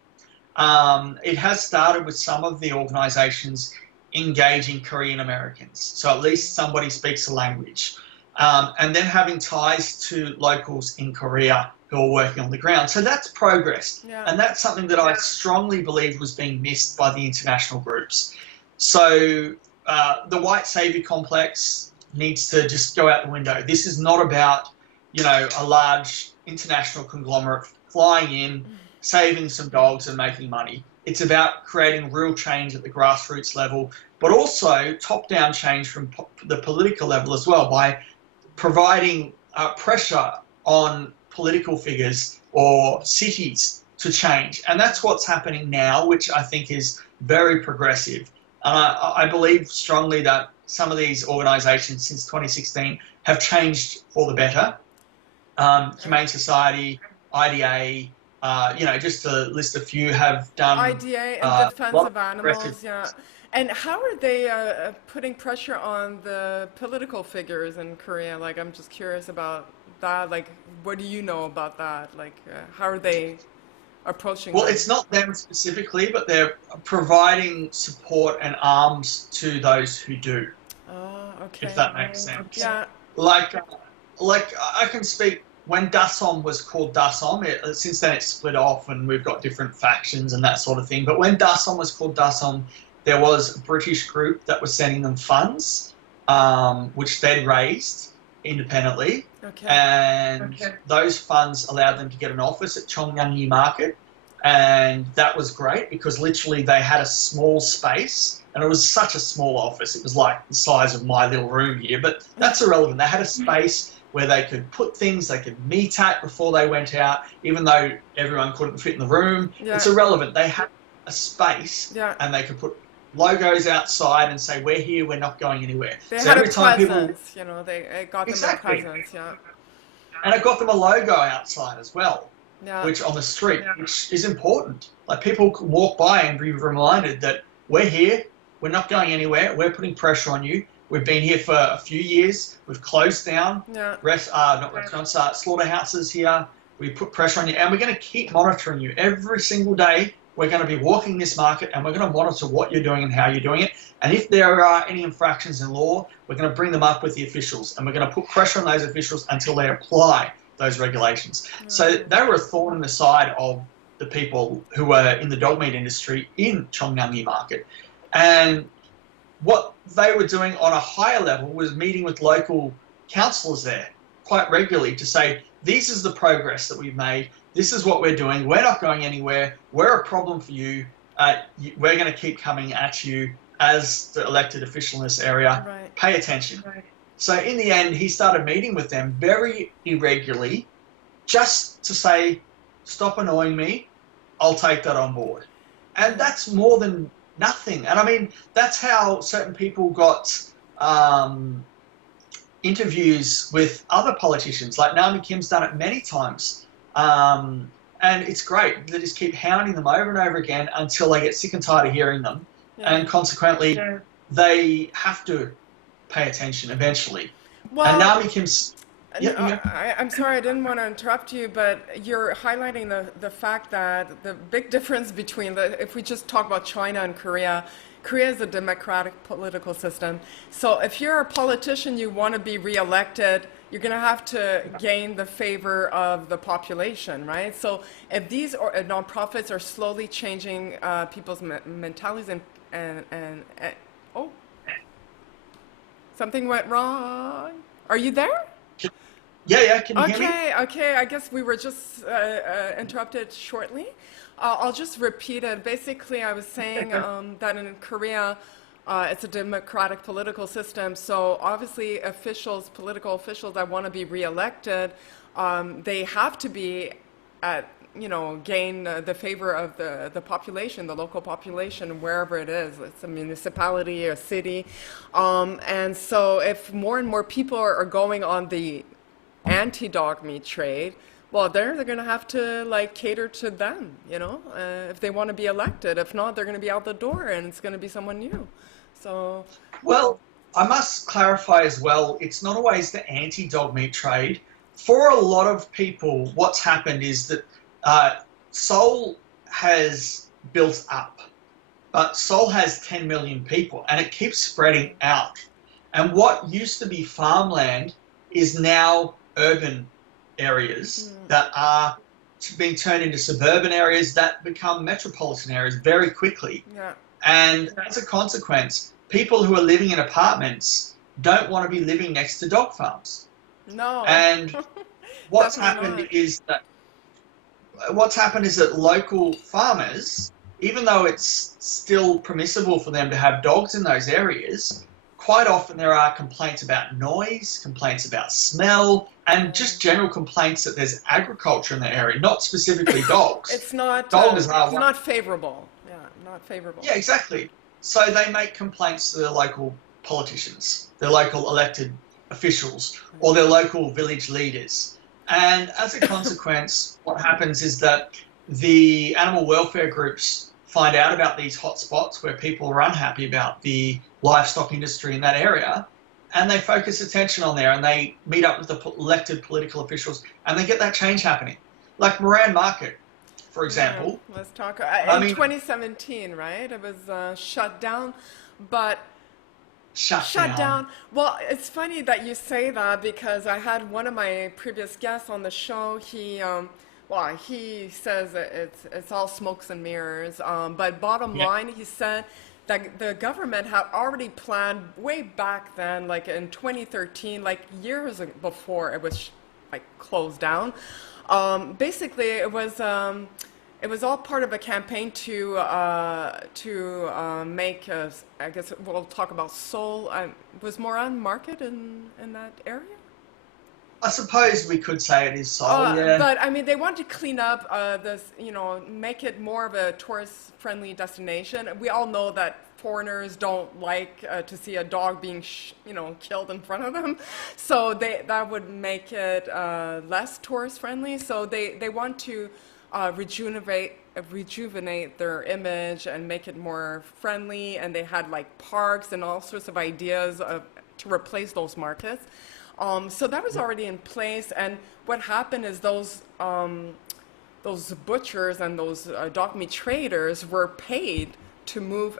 it has started with some of the organisations engaging Korean Americans, so at least somebody speaks the language, and then having ties to locals in Korea who are working on the ground. So that's progress, and that's something that I strongly believe was being missed by the international groups. So the white saviour complex needs to just go out the window. This is not about, a large international conglomerate flying in, saving some dogs and making money. It's about creating real change at the grassroots level, but also top-down change from the political level as well, by providing pressure on political figures or cities to change. And that's what's happening now, which I think is very progressive. And I believe strongly that some of these organisations since 2016 have changed for the better. Humane Society, IDA, just to list a few, have done IDA and Defense of progressive. Animals, And how are they putting pressure on the political figures in Korea? Like, I'm just curious about that. Like, what do you know about that? Like, how are they approaching Well, them? it's not them specifically, but they're providing support and arms to those who do, Oh, okay. if that makes sense. Yeah. Like, I can speak when Dasom was called Dasom. Since then, it's split off, and we've got different factions and that sort of thing. But when Dasom was called Dasom, there was a British group that was sending them funds, which they'd raised independently. Okay. And those funds allowed them to get an office at Chongyangyi Market. And that was great because literally they had a small space, and it was such a small office. It was like the size of my little room here, but that's irrelevant. They had a space where they could put things they could meet at before they went out, even though everyone couldn't fit in the room. Yeah. It's irrelevant. They had a space, Yeah. and they could put logos outside and say, "We're here, we're not going anywhere." They So had every a time presence, people, you know, they got them Exactly. a presence, yeah. and it got them a logo outside as well, Yeah. which on the street, which is important. Like, people can walk by and be reminded that we're here, we're not going anywhere, we're putting pressure on you. We've been here for a few years. We've closed down Yeah. not restaurants, slaughterhouses here. We put pressure on you, and we're going to keep monitoring you every single day. We're going to be walking this market, and we're going to monitor what you're doing and how you're doing it. And if there are any infractions in law, we're going to bring them up with the officials, and we're going to put pressure on those officials until they apply those regulations. So they were a thorn in the side of the people who were in the dog meat industry in Chongyangyi Market. And what they were doing on a higher level was meeting with local councillors there quite regularly to say, this is the progress that we've made, this is what we're doing, we're not going anywhere, we're a problem for you, we're going to keep coming at you as the elected official in this area, Right. pay attention. Right. So in the end, he started meeting with them very irregularly just to say, stop annoying me, I'll take that on board. And that's more than nothing. And I mean, that's how certain people got interviews with other politicians. Like Naomi Kim's done it many times. And it's great. They just keep hounding them over and over again until they get sick and tired of hearing them. Yeah. And consequently, they have to pay attention eventually. Well, and Naomi Kim's... I'm sorry, I didn't want to interrupt you, but you're highlighting the fact that the big difference between if we just talk about China and Korea, Korea is a democratic political system. So if you're a politician, you want to be reelected, you're going to have to gain the favor of the population, right? So if these nonprofits are slowly changing people's mentalities and oh, something went wrong. Are you there? Yeah, can you hear me? Okay, I guess we were just interrupted shortly. I'll just repeat it. Basically, I was saying that in Korea, it's a democratic political system, so obviously political officials that want to be reelected, they have to be gain the favor of the population, the local population, wherever it is. It's a municipality, a city. And so if more and more people are going on the anti-dog meat trade, well, they're going to have to cater to them, if they want to be elected. If not, they're going to be out the door, and it's going to be someone new. So, well, I must clarify as well. It's not always the anti-dog meat trade. For a lot of people, what's happened is that Seoul has built up. But Seoul has 10 million people, and it keeps spreading out. And what used to be farmland is now urban areas that are being turned into suburban areas that become metropolitan areas very quickly. Yeah. And as a consequence, people who are living in apartments don't want to be living next to dog farms. No. And what's Definitely happened not. is that local farmers, even though it's still permissible for them to have dogs in those areas, quite often there are complaints about noise, complaints about smell, and just general complaints that there's agriculture in the area, not specifically dogs. It's not. Dogs are It's one. not favorable. Yeah, not favorable. Yeah, exactly. So they make complaints to their local politicians, their local elected officials, or their local village leaders. And as a consequence, what happens is that the animal welfare groups find out about these hotspots where people are unhappy about the livestock industry in that area, and they focus attention on there, and they meet up with the elected political officials, and they get that change happening. Like Moran Market, for example. Yeah, let's talk. I In mean, 2017, right? It was shut down, but shut shut down. down. Well, it's funny that you say that because I had one of my previous guests on the show. He says that it's all smokes and mirrors. But bottom Yeah. line, he said that the government had already planned way back then, like in 2013, like years before it was like closed down. Basically, it was all part of a campaign to make, I guess we'll talk about Seoul. Was Moran Market in that area? I suppose we could say it is Seoul, yeah. But I mean, they want to clean up this, make it more of a tourist-friendly destination. We all know that foreigners don't like to see a dog being, killed in front of them. So that would make it less tourist-friendly. So they want to rejuvenate their image and make it more friendly. And they had like parks and all sorts of ideas to replace those markets. So that was already in place, and what happened is those butchers and those dog meat traders were paid to move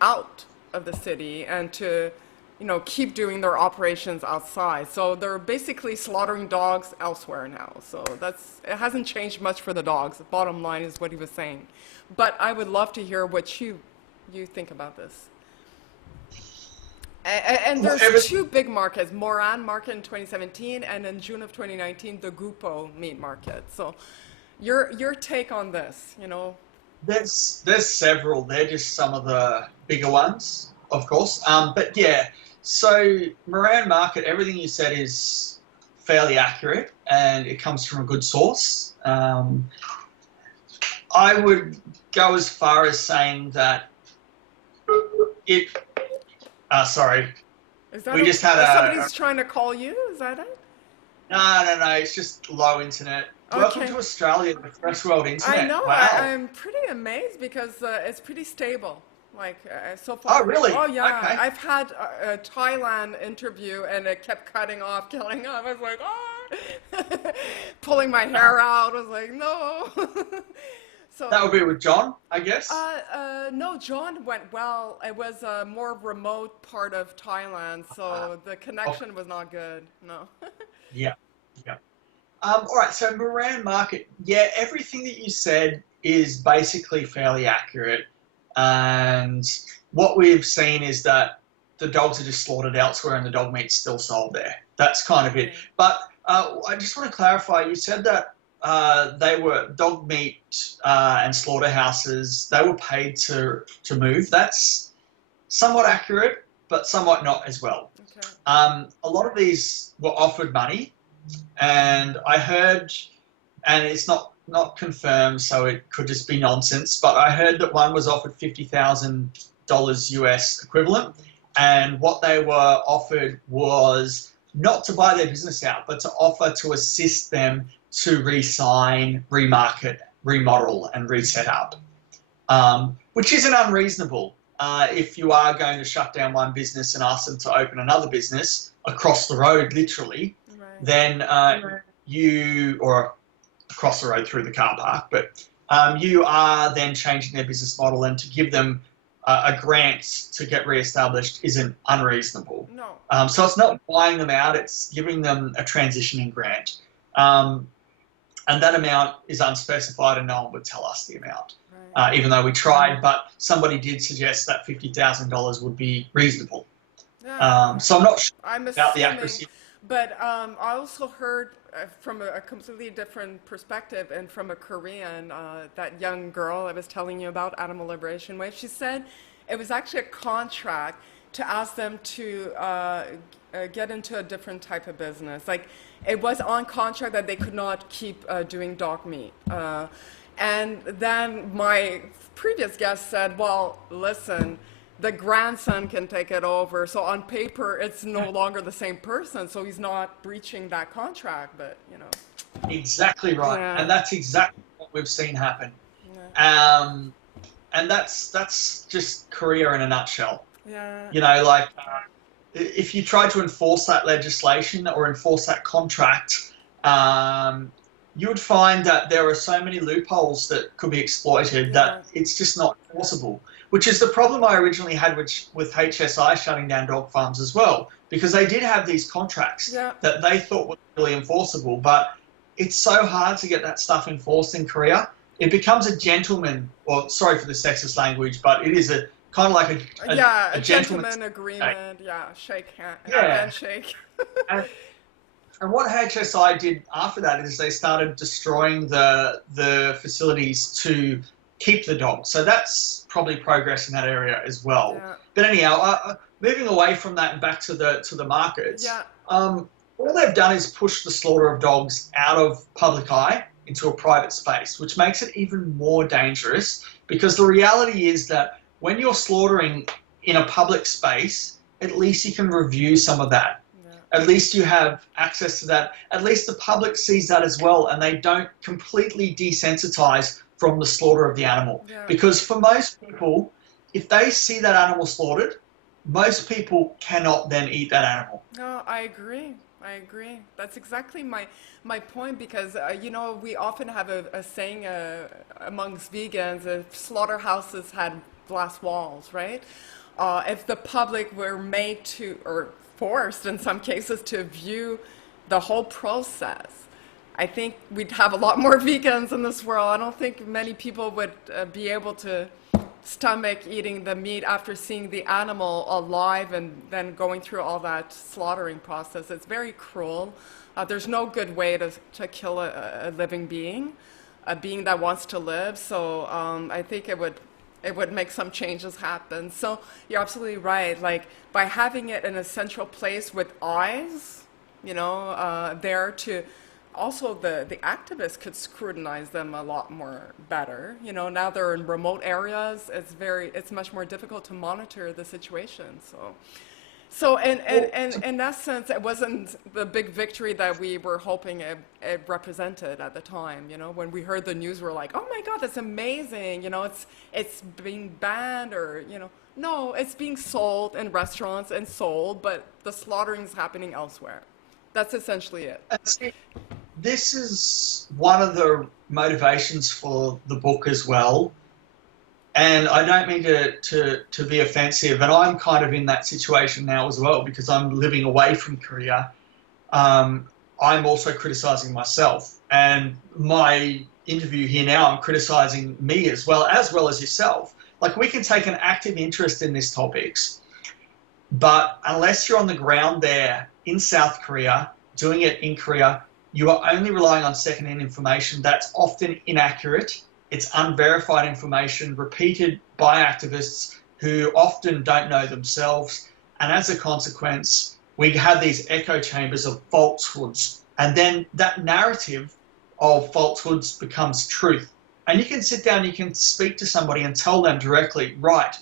out of the city and to, keep doing their operations outside. So they're basically slaughtering dogs elsewhere now. So it hasn't changed much for the dogs. The bottom line is what he was saying. But I would love to hear what you think about this. And there's two big markets, Moran Market in 2017, and in June of 2019, the Gupo meat market. So your take on this, There's several. They're just some of the bigger ones, of course. But yeah, so Moran Market, everything you said is fairly accurate, and it comes from a good source. I would go as far as saying that it. Sorry. Is that We just had somebody's trying to call you? Is that it? No. It's just low internet. Welcome Okay. to Australia, the first world internet. I know. Wow. I'm pretty amazed because it's pretty stable. Like so far. Oh, really? Oh, yeah. Okay. I've had a Thailand interview and it kept cutting off. I was like, oh, pulling my hair out. I was like, no. So. That would be with John, I guess. No, John went well. It was a more remote part of Thailand, so the connection was not good. No. Yeah. All right, so Moran Market, yeah, everything that you said is basically fairly accurate. And what we've seen is that the dogs are just slaughtered elsewhere and the dog meat's still sold there. That's kind of it. But I just want to clarify, you said that they were dog meat and slaughterhouses, they were paid to move. That's somewhat accurate, but somewhat not as well. Okay. A lot of these were offered money, and I heard, and it's not confirmed, so it could just be nonsense, but I heard that one was offered $50,000 US equivalent, and what they were offered was not to buy their business out, but to offer to assist them to re-sign, remarket, remodel, and reset up, which isn't unreasonable. If you are going to shut down one business and ask them to open another business across the road, literally, Right. then or across the road through the car park, but you are then changing their business model, and to give them a grant to get re-established isn't unreasonable. No. So it's not buying them out, it's giving them a transitioning grant. And that amount is unspecified and no one would tell us the amount, Right. even though we tried, but somebody did suggest that $50,000 would be reasonable. Yeah, So I'm not sure I'm about the assuming, accuracy. but I also heard from a completely different perspective and from a Korean, that young girl I was telling you about, Animal Liberation Way, she said it was actually a contract to ask them to get into a different type of business. Like it was on contract that they could not keep doing dog meat. And then my previous guest said, well, listen, the grandson can take it over. So on paper, it's no longer the same person. So he's not breaching that contract, but you know. Exactly right. Yeah. And that's exactly what we've seen happen. Yeah. And that's just Korea in a nutshell. Yeah. You know, like if you try to enforce that legislation or enforce that contract, you would find that there are so many loopholes that could be exploited that it's just not enforceable, which is the problem I originally had with HSI shutting down dog farms as well, because they did have these contracts that they thought were really enforceable, but it's so hard to get that stuff enforced in Korea. It becomes a gentleman, or sorry for the sexist language, but it is a kind of like a gentleman agreement. Handshake. and, and what HSI did after that is they started destroying the facilities to keep the dogs. So that's probably progress in that area as well. Yeah. But anyhow, moving away from that and back to the markets. Yeah. All they've done is push the slaughter of dogs out of public eye into a private space, which makes it even more dangerous, because the reality is that when you're slaughtering in a public space, at least you can review some of that. Yeah. At least you have access to that. At least the public sees that as well, and they don't completely desensitize from the slaughter of the animal. Yeah. Because for most people, if they see that animal slaughtered, most people cannot then eat that animal. No, I agree. That's exactly my point, because, you know, we often have a saying amongst vegans, if slaughterhouses had glass walls, right? If the public were made to, or forced in some cases, to view the whole process, I think we'd have a lot more vegans in this world. I don't think many people would be able to stomach eating the meat after seeing the animal alive and then going through all that slaughtering process. It's very cruel. There's no good way to kill a living being, a being that wants to live. So I think it would make some changes happen. So you're absolutely right. Like by having it in a central place with eyes, you know, there to also the activists could scrutinize them a lot more better. You know, now they're in remote areas. It's much more difficult to monitor the situation. So in essence, it wasn't the big victory that we were hoping it represented at the time. You know, when we heard the news, we were like, oh my God, that's amazing. You know, it's being banned, or, you know, no, it's being sold in restaurants and sold, but the slaughtering is happening elsewhere. That's essentially it. This is one of the motivations for the book as well. And I don't mean to be offensive, and I'm kind of in that situation now as well, because I'm living away from Korea. I'm also criticizing myself. And my interview here now, I'm criticizing me as well as yourself. Like, we can take an active interest in these topics, but unless you're on the ground there in South Korea, doing it in Korea, you are only relying on second-hand information that's often inaccurate. It's unverified information repeated by activists who often don't know themselves. And as a consequence, we have these echo chambers of falsehoods. And then that narrative of falsehoods becomes truth. And you can sit down, you can speak to somebody and tell them directly, right,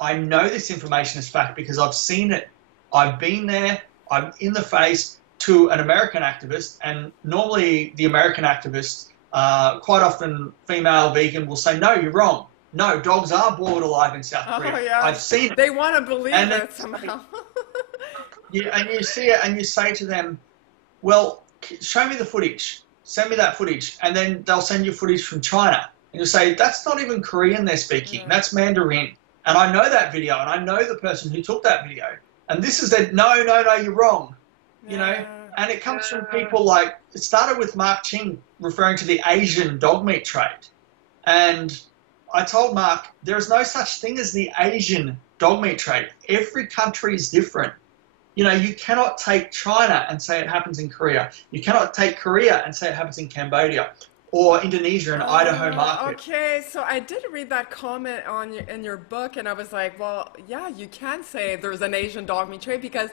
I know this information is fact because I've seen it. I've been there. I'm in the face to an American activist, and normally the American activist, quite often female vegan, will say, no, you're wrong. No, dogs are boiled alive in South Korea. Oh, yeah. I've seen it. They want to believe it somehow. And you see it and you say to them, well, show me the footage. Send me that footage. And then they'll send you footage from China. you'll say, that's not even Korean they're speaking, Yeah. that's Mandarin. And I know that video, and I know the person who took that video. And this is that, no, no, no, you're wrong, you know? Yeah. And it comes from people like, it started with Mark Ching referring to the Asian dog meat trade. And I told Mark, there is no such thing as the Asian dog meat trade. Every country is different. You know, you cannot take China and say it happens in Korea. You cannot take Korea and say it happens in Cambodia or Indonesia and Idaho market. Okay, so I did read that comment in your book, and I was like, well, yeah, you can say there's an Asian dog meat trade because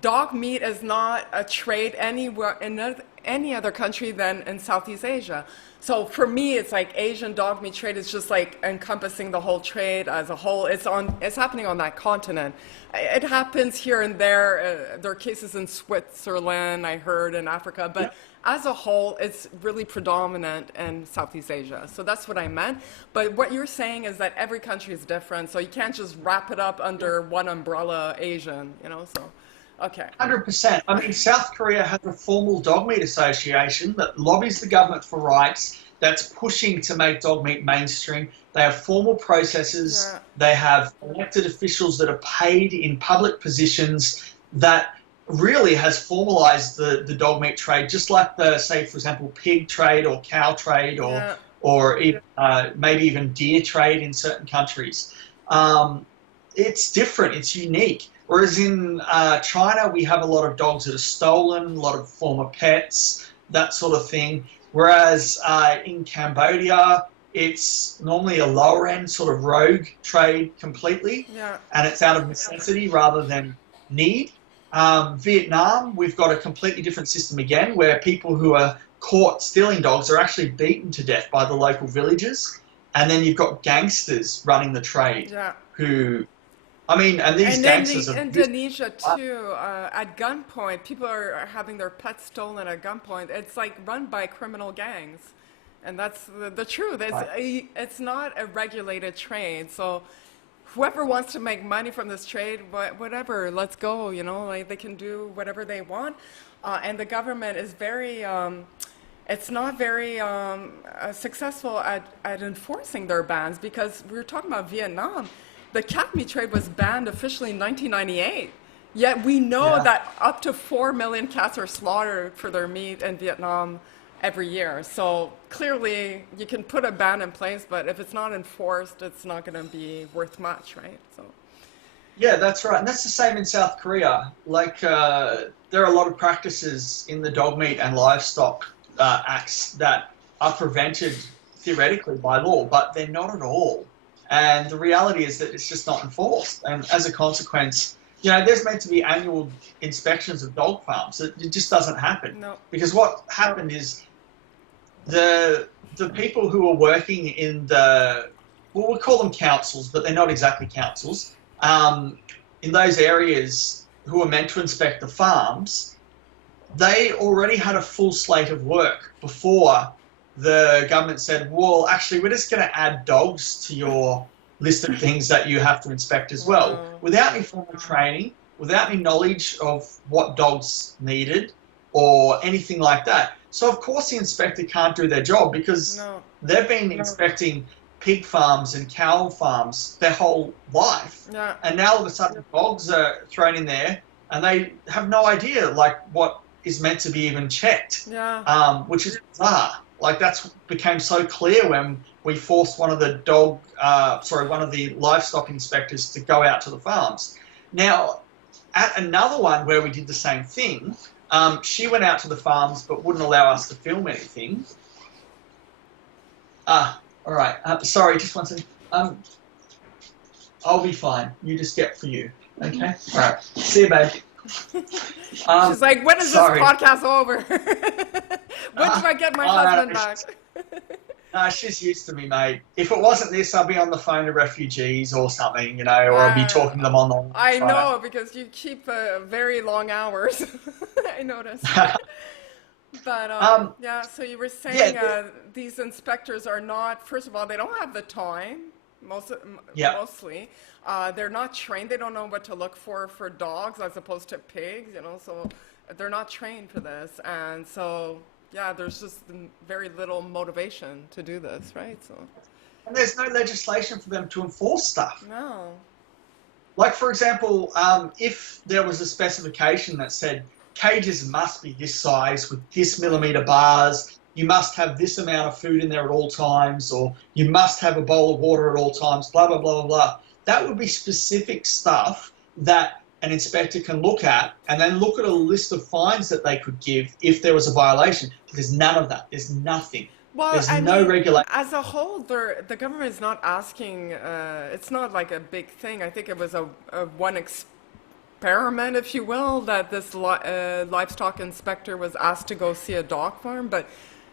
dog meat is not a trade anywhere in any other country than in Southeast Asia. So for me, it's like Asian dog meat trade is just like encompassing the whole trade as a whole. It's happening on that continent. It happens here and there. There are cases in Switzerland, I heard, in Africa, but as a whole, it's really predominant in Southeast Asia. So that's what I meant. But what you're saying is that every country is different, so you can't just wrap it up under one umbrella Asian, you know, so. Okay. 100%. I mean, South Korea has a formal dog meat association that lobbies the government for rights, that's pushing to make dog meat mainstream. They have formal processes. Yeah. They have elected officials that are paid in public positions that really has formalized the dog meat trade, just like the, say, for example, pig trade or cow trade Yeah. or even, maybe even deer trade in certain countries. It's different. It's unique. Whereas in China, we have a lot of dogs that are stolen, a lot of former pets, that sort of thing. Whereas in Cambodia, it's normally a lower end sort of rogue trade completely, Yeah. and it's out of necessity rather than need. Vietnam, we've got a completely different system again, where people who are caught stealing dogs are actually beaten to death by the local villagers, and then you've got gangsters running the trade Yeah. who, I mean, and these And in gangsters are Indonesia too, at gunpoint, people are having their pets stolen at gunpoint. It's like run by criminal gangs, and that's the truth. It's not a regulated trade, so whoever wants to make money from this trade, whatever, let's go. You know, like they can do whatever they want, and the government is very. It's not very successful at enforcing their bans because we were talking about Vietnam. The cat meat trade was banned officially in 1998. Yet we know that up to 4 million cats are slaughtered for their meat in Vietnam every year. So clearly you can put a ban in place, but if it's not enforced, it's not going to be worth much, right? So. Yeah, that's right. And that's the same in South Korea. Like, there are a lot of practices in the dog meat and livestock acts that are prevented theoretically by law, but they're not at all. And the reality is that it's just not enforced. And as a consequence, you know, there's meant to be annual inspections of dog farms. It just doesn't happen. No. Because what happened is the people who are working in the, well, we'll call them councils, but they're not exactly councils, in those areas who are meant to inspect the farms, they already had a full slate of work before the government said, well, actually, we're just going to add dogs to your list of things that you have to inspect as well, without any formal training, without any knowledge of what dogs needed or anything like that. So, of course, the inspector can't do their job because they've been inspecting pig farms and cow farms their whole life. Yeah. And now all of a sudden dogs are thrown in there and they have no idea, like, what is meant to be even checked, which is bizarre. Like, that's became so clear when we forced one of the one of the livestock inspectors to go out to the farms. Now, at another one where we did the same thing, she went out to the farms but wouldn't allow us to film anything. All right. Sorry, just one second. I'll be fine. You just get for you. Okay? All right. See you, babe. She's like, when is this podcast over? When do I get my husband back? No, she's used to me, mate. If it wasn't this, I'd be on the phone to refugees or something, you know, or I'd be talking to them on the line. I know, because you keep very long hours. I noticed. But, yeah, so you were saying these inspectors are not, first of all, they don't have the time, mostly. They're not trained. They don't know what to look for dogs as opposed to pigs, you know, so they're not trained for this. And so Yeah, there's just very little motivation to do this, right? So, And there's no legislation for them to enforce stuff. no. Like, for example, if there was a specification that said cages must be this size with this millimeter bars, you must have this amount of food in there at all times, or you must have a bowl of water at all times, blah, blah, blah, blah, blah. That would be specific stuff that an inspector can look at and then look at a list of fines that they could give if there was a violation. There's none of that. There's nothing. Well, There's I no mean, regulation. as a whole, the government is not asking, it's not like a big thing. I think it was a one experiment, if you will, that this livestock inspector was asked to go see a dog farm, but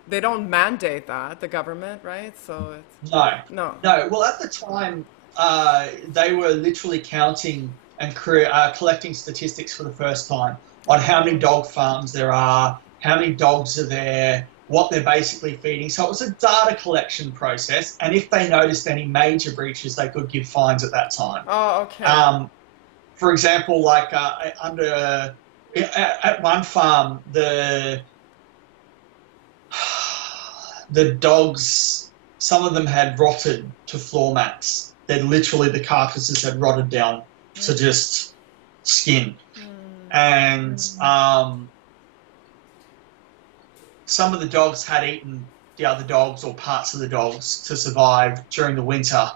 they don't mandate that, the government, right? So it's, No, no. no. Well, at the time, they were literally counting and collecting statistics for the first time on how many dog farms there are, how many dogs are there, what they're basically feeding. So it was a data collection process, and if they noticed any major breaches, they could give fines at that time. Oh, okay. For example, like at one farm, the dogs, some of them had rotted to floor mats. They'd literally, the carcasses had rotted down to just skin. And some of the dogs had eaten the other dogs or parts of the dogs to survive during the winter.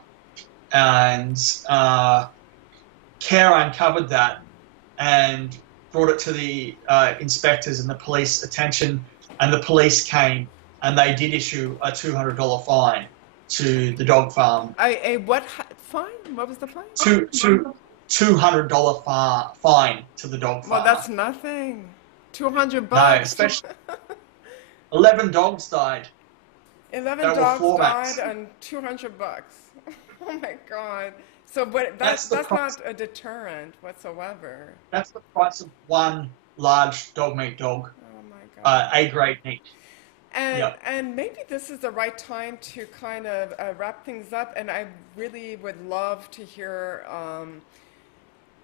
And Care uncovered that and brought it to the inspectors and the police attention, and the police came and they did issue a $200 fine to the dog farm. A what fine? What was the fine? $200 fine to the dog farm. Well, that's nothing. 200 No, bucks. especially 11 dogs died. 11 That were dogs floor died mats. and 200 bucks. Oh my God. So, but That's that's the price. not a deterrent whatsoever. That's the price of one large dog meat dog, Oh my God. A-grade meat. And Yep. and maybe this is the right time to kind of wrap things up. And I really would love to hear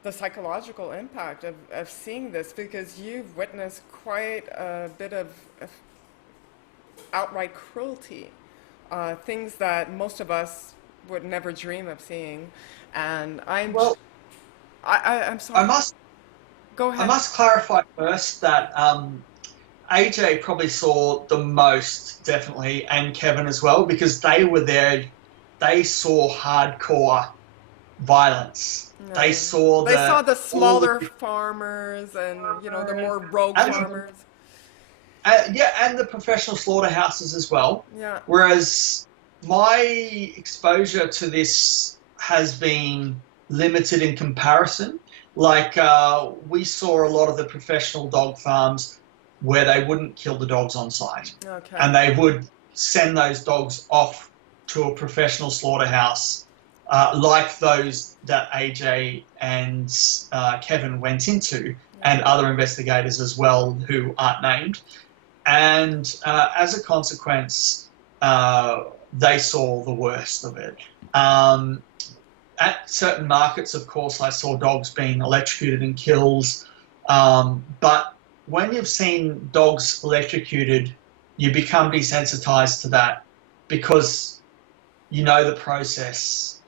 the psychological impact of seeing this, because you've witnessed quite a bit of outright cruelty, things that most of us would never dream of seeing. And Well, I'm sorry. Go I ahead. must clarify first that AJ probably saw the most, definitely, and Kevin as well, because they were there. They saw hardcore violence. Yeah. They saw the smaller farmers and the more rogue And- farmers. Yeah, and the professional slaughterhouses as well. Yeah. Whereas my exposure to this has been limited in comparison. Like, we saw a lot of the professional dog farms where they wouldn't kill the dogs on site. Okay. And they would send those dogs off to a professional slaughterhouse, like those that AJ and Kevin went into, and other investigators as well who aren't named. And as a consequence, they saw the worst of it. At certain markets, of course, I saw dogs being electrocuted and killed. But when you've seen dogs electrocuted, you become desensitized to that because you know the process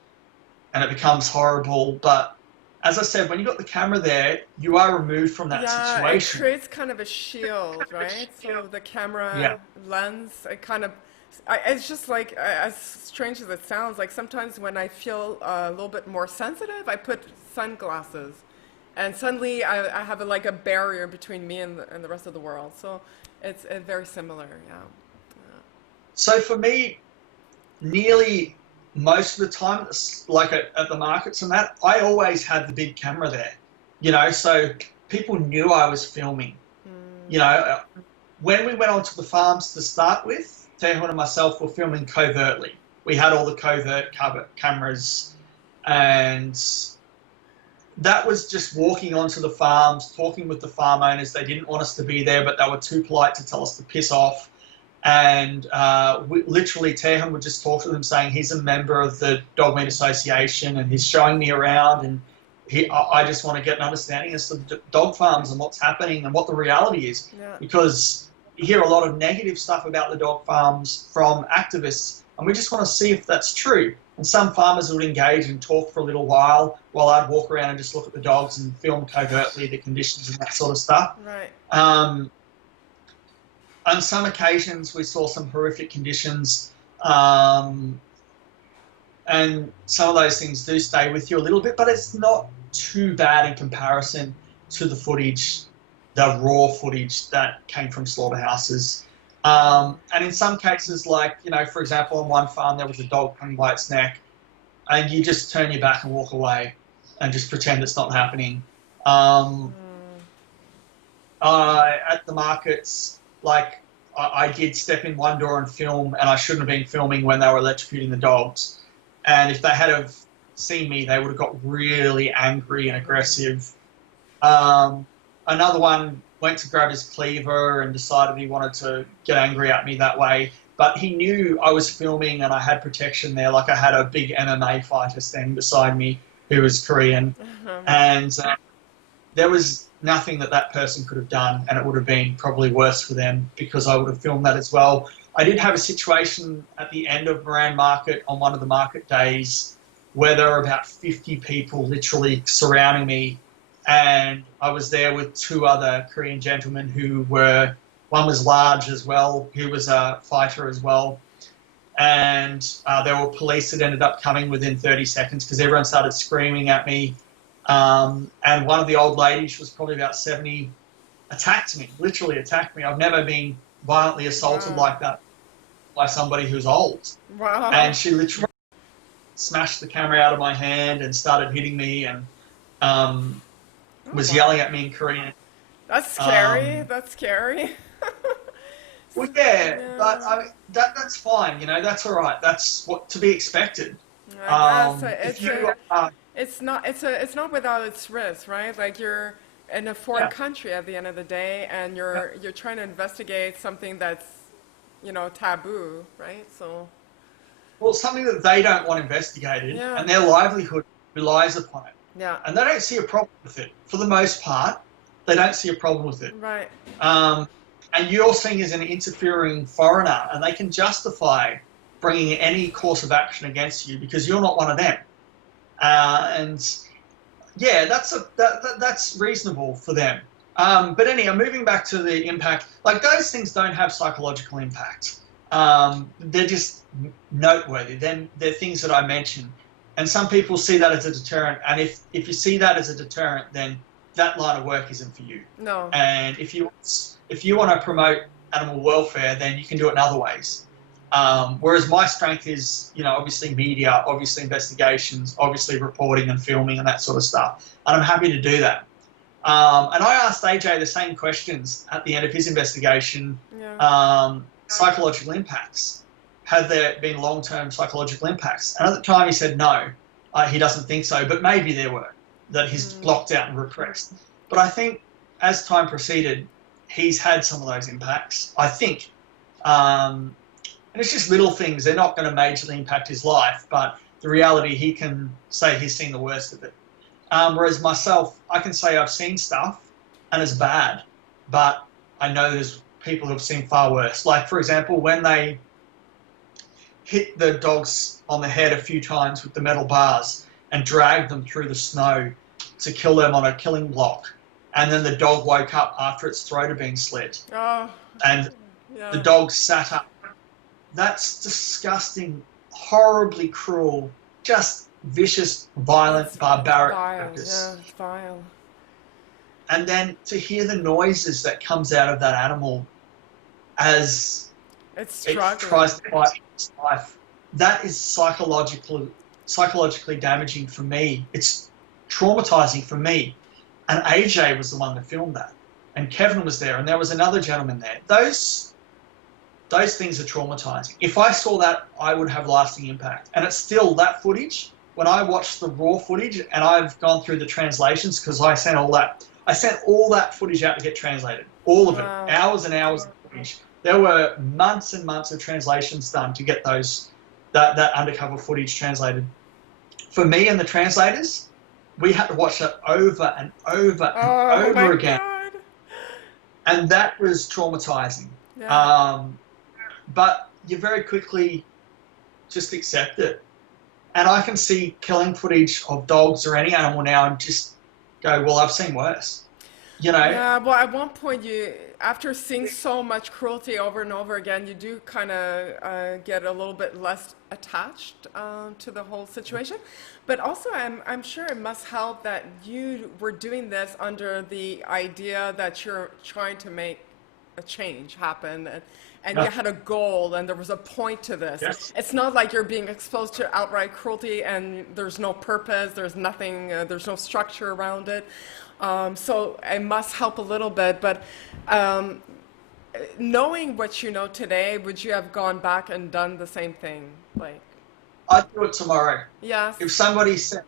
and it becomes horrible. But as I said, when you've got the camera there, you are removed from that situation. It creates kind of a shield, right? So the camera lens, it kind of, it's just like, as strange as it sounds, like sometimes when I feel a little bit more sensitive, I put sunglasses. And suddenly I have like a barrier between me and the rest of the world. So it's very similar, yeah. So for me, nearly most of the time, like at the markets and that, I always had the big camera there, so people knew I was filming. When we went onto the farms to start with, Tejon and myself were filming covertly. We had all the covert cameras, and that was just walking onto the farms, talking with the farm owners. They didn't want us to be there, but they were too polite to tell us to piss off. And literally, Tejon would just talk to them saying he's a member of the Dog Meat Association and he's showing me around, and I just want to get an understanding as to the dog farms and what's happening and what the reality is. Yeah. Because you hear a lot of negative stuff about the dog farms from activists, and we just want to see if that's true. And some farmers would engage and talk for a little while I'd walk around and just look at the dogs and film covertly the conditions and that sort of stuff. Right. On some occasions, we saw some horrific conditions, and some of those things do stay with you a little bit, but it's not too bad in comparison to the footage, the raw footage that came from slaughterhouses. And in some cases, like, you know, for example, on one farm there was a dog hung by its neck, and you just turn your back and walk away and just pretend it's not happening. At the markets, like, I did step in one door and film, and I shouldn't have been filming when they were electrocuting the dogs. And if they had have seen me, they would have got really angry and aggressive. Another one went to grab his cleaver and decided he wanted to get angry at me that way. But he knew I was filming and I had protection there. Like, I had a big MMA fighter standing beside me who was Korean. And there was nothing that person could have done, and it would have been probably worse for them because I would have filmed that as well. I did have a situation at the end of Moran Market on one of the market days where there were about 50 people literally surrounding me, and I was there with two other Korean gentlemen who were, one was large as well, who was a fighter as well, and there were police that ended up coming within 30 seconds because everyone started screaming at me. And one of the old ladies, she was probably about 70, attacked me, literally attacked me. I've never been violently assaulted like that by somebody who's old. Wow. And she literally smashed the camera out of my hand and started hitting me and was yelling at me in Korean. That's scary. That's scary. Well, yeah, but I mean, that's fine, you know, that's all right. That's what to be expected. It's not without its risk, right? Like, you're in a foreign country at the end of the day, and you're trying to investigate something that's, you know, taboo, right? So, well, something that they don't want investigated, and their livelihood relies upon it. Yeah. And they don't see a problem with it. For the most part, they don't see a problem with it. Right. And you're seen as an interfering foreigner, and they can justify bringing any course of action against you because you're not one of them. And yeah, that's reasonable for them. But anyway, moving back to the impact, like, those things don't have psychological impact. They're just noteworthy. Then they're things that I mentioned, and some people see that as a deterrent. And if you see that as a deterrent, then that line of work isn't for you. No. And if you want to promote animal welfare, then you can do it in other ways. Whereas my strength is, you know, obviously media, obviously investigations, obviously reporting and filming and that sort of stuff. And I'm happy to do that. And I asked AJ the same questions at the end of his investigation. Psychological impacts. Have there been long-term psychological impacts? And at the time he said no, he doesn't think so, but maybe there were, that he's blocked out and repressed. But I think as time proceeded, he's had some of those impacts, I think. And it's just little things. They're not going to majorly impact his life, but the reality, he can say he's seen the worst of it. Whereas myself, I can say I've seen stuff and it's bad, but I know there's people who've seen far worse. Like, for example, when they hit the dogs on the head a few times with the metal bars and dragged them through the snow to kill them on a killing block, and then the dog woke up after its throat had been slit, and the dog sat up. That's disgusting, horribly cruel, just vicious, violent, barbaric practice. Yeah, it's vile. And then to hear the noises that comes out of that animal as it tries to fight for its life, that is psychologically damaging for me. It's traumatizing for me. And AJ was the one that filmed that. And Kevin was there, and there was another gentleman there. Those things are traumatizing. If I saw that, I would have lasting impact. And it's still that footage. When I watched the raw footage, and I've gone through the translations because I sent all that footage out to get translated, all of it, hours and hours of footage. There were months and months of translations done to get that undercover footage translated. For me and the translators, we had to watch that over and over and over again. God. And that was traumatizing. Yeah. But you very quickly just accept it. And I can see killing footage of dogs or any animal now and just go, well, I've seen worse. You know, Yeah, well, at one point, after seeing so much cruelty over and over again, you do kind of get a little bit less attached to the whole situation. But also, I'm sure it must help that you were doing this under the idea that you're trying to make a change happen, and you yeah, had a goal and there was a point to this. yes, It's not like you're being exposed to outright cruelty and there's no purpose, there's nothing, there's no structure around it. So it must help a little bit, but knowing what you know today, would you have gone back and done the same thing? Like, I'd do it tomorrow. yes, If somebody said,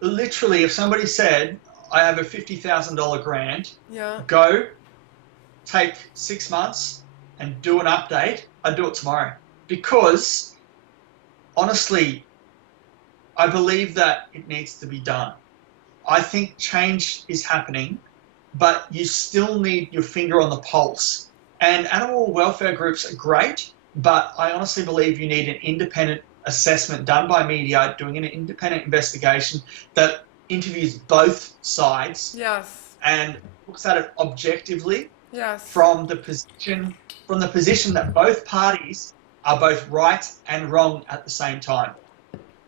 literally, if somebody said, I have a $50,000 grant, yeah, go take 6 months and do an update, I'd do it tomorrow. Because honestly, I believe that it needs to be done. I think change is happening, but you still need your finger on the pulse. And animal welfare groups are great, but I honestly believe you need an independent assessment done by media, doing an independent investigation that interviews both sides yes, and looks at it objectively yes, from the position that both parties are both right and wrong at the same time.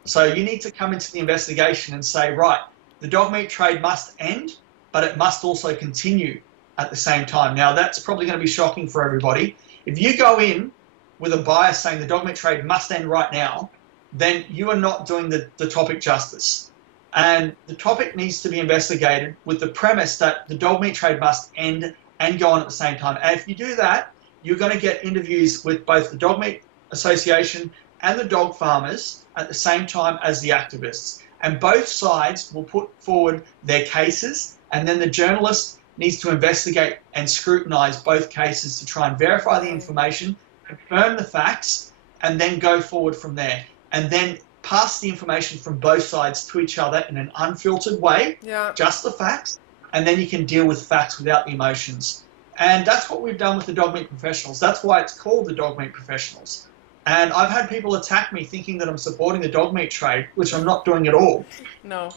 So you need to come into the investigation and say, right, the dog meat trade must end, but it must also continue at the same time. Now, that's probably going to be shocking for everybody. If you go in with a bias saying the dog meat trade must end right now, then you are not doing the topic justice. And the topic needs to be investigated with the premise that the dog meat trade must end and go on at the same time. And if you do that, you're going to get interviews with both the Dog Meat Association and the dog farmers at the same time as the activists. And both sides will put forward their cases, and then the journalist needs to investigate and scrutinise both cases to try and verify the information, confirm the facts, and then go forward from there. And then pass the information from both sides to each other in an unfiltered way, yeah, just the facts, and then you can deal with facts without the emotions. And that's what we've done with the dog meat professionals. That's why it's called the dog meat professionals. And I've had people attack me thinking that I'm supporting the dog meat trade, which I'm not doing at all. no.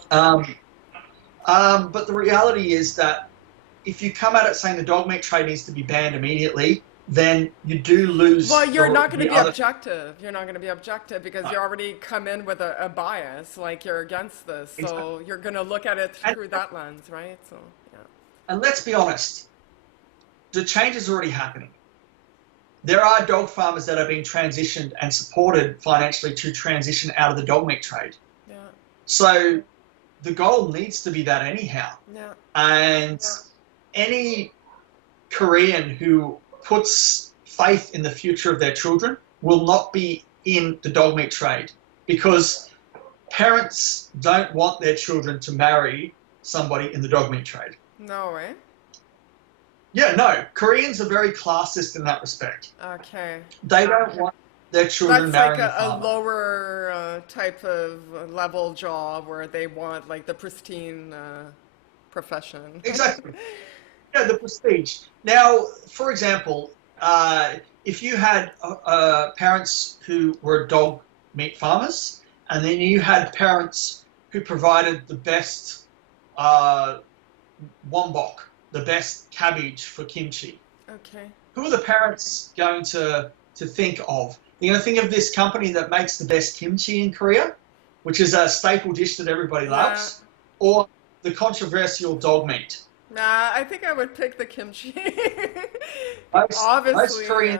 But the reality is that if you come at it saying the dog meat trade needs to be banned immediately, then you do lose. Well, you're not going to be other objective. You're not going to be objective because you already come in with a bias, like you're against this. So Exactly. you're going to look at it through that lens, right? So, yeah. And let's be honest, the change is already happening. There are dog farmers that are being transitioned and supported financially to transition out of the dog meat trade. Yeah. So the goal needs to be that anyhow. Yeah. And any Korean who puts faith in the future of their children will not be in the dog meat trade, because parents don't want their children to marry somebody in the dog meat trade. No, right? Yeah, no. Koreans are very classist in that respect. Okay. They don't want their children That's like marrying a a farmer. lower type of level job where they want like the pristine profession. Exactly. Yeah, the prestige. Now, for example, if you had parents who were dog meat farmers, and then you had parents who provided the best wombok, the best cabbage for kimchi, Okay. who are the parents going to think of? They're going to think of this company that makes the best kimchi in Korea, which is a staple dish that everybody loves, or the controversial dog meat. Nah, I think I would pick the kimchi. Most Obviously, Koreans,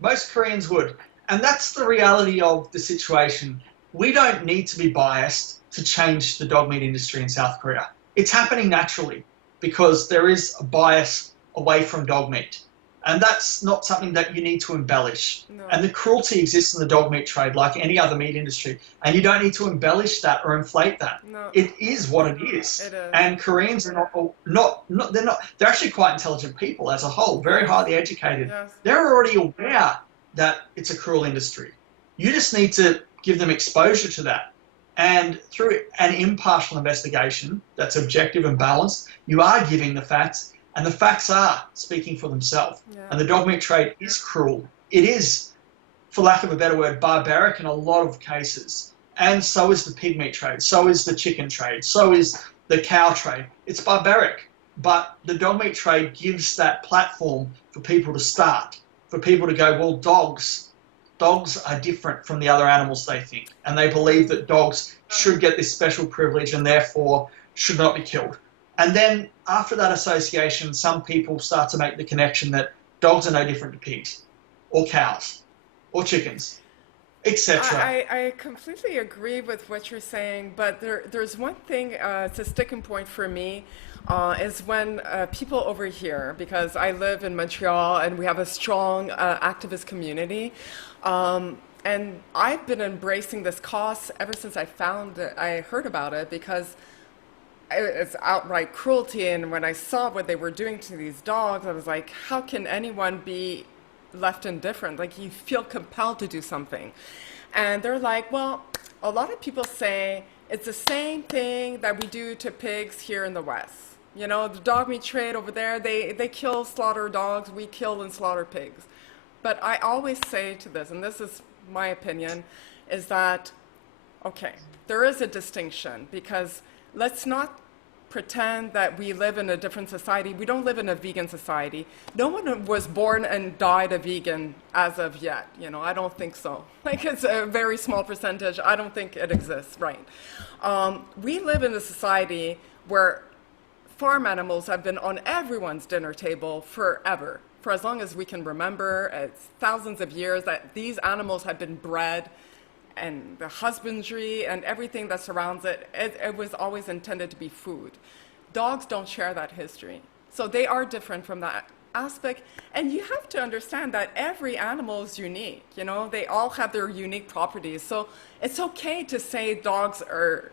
most Koreans would. And that's the reality of the situation. We don't need to be biased to change the dog meat industry in South Korea. It's happening naturally because there is a bias away from dog meat. And that's not something that you need to embellish. no. And the cruelty exists in the dog meat trade like any other meat industry. And you don't need to embellish that or inflate that. No. It is what it is. It is. And Koreans are they're actually quite intelligent people as a whole, very highly educated. Yes. They're already aware that it's a cruel industry. You just need to give them exposure to that. And through an impartial investigation that's objective and balanced, you are giving the facts, And the facts are speaking for themselves. Yeah. And the dog meat trade is cruel. It is, for lack of a better word, barbaric in a lot of cases. And so is the pig meat trade. So is the chicken trade. So is the cow trade. It's barbaric. But the dog meat trade gives that platform for people to start, for people to go, well, dogs are different from the other animals they think. And they believe that dogs should get this special privilege and therefore should not be killed. And then after that association, some people start to make the connection that dogs are no different to pigs or cows or chickens, etc. I completely agree with what you're saying, but there's one thing, it's a sticking point for me, is when people over here, because I live in Montreal and we have a strong activist community, and I've been embracing this cause ever since I heard about it, because it's outright cruelty. And when I saw what they were doing to these dogs, I was like, how can anyone be left indifferent? Like, you feel compelled to do something. And they're like, well, a lot of people say it's the same thing that we do to pigs here in the West. You know, the dog meat trade over there, they kill, slaughter dogs, we kill and slaughter pigs. But I always say to this, and this is my opinion, is that, okay, there is a distinction, because let's not pretend that we live in a different society. We don't live in a vegan society. No one was born and died a vegan as of yet. You know, I don't think so. Like, it's a very small percentage. I don't think it exists, right? We live in a society where farm animals have been on everyone's dinner table forever, for as long as we can remember. It's thousands of years that these animals have been bred, and the husbandry and everything that surrounds it, it was always intended to be food. Dogs don't share that history. So they are different from that aspect. And you have to understand that every animal is unique. You know, they all have their unique properties. So it's okay to say dogs are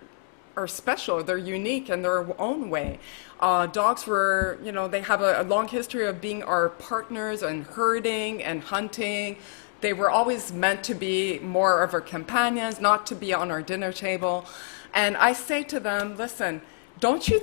special. They're unique in their own way. Dogs were, you know, they have a long history of being our partners and herding and hunting. They were always meant to be more of our companions, not to be on our dinner table. And I say to them, listen, do you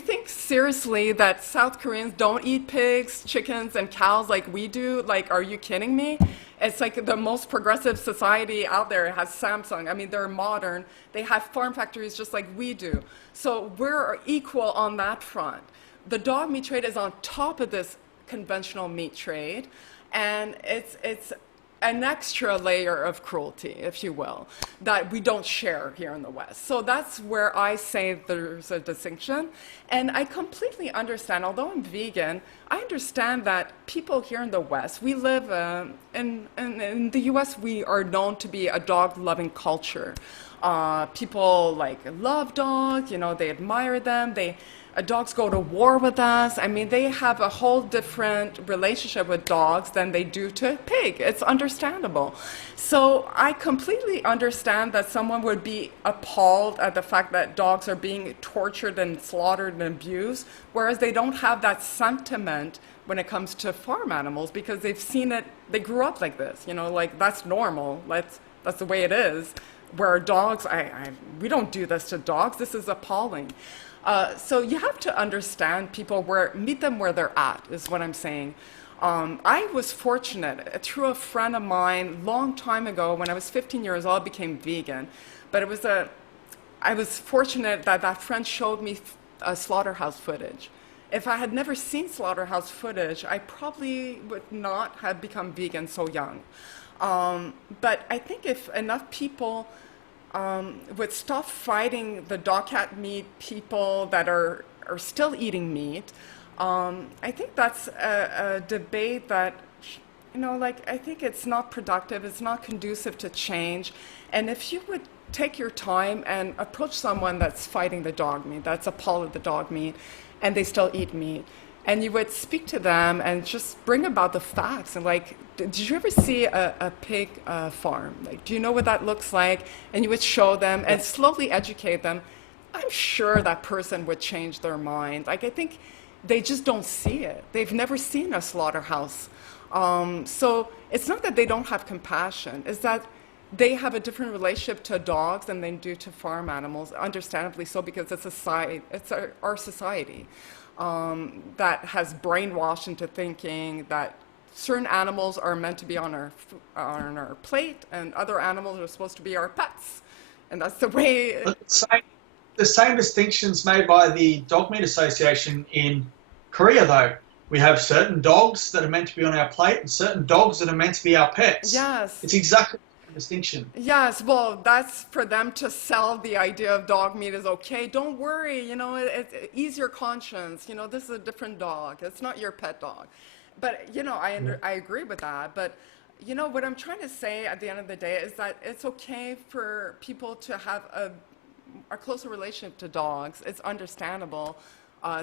think seriously that South Koreans don't eat pigs, chickens, and cows like we do? Like, are you kidding me? It's like the most progressive society out there. It has Samsung. I mean, they're modern. They have farm factories just like we do. So we're equal on that front. The dog meat trade is on top of this conventional meat trade. And it's an extra layer of cruelty, if you will, that we don't share here in the West. So that's where I say there's a distinction. And I completely understand, although I'm vegan, I understand that people here in the West, we live in the US, we are known to be a dog-loving culture. People like love dogs, you know, they admire them, dogs go to war with us. I mean, they have a whole different relationship with dogs than they do to a pig. It's understandable. So I completely understand that someone would be appalled at the fact that dogs are being tortured and slaughtered and abused, whereas they don't have that sentiment when it comes to farm animals, because they've seen it, they grew up like this, you know, like that's normal, that's the way it is. Where dogs, we don't do this to dogs, this is appalling. So you have to understand people, meet them where they're at, is what I'm saying. I was fortunate, through a friend of mine, long time ago, when I was 15 years old, I became vegan. But I was fortunate that that friend showed me slaughterhouse footage. If I had never seen slaughterhouse footage, I probably would not have become vegan so young. But I think if enough people would stop fighting the dog cat meat people that are still eating meat, I think that's a debate that, you know, like, I think it's not productive, it's not conducive to change. And if you would take your time and approach someone that's fighting the dog meat, that's appalled at the dog meat, and they still eat meat, and you would speak to them and just bring about the facts, and like, did you ever see a pig farm? Like, do you know what that looks like? And you would show them and slowly educate them. I'm sure that person would change their mind. Like, I think they just don't see it. They've never seen a slaughterhouse. So it's not that they don't have compassion, it's that they have a different relationship to dogs than they do to farm animals, understandably so, because it's our society. that has brainwashed into thinking that certain animals are meant to be on our plate, and other animals are supposed to be our pets, and that's the way. But the same distinctions made by the Dog Meat Association in Korea, though. We have certain dogs that are meant to be on our plate and certain dogs that are meant to be our pets. Yes. It's exactly the same distinction. Yes, well, that's for them to sell the idea of dog meat is okay. Don't worry, ease your conscience. This is a different dog. It's not your pet dog. But, I agree with that. But, what I'm trying to say at the end of the day is that it's okay for people to have a closer relationship to dogs. It's understandable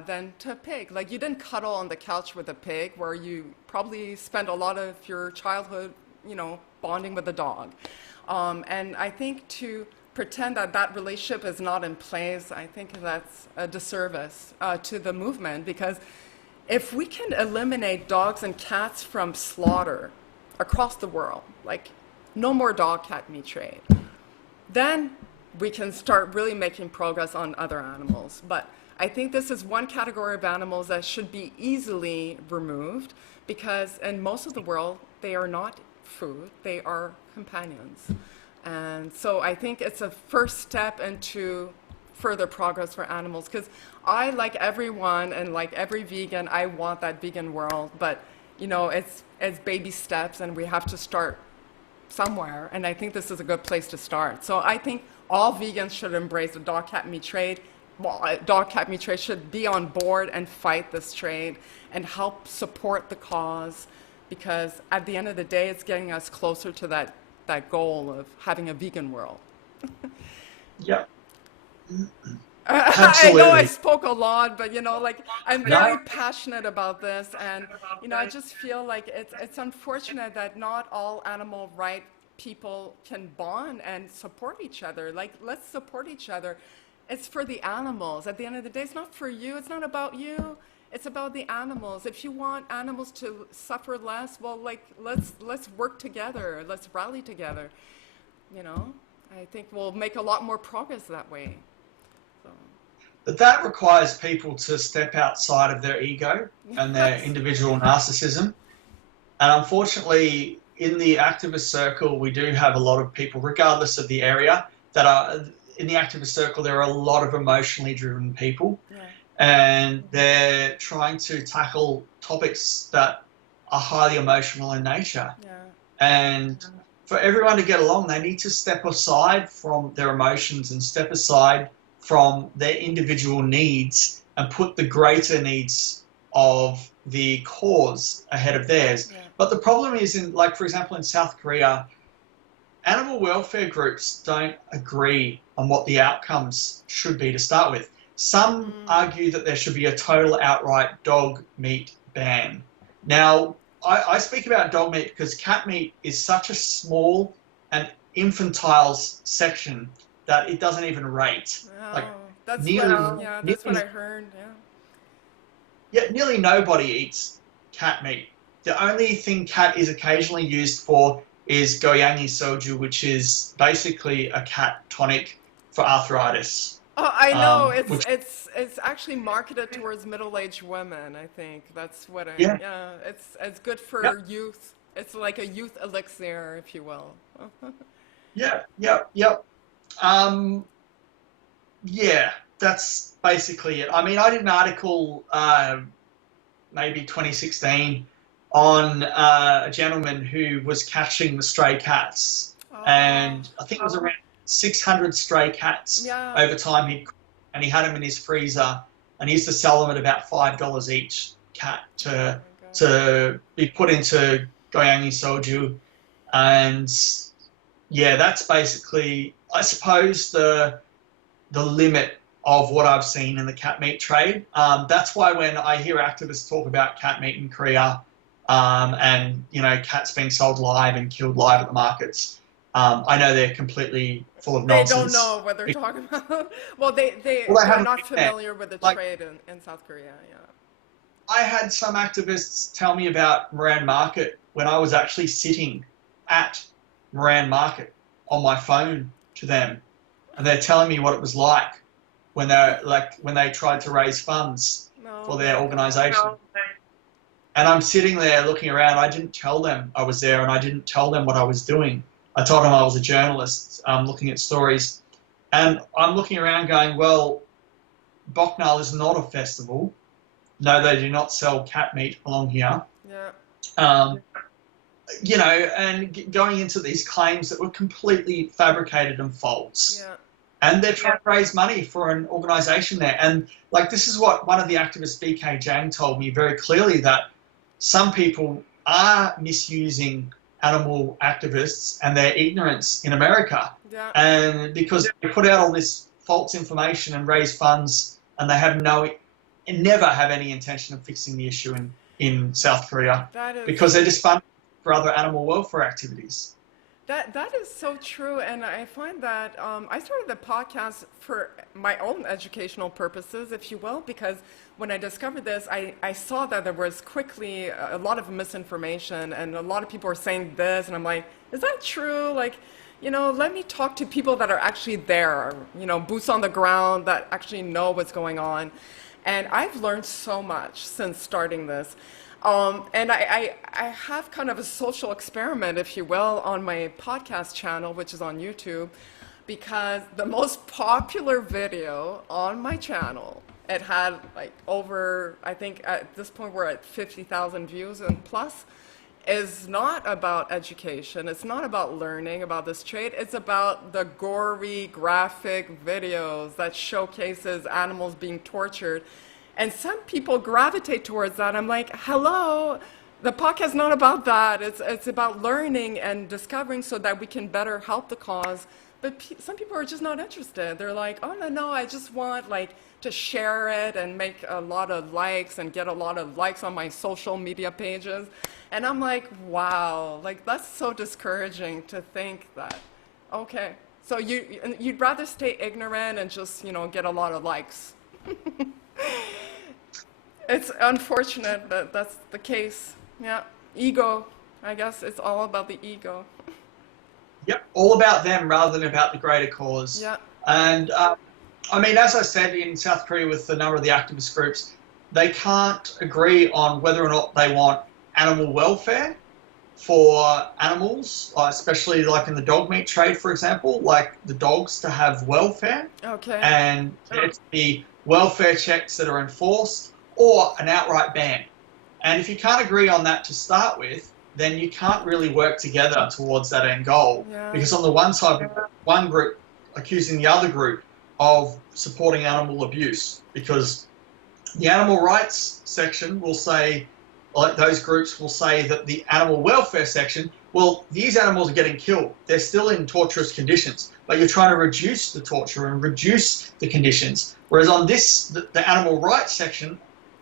than to a pig. Like, you didn't cuddle on the couch with a pig where you probably spent a lot of your childhood, bonding with a dog. And I think to pretend that that relationship is not in place, I think that's a disservice to the movement, because if we can eliminate dogs and cats from slaughter across the world, like no more dog-cat meat trade, then we can start really making progress on other animals. But I think this is one category of animals that should be easily removed, because in most of the world, they are not food, they are companions. And so I think it's a first step into further progress for animals, because I, like everyone and like every vegan, I want that vegan world, but it's baby steps, and we have to start somewhere, and I think this is a good place to start. So I think all vegans should embrace the dog-cat meat trade. Well, dog-cat meat trade should be on board and fight this trade and help support the cause, because at the end of the day, it's getting us closer to that goal of having a vegan world. Yep. I know I spoke a lot, but I'm very passionate about this, and I just feel like it's unfortunate that not all animal rights people can bond and support each other. Like, let's support each other. It's for the animals. At the end of the day, it's not for you. It's not about you. It's about the animals. If you want animals to suffer less, well, let's work together. Let's rally together. I think we'll make a lot more progress that way. So. But that requires people to step outside of their ego and their individual narcissism. And unfortunately, in the activist circle, we do have a lot of people, regardless of the area, that are in the activist circle. There are a lot of emotionally driven people, and they're trying to tackle topics that are highly emotional in nature. And for everyone to get along, they need to step aside from their emotions and step aside from their individual needs and put the greater needs of the cause ahead of theirs. But the problem is, for example, in South Korea, animal welfare groups don't agree on what the outcomes should be to start with. Some argue that there should be a total outright dog meat ban. Now, I speak about dog meat because cat meat is such a small and infantile section that it doesn't even rate. That's what I heard. Nearly nobody eats cat meat. The only thing cat is occasionally used for is goyangi soju, which is basically a cat tonic for arthritis. Oh, I know. It's actually marketed towards middle-aged women. I think that's what. It's good for youth. It's like a youth elixir, if you will. That's basically it. I mean, I did an article, maybe 2016, on a gentleman who was catching the stray cats, and I think it was around 600 stray cats over time. He had them in his freezer, and he used to sell them at about $5 each cat to be put into goyangi soju, and that's basically, I suppose, the limit of what I've seen in the cat meat trade. That's why when I hear activists talk about cat meat in Korea, and cats being sold live and killed live at the markets, I know they're completely full of nonsense. They don't know what they're talking about. Well, they're not familiar with the trade in South Korea. I had some activists tell me about Moran Market when I was actually sitting at Moran Market on my phone to them, and they're telling me what it was like when they tried to raise funds for No, their my God. organization. And I'm sitting there looking around. I didn't tell them I was there, and I didn't tell them what I was doing. I told them I was a journalist looking at stories. And I'm looking around going, well, Bocknall is not a festival. No, they do not sell cat meat along here. Yeah. Um, you know, and going into these claims that were completely fabricated and false. Yeah. And they're trying to raise money for an organisation there. And like this is what one of the activists, BK Jang, told me very clearly, that some people are misusing animal activists and their ignorance in America. Yeah. And because they put out all this false information and raise funds, and they have never have any intention of fixing the issue in South Korea, That is. because they're just funding for other animal welfare activities. That is so true, and I find that I started the podcast for my own educational purposes, if you will, because when I discovered this, I saw that there was quickly a lot of misinformation, and a lot of people were saying this, and I'm like, is that true? Like, let me talk to people that are actually there, boots on the ground, that actually know what's going on. And I've learned so much since starting this. And I have kind of a social experiment, if you will, on my podcast channel, which is on YouTube, because the most popular video on my channel, it had like over, I think at this point we're at 50,000 views and plus, is not about education. It's not about learning about this trade. It's about the gory, graphic videos that showcases animals being tortured. And some people gravitate towards that. I'm like, hello, the podcast's not about that. It's about learning and discovering so that we can better help the cause. But some people are just not interested. They're like, oh, no, I just want to share it and make a lot of likes and get a lot of likes on my social media pages. And I'm like, wow, that's so discouraging to think that, okay, so you'd rather stay ignorant and just, get a lot of likes. It's unfortunate that that's the case. Yeah, ego. I guess it's all about the ego. Yep, all about them rather than about the greater cause. Yeah. And I mean, as I said, in South Korea with a number of the activist groups, they can't agree on whether or not they want animal welfare for animals, especially like in the dog meat trade, for example, like the dogs to have welfare. Okay. And there to be welfare checks that are enforced, or an outright ban. And if you can't agree on that to start with, then you can't really work together towards that end goal. Yeah. Because on the one side, one group accusing the other group of supporting animal abuse, because the animal rights section will say, like those groups will say that the animal welfare section, well, these animals are getting killed. They're still in torturous conditions, but you're trying to reduce the torture and reduce the conditions. Whereas on this, the animal rights section,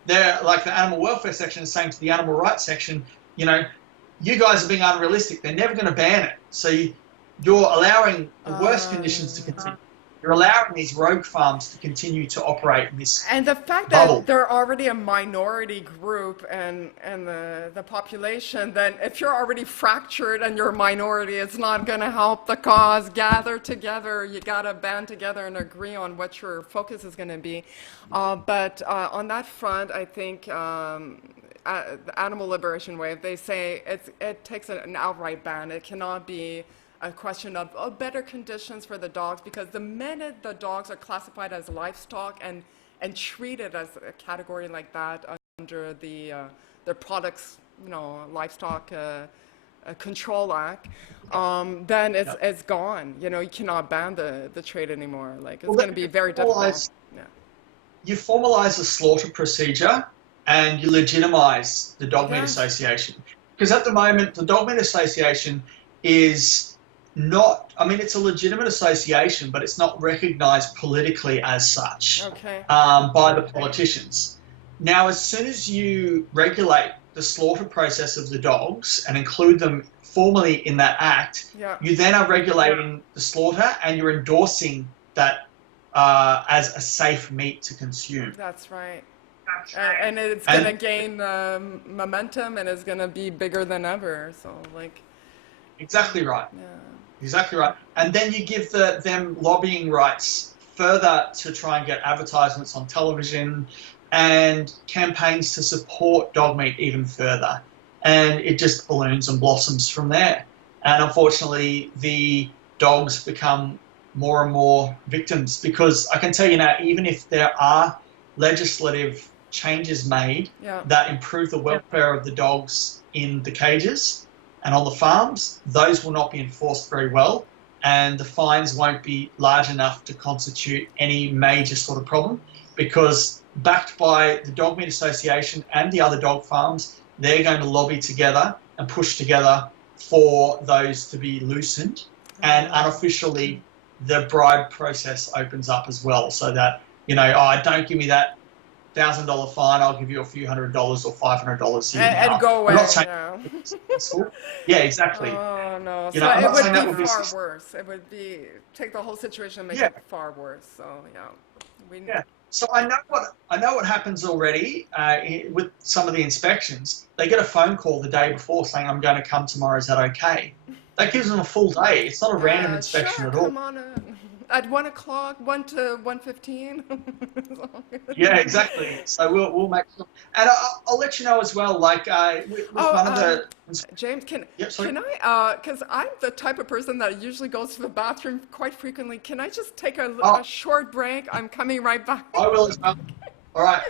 they're like the animal welfare section is saying to the animal rights section, you guys are being unrealistic. They're never going to ban it. So you're allowing the worst conditions to continue. You're allowing these rogue farms to continue to operate in this And the fact bubble. that they're already a minority group and the population, then if you're already fractured and you're a minority, it's not going to help the cause. Gather together. You got to band together and agree on what your focus is going to be. But on that front, I think the Animal Liberation Wave, they say it takes an outright ban. It cannot be a question of better conditions for the dogs, because the minute the dogs are classified as livestock and treated as a category like that under the products, livestock control act, then it's gone. You cannot ban the trade anymore. It's going to be very difficult. Yeah. You formalize the slaughter procedure and you legitimize the Dog Meat Yes. Association. Because at the moment, the Dog Meat Association is not, I mean, it's a legitimate association, but it's not recognized politically as such by the politicians. Now, as soon as you regulate the slaughter process of the dogs and include them formally in that act, you then are regulating the slaughter and you're endorsing that as a safe meat to consume. That's right. And it's going to gain momentum and it's going to be bigger than ever. So, Exactly right. Yeah. Exactly right. And then you give them lobbying rights further to try and get advertisements on television and campaigns to support dog meat even further. And it just balloons and blossoms from there. And unfortunately, the dogs become more and more victims, because I can tell you now, even if there are legislative changes made that improve the welfare of the dogs in the cages and on the farms, those will not be enforced very well, and the fines won't be large enough to constitute any major sort of problem, because backed by the Dog Meat Association and the other dog farms, they're going to lobby together and push together for those to be loosened. And unofficially, the bribe process opens up as well, so that, you know, oh, don't give me that $1,000 fine, I'll give you a few $100s or $500 here now. And go away. I'm not saying yeah, exactly. Oh no! You So know, I'm it not saying that would would be be far worse. It would be take the whole situation and make it far worse. So yeah, So I know what happens already with some of the inspections. They get a phone call the day before saying, "I'm going to come tomorrow. Is that okay?" That gives them a full day. It's not a random inspection at all. Come on at 1 o'clock, 1 to 1:15. Yeah, exactly. So we'll make sure, and I'll let you know as well. Like with one of the James, can can I? Because I'm the type of person that usually goes to the bathroom quite frequently. Can I just take a short break? I'm coming right back. I will as well. All right.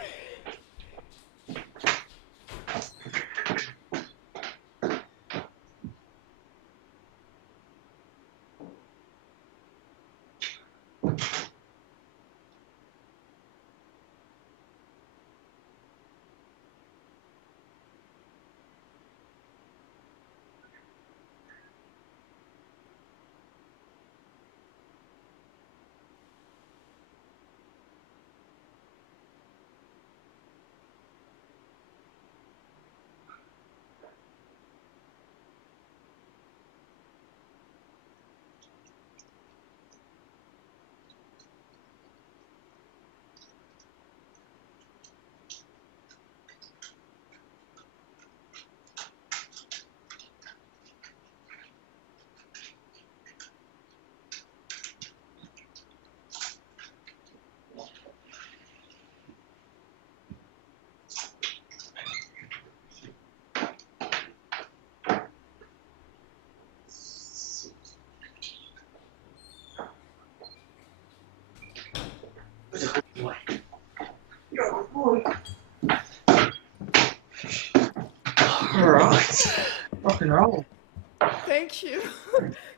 All right. Rock and roll. Thank you.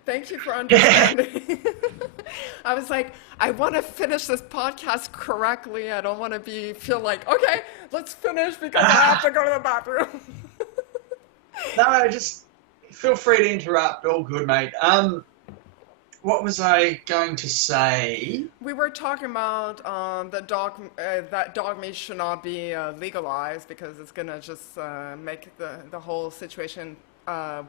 Thank you for understanding. I was like, I want to finish this podcast correctly. I don't want to feel like, okay, let's finish because I have to go to the bathroom. No, just feel free to interrupt. All good, mate. What was I going to say? We were talking about that dog meat should not be legalized because it's gonna just make the whole situation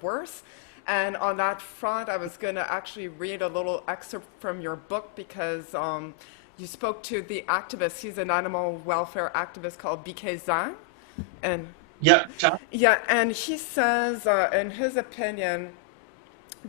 worse. And on that front, I was gonna actually read a little excerpt from your book because you spoke to the activist. He's an animal welfare activist called BK Zhang, and John. Yeah, and he says, in his opinion,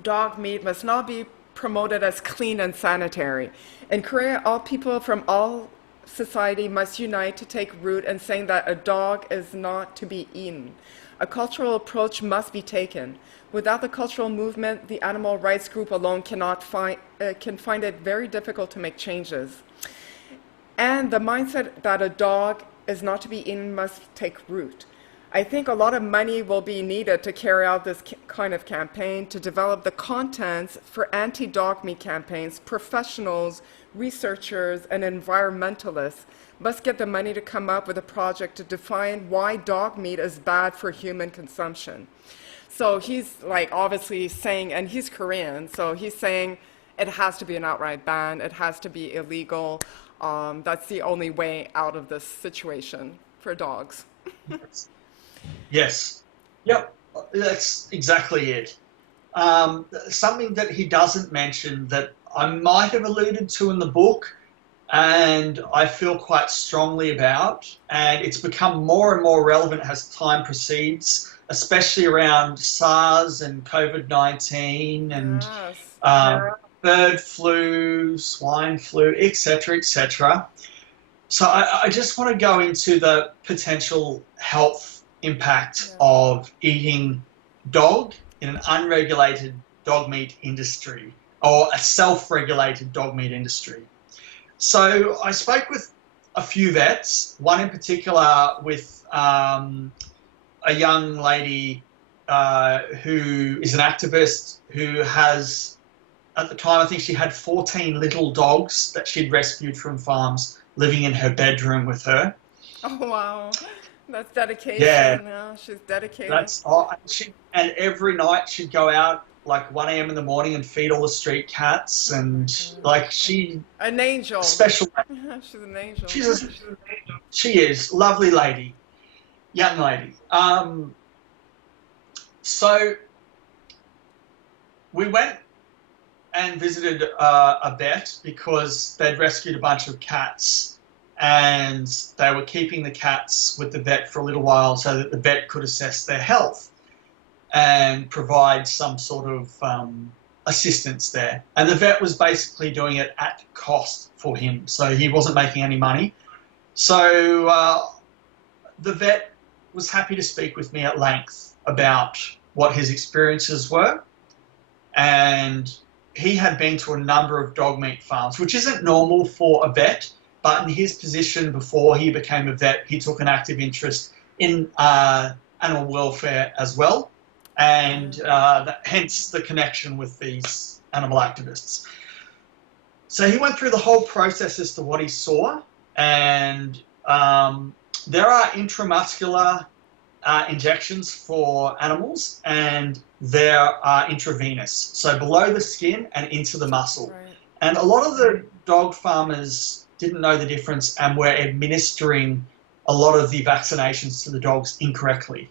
dog meat must not be promoted as clean and sanitary. In Korea, all people from all society must unite to take root in saying that a dog is not to be eaten. A cultural approach must be taken. Without the cultural movement, the animal rights group alone can find it very difficult to make changes. And the mindset that a dog is not to be eaten must take root. I think a lot of money will be needed to carry out this kind of campaign, to develop the contents for anti-dog meat campaigns. Professionals, researchers, and environmentalists must get the money to come up with a project to define why dog meat is bad for human consumption. So he's like obviously saying, and he's Korean, so he's saying it has to be an outright ban, it has to be illegal. That's the only way out of this situation for dogs. Yes. Yep. That's exactly it. Something that he doesn't mention that I might have alluded to in the book, and I feel quite strongly about, and it's become more and more relevant as time proceeds, especially around SARS and COVID-19 and bird flu, swine flu, etc., etc. So I just want to go into the potential health impact Yeah. of eating dog in an unregulated dog meat industry or a self-regulated dog meat industry. So I spoke with a few vets, one in particular with a young lady who is an activist who has, at the time, I think she had 14 little dogs that she'd rescued from farms living in her bedroom with her. Oh, wow. That's Yeah, dedication. Yeah, she's dedicated. that's and every night she'd go out like 1 a.m. in the morning and feed all the street cats, Oh my and God. like she An angel. special. She's an angel. She's a, she is lovely lady, young lady. So we went and visited a vet because they'd rescued a bunch of cats and they were keeping the cats with the vet for a little while so that the vet could assess their health and provide some sort of assistance there. And the vet was basically doing it at cost for him, so he wasn't making any money. So the vet was happy to speak with me at length about what his experiences were, and he had been to a number of dog meat farms, which isn't normal for a vet, but in his position before he became a vet, he took an active interest in animal welfare as well, and hence the connection with these animal activists. So he went through the whole process as to what he saw, and there are intramuscular injections for animals, and there are intravenous, so below the skin and into the muscle. Right. And a lot of the dog farmers didn't know the difference and were administering a lot of the vaccinations to the dogs incorrectly.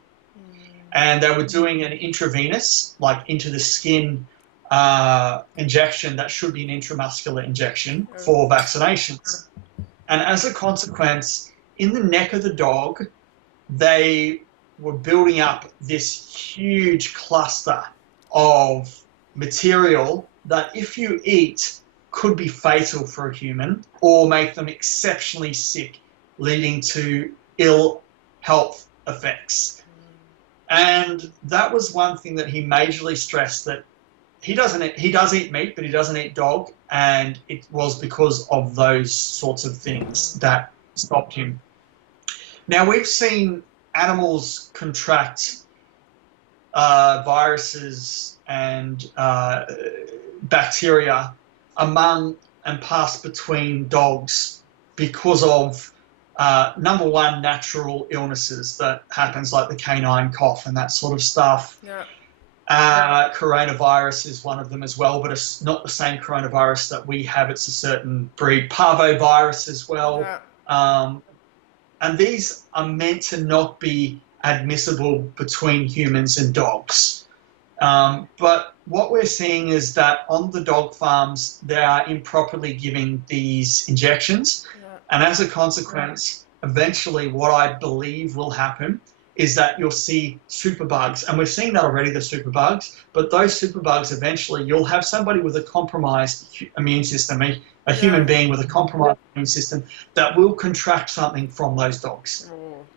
And they were doing an intravenous, like into the skin injection that should be an intramuscular injection for vaccinations. And as a consequence, in the neck of the dog, they were building up this huge cluster of material that, if you eat, could be fatal for a human or make them exceptionally sick, leading to ill health effects. And that was one thing that he majorly stressed, that he does eat meat, but he doesn't eat dog, and it was because of those sorts of things that stopped him. Now, we've seen animals contract viruses and bacteria among and pass between dogs because of number one, natural illnesses that happens, like the canine cough and that sort of stuff. Yeah. Coronavirus is one of them as well, but it's not the same coronavirus that we have. It's a certain breed. Parvovirus as well. Yeah. And these are meant to not be admissible between humans and dogs. But what we're seeing is that on the dog farms, they are improperly giving these injections. Yeah. And as a consequence, eventually what I believe will happen is that you'll see superbugs. And we're seeing that already, the superbugs. But those superbugs, eventually, you'll have somebody with a compromised immune system, a human being with a compromised immune system, that will contract something from those dogs.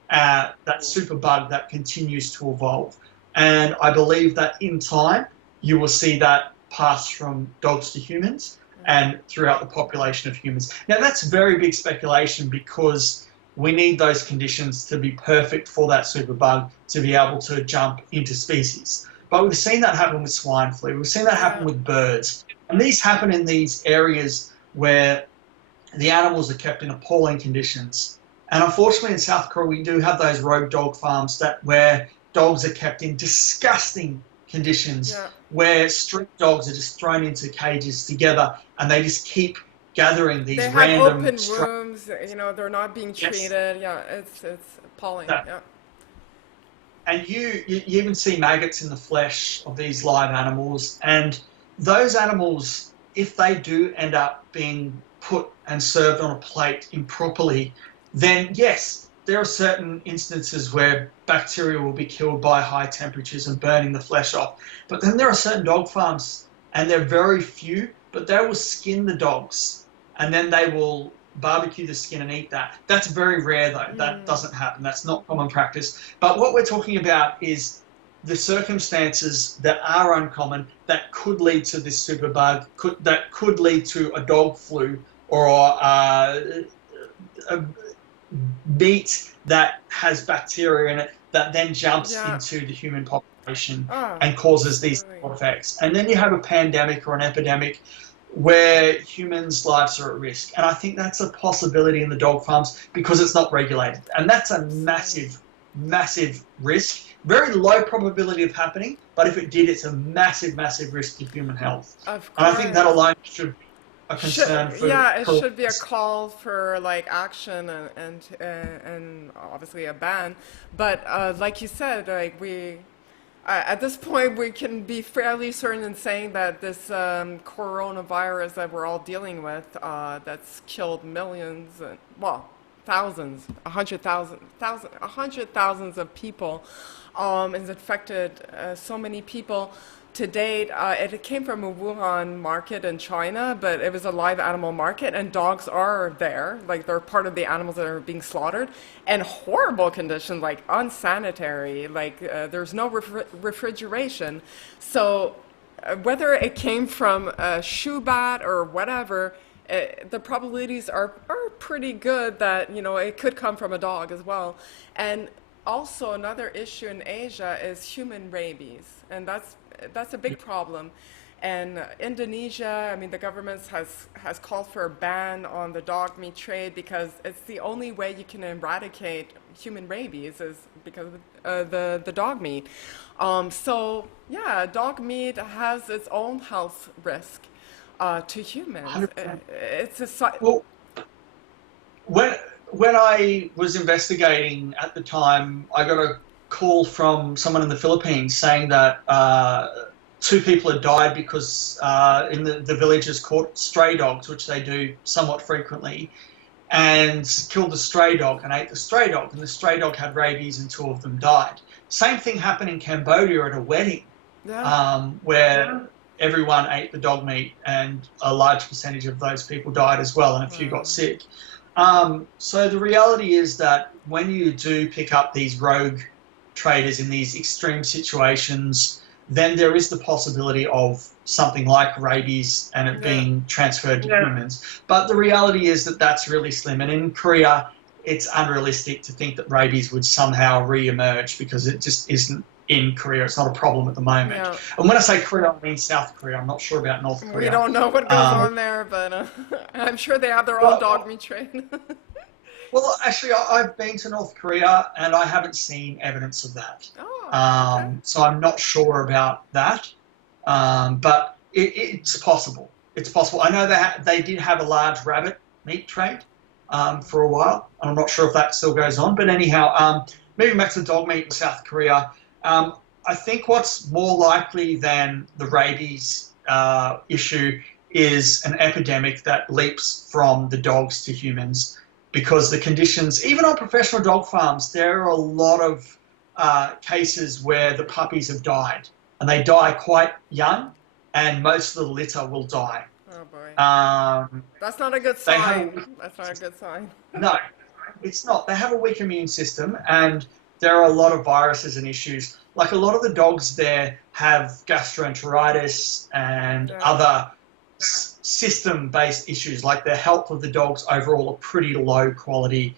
That superbug that continues to evolve. And I believe that in time, you will see that pass from dogs to humans and throughout the population of humans. Now, that's very big speculation, because we need those conditions to be perfect for that superbug to be able to jump into species. But we've seen that happen with swine flu. We've seen that happen with birds. And these happen in these areas where the animals are kept in appalling conditions. And unfortunately, in South Korea, we do have those rogue dog farms where dogs are kept in disgusting conditions, where street dogs are just thrown into cages together, and they just keep gathering these They have random open rooms, they're not being treated. Yeah, it's appalling. Yeah. And you even see maggots in the flesh of these live animals. And those animals, if they do end up being put and served on a plate improperly, then yes, there are certain instances where bacteria will be killed by high temperatures and burning the flesh off. But then there are certain dog farms, and they're very few, but they will skin the dogs, and then they will barbecue the skin and eat that. That's very rare, though. That doesn't happen. That's not common practice. But what we're talking about is the circumstances that are uncommon that could lead to this superbug, that could lead to a dog flu or a meat that has bacteria in it that then jumps into the human population and causes these effects. And then you have a pandemic or an epidemic where humans' lives are at risk. And I think that's a possibility in the dog farms because it's not regulated. And that's a massive, massive risk. Very low probability of happening, but if it did, it's a massive, massive risk to human health. And I think that alone should be a concern for... Yeah, it should be a call for like action and obviously a ban. But like you said, like at this point, we can be fairly certain in saying that this coronavirus that we're all dealing with, that's killed millions, well, thousands, 100,000 of people, has infected so many people. To date, it came from a Wuhan market in China, but it was a live animal market, and dogs are there, like they're part of the animals that are being slaughtered, and horrible conditions, like unsanitary, like there's no refrigeration. So whether it came from a shoe bat or whatever, the probabilities are pretty good that, you know, it could come from a dog as well. And also another issue in Asia is human rabies, and that's a big problem. And Indonesia, I mean, the government has called for a ban on the dog meat trade because it's the only way you can eradicate human rabies is because of the dog meat. So yeah, dog meat has its own health risk to humans. 100%. It's a Well, when I was investigating at the time, I got a call from someone in the Philippines saying that 2 people had died because in the villagers caught stray dogs, which they do somewhat frequently, and killed the stray dog and ate the stray dog, and the stray dog had rabies and 2 of them died. Same thing happened in Cambodia at a wedding, where everyone ate the dog meat and a large percentage of those people died as well, and a few got sick. So the reality is that when you do pick up these rogue traders in these extreme situations, then there is the possibility of something like rabies and it being transferred to humans. But the reality is that that's really slim. And in Korea, it's unrealistic to think that rabies would somehow re-emerge because it just isn't in Korea. It's not a problem at the moment. Yeah. And when I say Korea, I mean South Korea. I'm not sure about North Korea. We don't know what goes on there, but I'm sure they have their own dog meat trade. Well, actually, I've been to North Korea and I haven't seen evidence of that. So I'm not sure about that, but it's possible. It's possible. I know they did have a large rabbit meat trade for a while. I'm not sure if that still goes on, but anyhow, moving back to dog meat in South Korea, I think what's more likely than the rabies issue is an epidemic that leaps from the dogs to humans. Because the conditions, even on professional dog farms, there are a lot of cases where the puppies have died. And they die quite young, and most of the litter will die. Oh, boy. That's not a good sign. That's not a good sign. No, it's not. They have a weak immune system, and there are a lot of viruses and issues. Like a lot of the dogs there have gastroenteritis and other system-based issues, like the health of the dogs overall are pretty low quality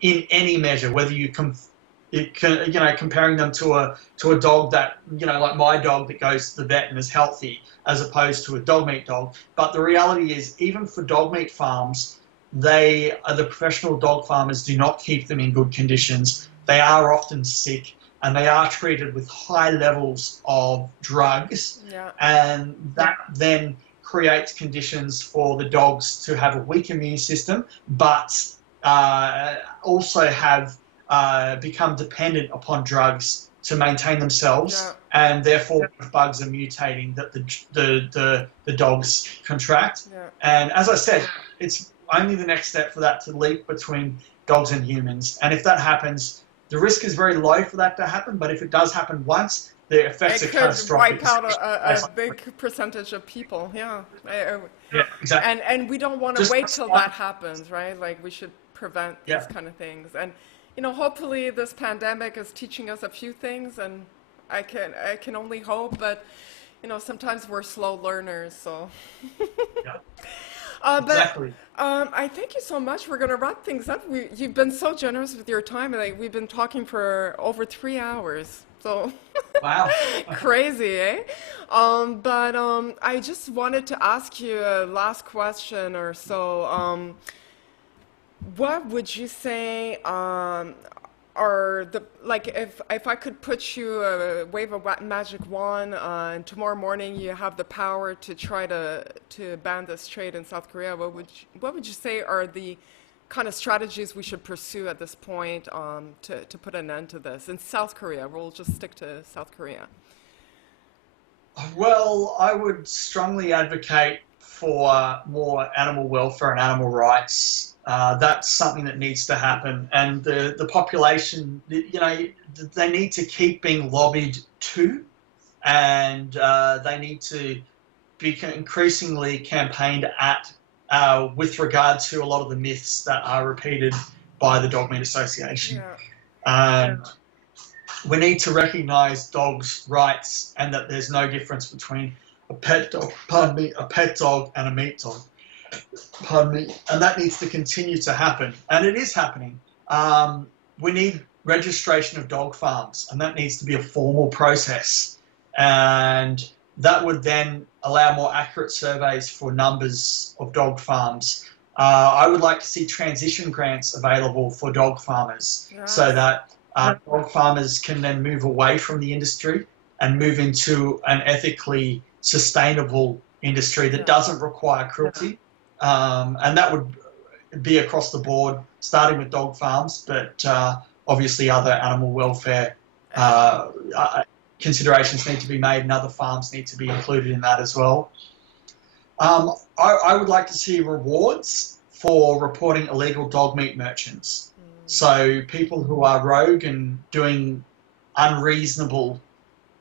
in any measure. Whether you comparing them to a dog that like my dog that goes to the vet and is healthy, as opposed to a dog meat dog. But the reality is, even for dog meat farms, the professional dog farmers do not keep them in good conditions. They are often sick, and they are treated with high levels of drugs, and that then creates conditions for the dogs to have a weak immune system, but also have become dependent upon drugs to maintain themselves, and therefore bugs are mutating that the dogs contract. And as I said, it's only the next step for that to leap between dogs and humans. And if that happens, the risk is very low for that to happen, but if it does happen once, the effects It are could catastrophic. wipe out Especially a big percentage of people, yeah. yeah, exactly. And we don't want to Just wait till that happens, right? Like we should prevent these yeah, kind of things. And hopefully this pandemic is teaching us a few things, and I can only hope, but sometimes we're slow learners, so. yeah, But exactly. I thank you so much. We're going to wrap things up. You've been so generous with your time. Like we've been talking for over 3 hours. So Wow. crazy, eh? But I just wanted to ask you a last question or so. What would you say are the like if I could put you wave a magic wand and tomorrow morning you have the power to try to ban this trade in South Korea, what would you say are the kind of strategies we should pursue at this point to put an end to this in South Korea? We'll just stick to South Korea. Well, I would strongly advocate for more animal welfare and animal rights. That's something that needs to happen, and the population, they need to keep being lobbied to, and they need to be increasingly campaigned at with regard to a lot of the myths that are repeated by the Dog Meat Association. Yeah. And we need to recognise dogs' rights and that there's no difference between a pet dog, a pet dog and a meat dog. And that needs to continue to happen. And it is happening. We need registration of dog farms, and that needs to be a formal process. And that would then allow more accurate surveys for numbers of dog farms. I would like to see transition grants available for dog farmers so that dog farmers can then move away from the industry and move into an ethically sustainable industry that doesn't require cruelty. And that would be across the board, starting with dog farms, but obviously other animal welfare considerations need to be made, and other farms need to be included in that as well. I would like to see rewards for reporting illegal dog meat merchants. So people who are rogue and doing unreasonable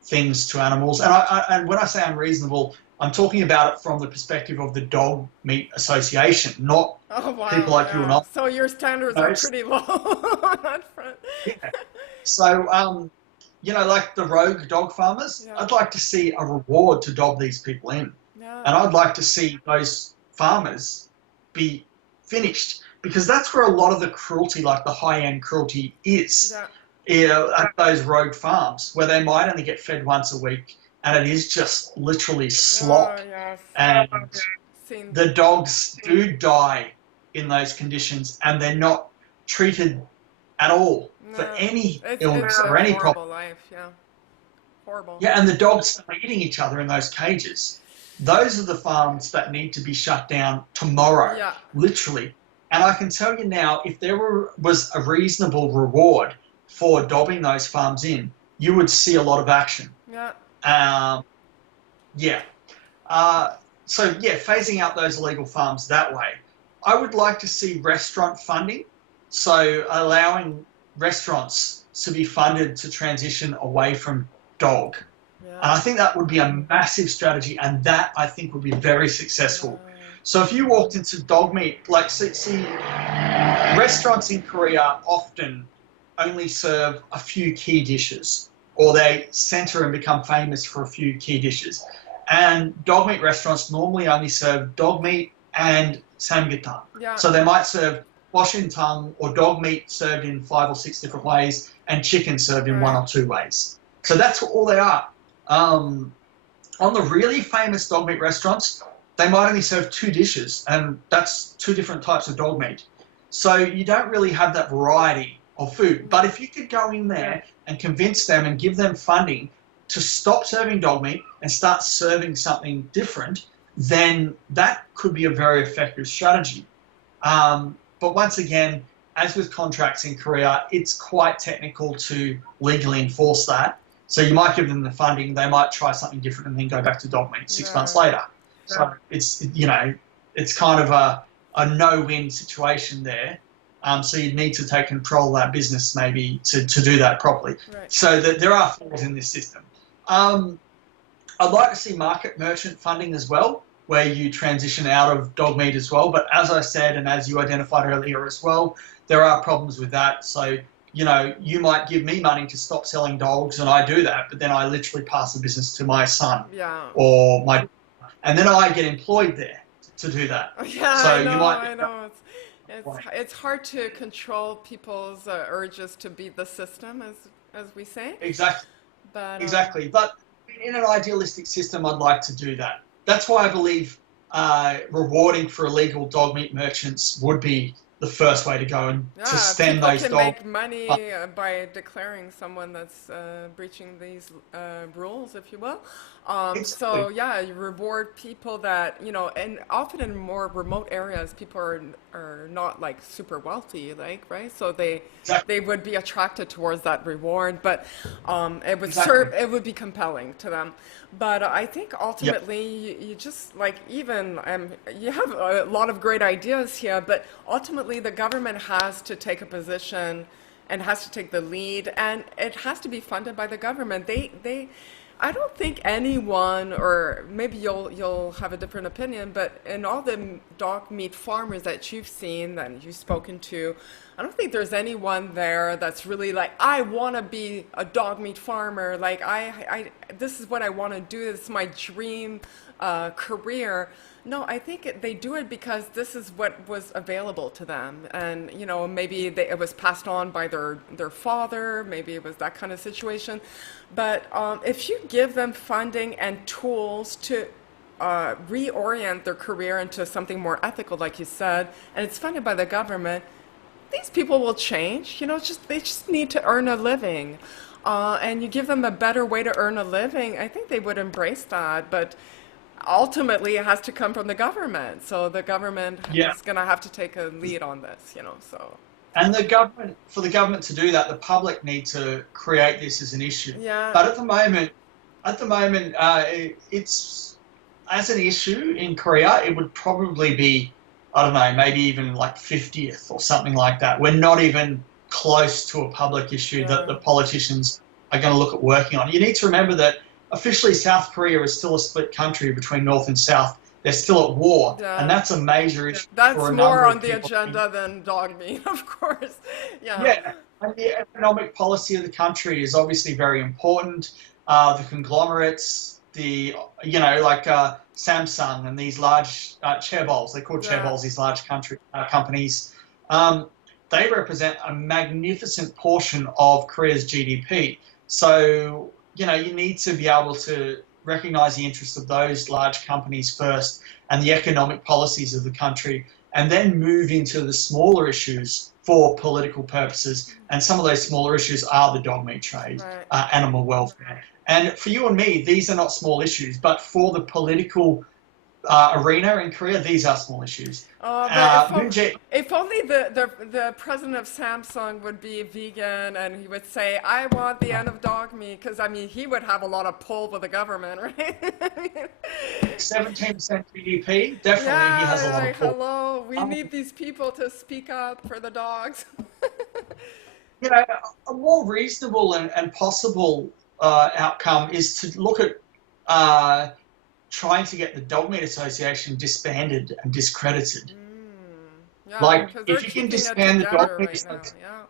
things to animals, and when I say unreasonable, I'm talking about it from the perspective of the Dog Meat Association, not people like you and I. So your standards are pretty low on that front. Yeah. So, like the rogue dog farmers, I'd like to see a reward to dob these people in. Yeah. And I'd like to see those farmers be finished, because that's where a lot of the cruelty, like the high-end cruelty, is. At those rogue farms, where they might only get fed once a week, and it is just literally slop. And the dogs do die in those conditions, and they're not treated at all for any illness or any problem. Life, yeah. Horrible. Yeah, and the dogs are eating each other in those cages. Those are the farms that need to be shut down tomorrow, literally. And I can tell you now, if there was a reasonable reward for dobbing those farms in, you would see a lot of action. Phasing out those illegal farms that way. I would like to see restaurant funding, so allowing restaurants to be funded to transition away from dog. And I think that would be a massive strategy, and that I think would be very successful. So if you walked into dog meat, like see restaurants in Korea often only serve a few key dishes, or they center and become famous for a few key dishes. And dog meat restaurants normally only serve dog meat and samgyetang. So they might serve boshintang or dog meat served in 5 or 6 different ways, and chicken served in 1 or 2 ways. So that's all they are. On the really famous dog meat restaurants, they might only serve 2 dishes, and that's 2 different types of dog meat. So you don't really have that variety of food. But if you could go in there and convince them and give them funding to stop serving dog meat and start serving something different, then that could be a very effective strategy. But once again, as with contracts in Korea, it's quite technical to legally enforce that. So you might give them the funding, they might try something different and then go back to dog meat 6 months later. So it's kind of a no-win situation there. So you'd need to take control of that business maybe to do that properly. So that there are flaws in this system. Um, I'd like to see market merchant funding as well, where you transition out of dog meat as well. But as I said, and as you identified earlier as well, there are problems with that. So, you know, you might give me money to stop selling dogs, and I do that, but then I literally pass the business to my son Yeah. or my, and then I get employed there to do that. Yeah, So you might, I know. It's hard to control people's urges to beat the system, as we say. exactly. But Exactly. But in an idealistic system, I'd like to do that. That's why I believe rewarding for illegal dog meat merchants would be the first way to go, and to yeah, stem people those can dogs. make money by declaring someone that's breaching these rules, if you will. So Exactly. yeah, you reward people that, you know, and often in more remote areas, people are not like super wealthy, like, right? So Exactly. they would be attracted towards that reward, but it would Exactly. serve, it would be compelling to them. But I think Yeah. ultimately, you just like even you have a lot of great ideas here, but ultimately the government has to take a position and has to take the lead, and it has to be funded by the government. I don't think anyone, or maybe you'll have a different opinion, but in all the dog meat farmers that you've seen, that you've spoken to, I don't think there's anyone there that's really like, I want to be a dog meat farmer. Like this is what I want to do. This is my dream career. No, I think they do it because this is what was available to them, and you know, maybe it was passed on by their father. Maybe it was that kind of situation. But if you give them funding and tools to reorient their career into something more ethical, like you said, and it's funded by the government, these people will change. You know, they just need to earn a living, and you give them a better way to earn a living. I think they would embrace that, but ultimately it has to come from the government. So the government Yeah. is going to have to take a lead on this. You know, so And the government, for the government to do that, the public need to create this as an issue. yeah, But at the moment, it's as an issue in Korea, it would probably be, I don't know, maybe even like 50th or something like that. We're not even close to a public issue that yeah, the politicians are going to look at working on. You need to remember that officially South Korea is still a split country between North and South. They're still at war, and yeah. that's a major issue That's for a more number on of the people. agenda than dog meat, of course. Yeah, Yeah, and the economic policy of the country is obviously very important. The conglomerates, like Samsung and these large chaebols, they're called yeah, chaebols, these large companies, um, they represent a magnificent portion of Korea's GDP. So, you know, you need to be able to recognize the interests of those large companies first and the economic policies of the country, and then move into the smaller issues for political purposes. And some of those smaller issues are the dog meat trade, right. animal welfare. And for you and me, these are not small issues, but for the political arena in Korea, these are small issues. But Moon Jae, if only the president of Samsung would be vegan and he would say, I want the end of dog meat, because I mean, he would have a lot of pull with the government, right? 17% GDP, definitely he has a Yeah, lot of like, pull. hello, we Um, need these people to speak up for the dogs. you know, a more reasonable and possible outcome is to look at uh, trying to get the Dog Meat Association disbanded and discredited. Yeah, Like, because they're if you can keeping it disband the Dog together Meat right now. Association, Yeah.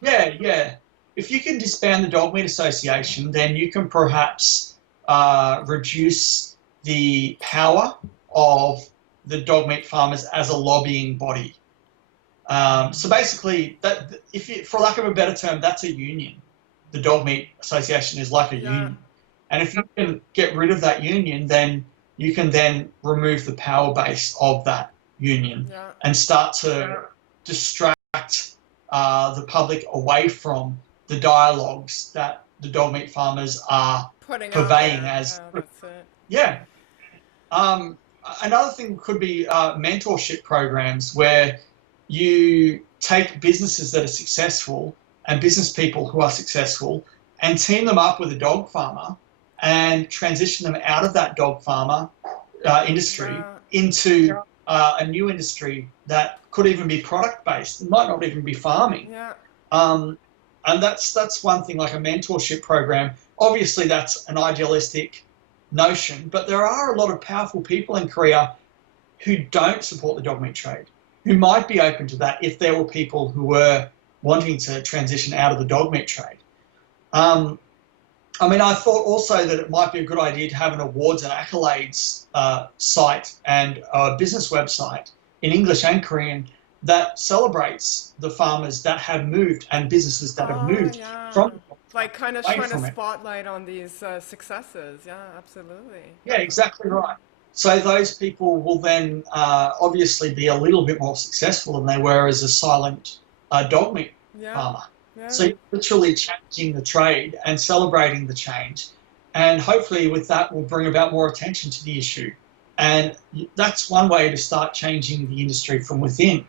yeah, yeah. If you can disband the Dog Meat Association, then you can perhaps reduce the power of the dog meat farmers as a lobbying body. So basically, that if you, for lack of a better term, that's a union. The Dog Meat Association is like a Yeah. union, and if you can get rid of that union, then you can then remove the power base of that union Yeah. and start to distract the public away from the dialogues that the dog meat farmers are Putting out purveying there. as, Yeah, that's it. yeah. Um, Another thing could be mentorship programs where you take businesses that are successful and business people who are successful and team them up with a dog farmer and transition them out of that dog farmer industry Yeah. into a new industry that could even be product based. It might not even be farming. Yeah. Um, And that's one thing, like a mentorship program. Obviously, that's an idealistic notion, but there are a lot of powerful people in Korea who don't support the dog meat trade, who might be open to that if there were people who were wanting to transition out of the dog meat trade. Um, I mean, I thought also that it might be a good idea to have an awards and accolades site and a business website in English and Korean that celebrates the farmers that have moved and businesses that have Oh, moved yeah. from the dog Like kind of trade, away shine a from it. spotlight on these successes. Yeah, absolutely. Yeah, exactly right. So those people will then obviously be a little bit more successful than they were as a silent dog meat Yeah, farmer. yeah. So you're literally changing the trade and celebrating the change. And hopefully with that will bring about more attention to the issue. And that's one way to start changing the industry from within.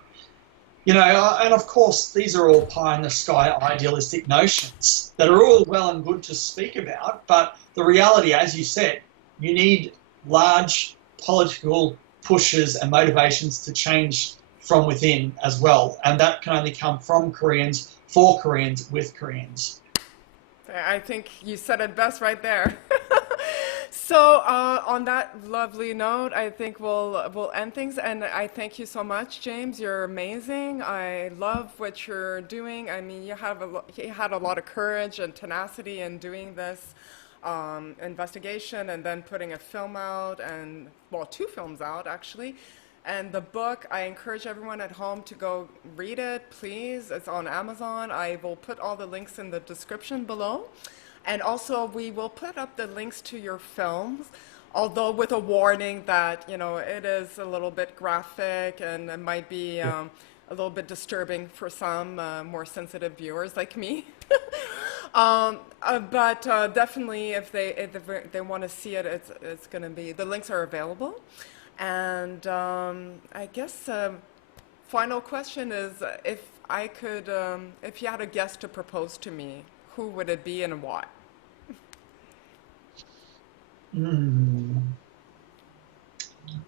You know, and of course, these are all pie in the sky idealistic notions that are all well and good to speak about. But the reality, as you said, you need large political pushes and motivations to change from within as well. And that can only come from Koreans, for Koreans, with Koreans. I think you said it best right there. So, on that lovely note, I think we'll end things. And I thank you so much, James. You're amazing. I love what you're doing. I mean, you had a lot of courage and tenacity in doing this investigation and then putting a film out and, well, two films out actually. And the book, I encourage everyone at home to go read it, please. It's on Amazon. I will put all the links in the description below. And also, we will put up the links to your films, although with a warning that, you know, it is a little bit graphic and it might be a little bit disturbing for some more sensitive viewers like me. But definitely, if they want to see it, it's going to be, the links are available. And I guess final question is if you had a guest to propose to me, who would it be and why? Mm.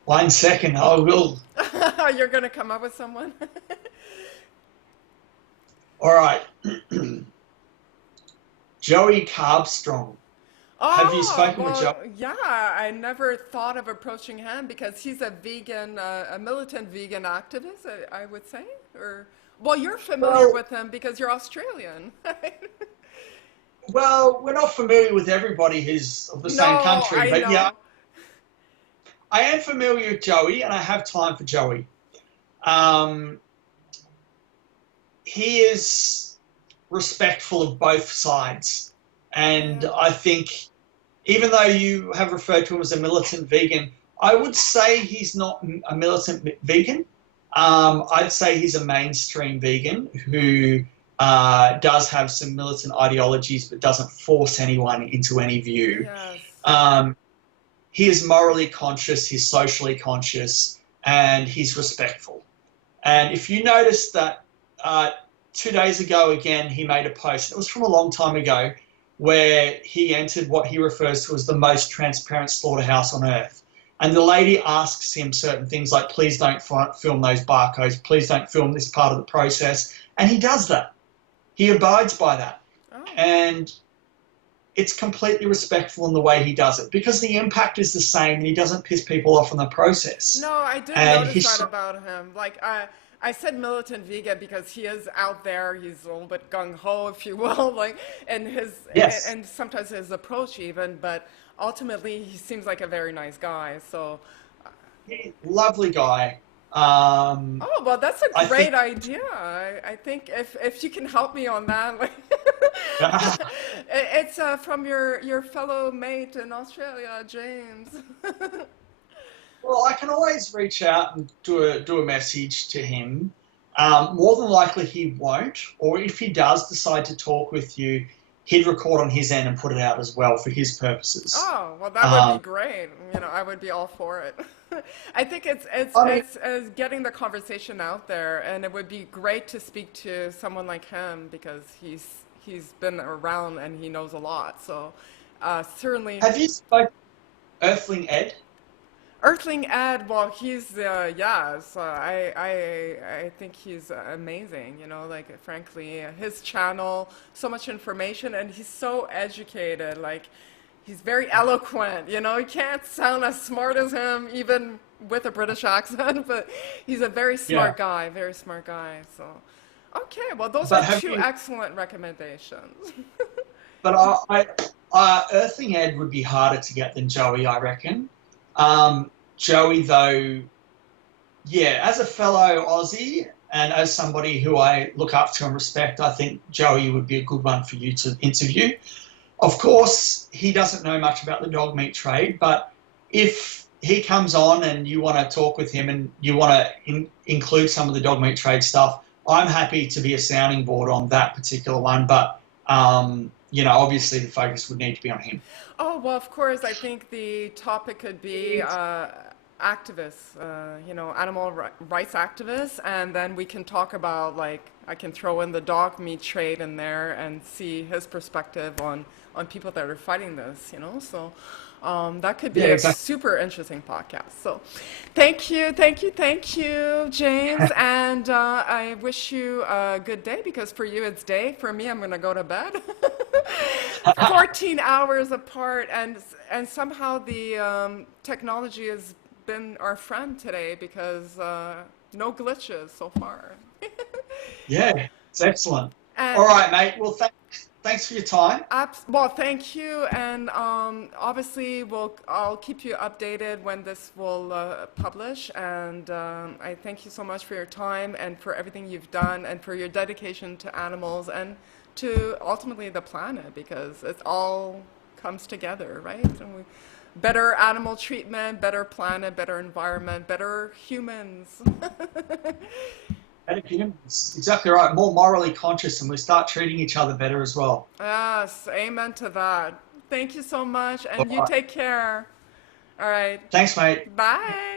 1 second, I will. You're going to come up with someone? All right. Joey Carbstrong. Have you Oh, spoken with Joey? well, yeah, I never thought of approaching him because he's a vegan, a militant vegan activist, I would say. Or, well, you're familiar Well, with him because you're Australian. well, we're not familiar with everybody who's of the same No, country, I but yeah, know. I am familiar with Joey, and I have time for Joey. Um, he is respectful of both sides, and Yeah. I think even though you have referred to him as a militant vegan, I would say he's not a militant vegan. I'd say he's a mainstream vegan who does have some militant ideologies but doesn't force anyone into any view. Yes. Um, he is morally conscious, he's socially conscious, and he's respectful. And if you notice that 2 days ago, again, he made a post, it was from a long time ago, where he entered what he refers to as the most transparent slaughterhouse on earth. And the lady asks him certain things like, please don't film those barcodes, please don't film this part of the process. And he does that. He abides by that. Oh. And it's completely respectful in the way he does it because the impact is the same and he doesn't piss people off in the process. No, I did And notice he's that about him. Like, I said militant vegan because he is out there. He's a little bit gung ho, if you will, like, and yes, and sometimes his approach even. But ultimately, he seems like a very nice guy. So, lovely guy. oh well, that's a I think great idea. I think if you can help me on that, like, it's from your fellow mate in Australia, James. well, I can always reach out and do a message to him. More than likely he won't, or if he does decide to talk with you, he'd record on his end and put it out as well for his purposes. Oh, well, that would be Um, great. You know, I would be all for it. I think I mean, it's getting the conversation out there, and it would be great to speak to someone like him because he's been around and he knows a lot. So, certainly, have you spoken to Earthling Ed? Earthling Ed, well, he's yes, I think he's amazing. You know, like frankly, his channel, so much information, and he's so educated. Like, he's very eloquent. You know, you can't sound as smart as him, even with a British accent. But he's a very Yeah. smart guy, very smart guy. So, okay, well, those are But have two you? excellent recommendations. But Earthling Ed would be harder to get than Joey, I reckon. Joey, though, yeah, as a fellow Aussie and as somebody who I look up to and respect, I think Joey would be a good one for you to interview. Of course, he doesn't know much about the dog meat trade, but if he comes on and you want to talk with him and you want to include some of the dog meat trade stuff, I'm happy to be a sounding board on that particular one. But, obviously the focus would need to be on him. Oh, well, of course, I think the topic could be activists, animal rights activists, and then we can talk about, like, I can throw in the dog meat trade in there and see his perspective on people that are fighting this, you know? So that could Yeah, be a exactly. super interesting podcast. So thank you, James, and I wish you a good day because for you it's day. For me, I'm going to go to bed. 14 hours apart, and somehow the technology has been our friend today because no glitches so far. Yeah, it's excellent. And All right, mate. Well, thanks for your time. well, thank you, and obviously I'll keep you updated when this will publish. And I thank you so much for your time and for everything you've done and for your dedication to animals and to ultimately the planet because it all comes together, right? Better animal treatment, better planet, better environment, better humans. Better humans. Exactly right. More morally conscious, and we start treating each other better as well. Yes, amen to that. Thank you so much, All and you right. take care. All right. Thanks, mate. Bye.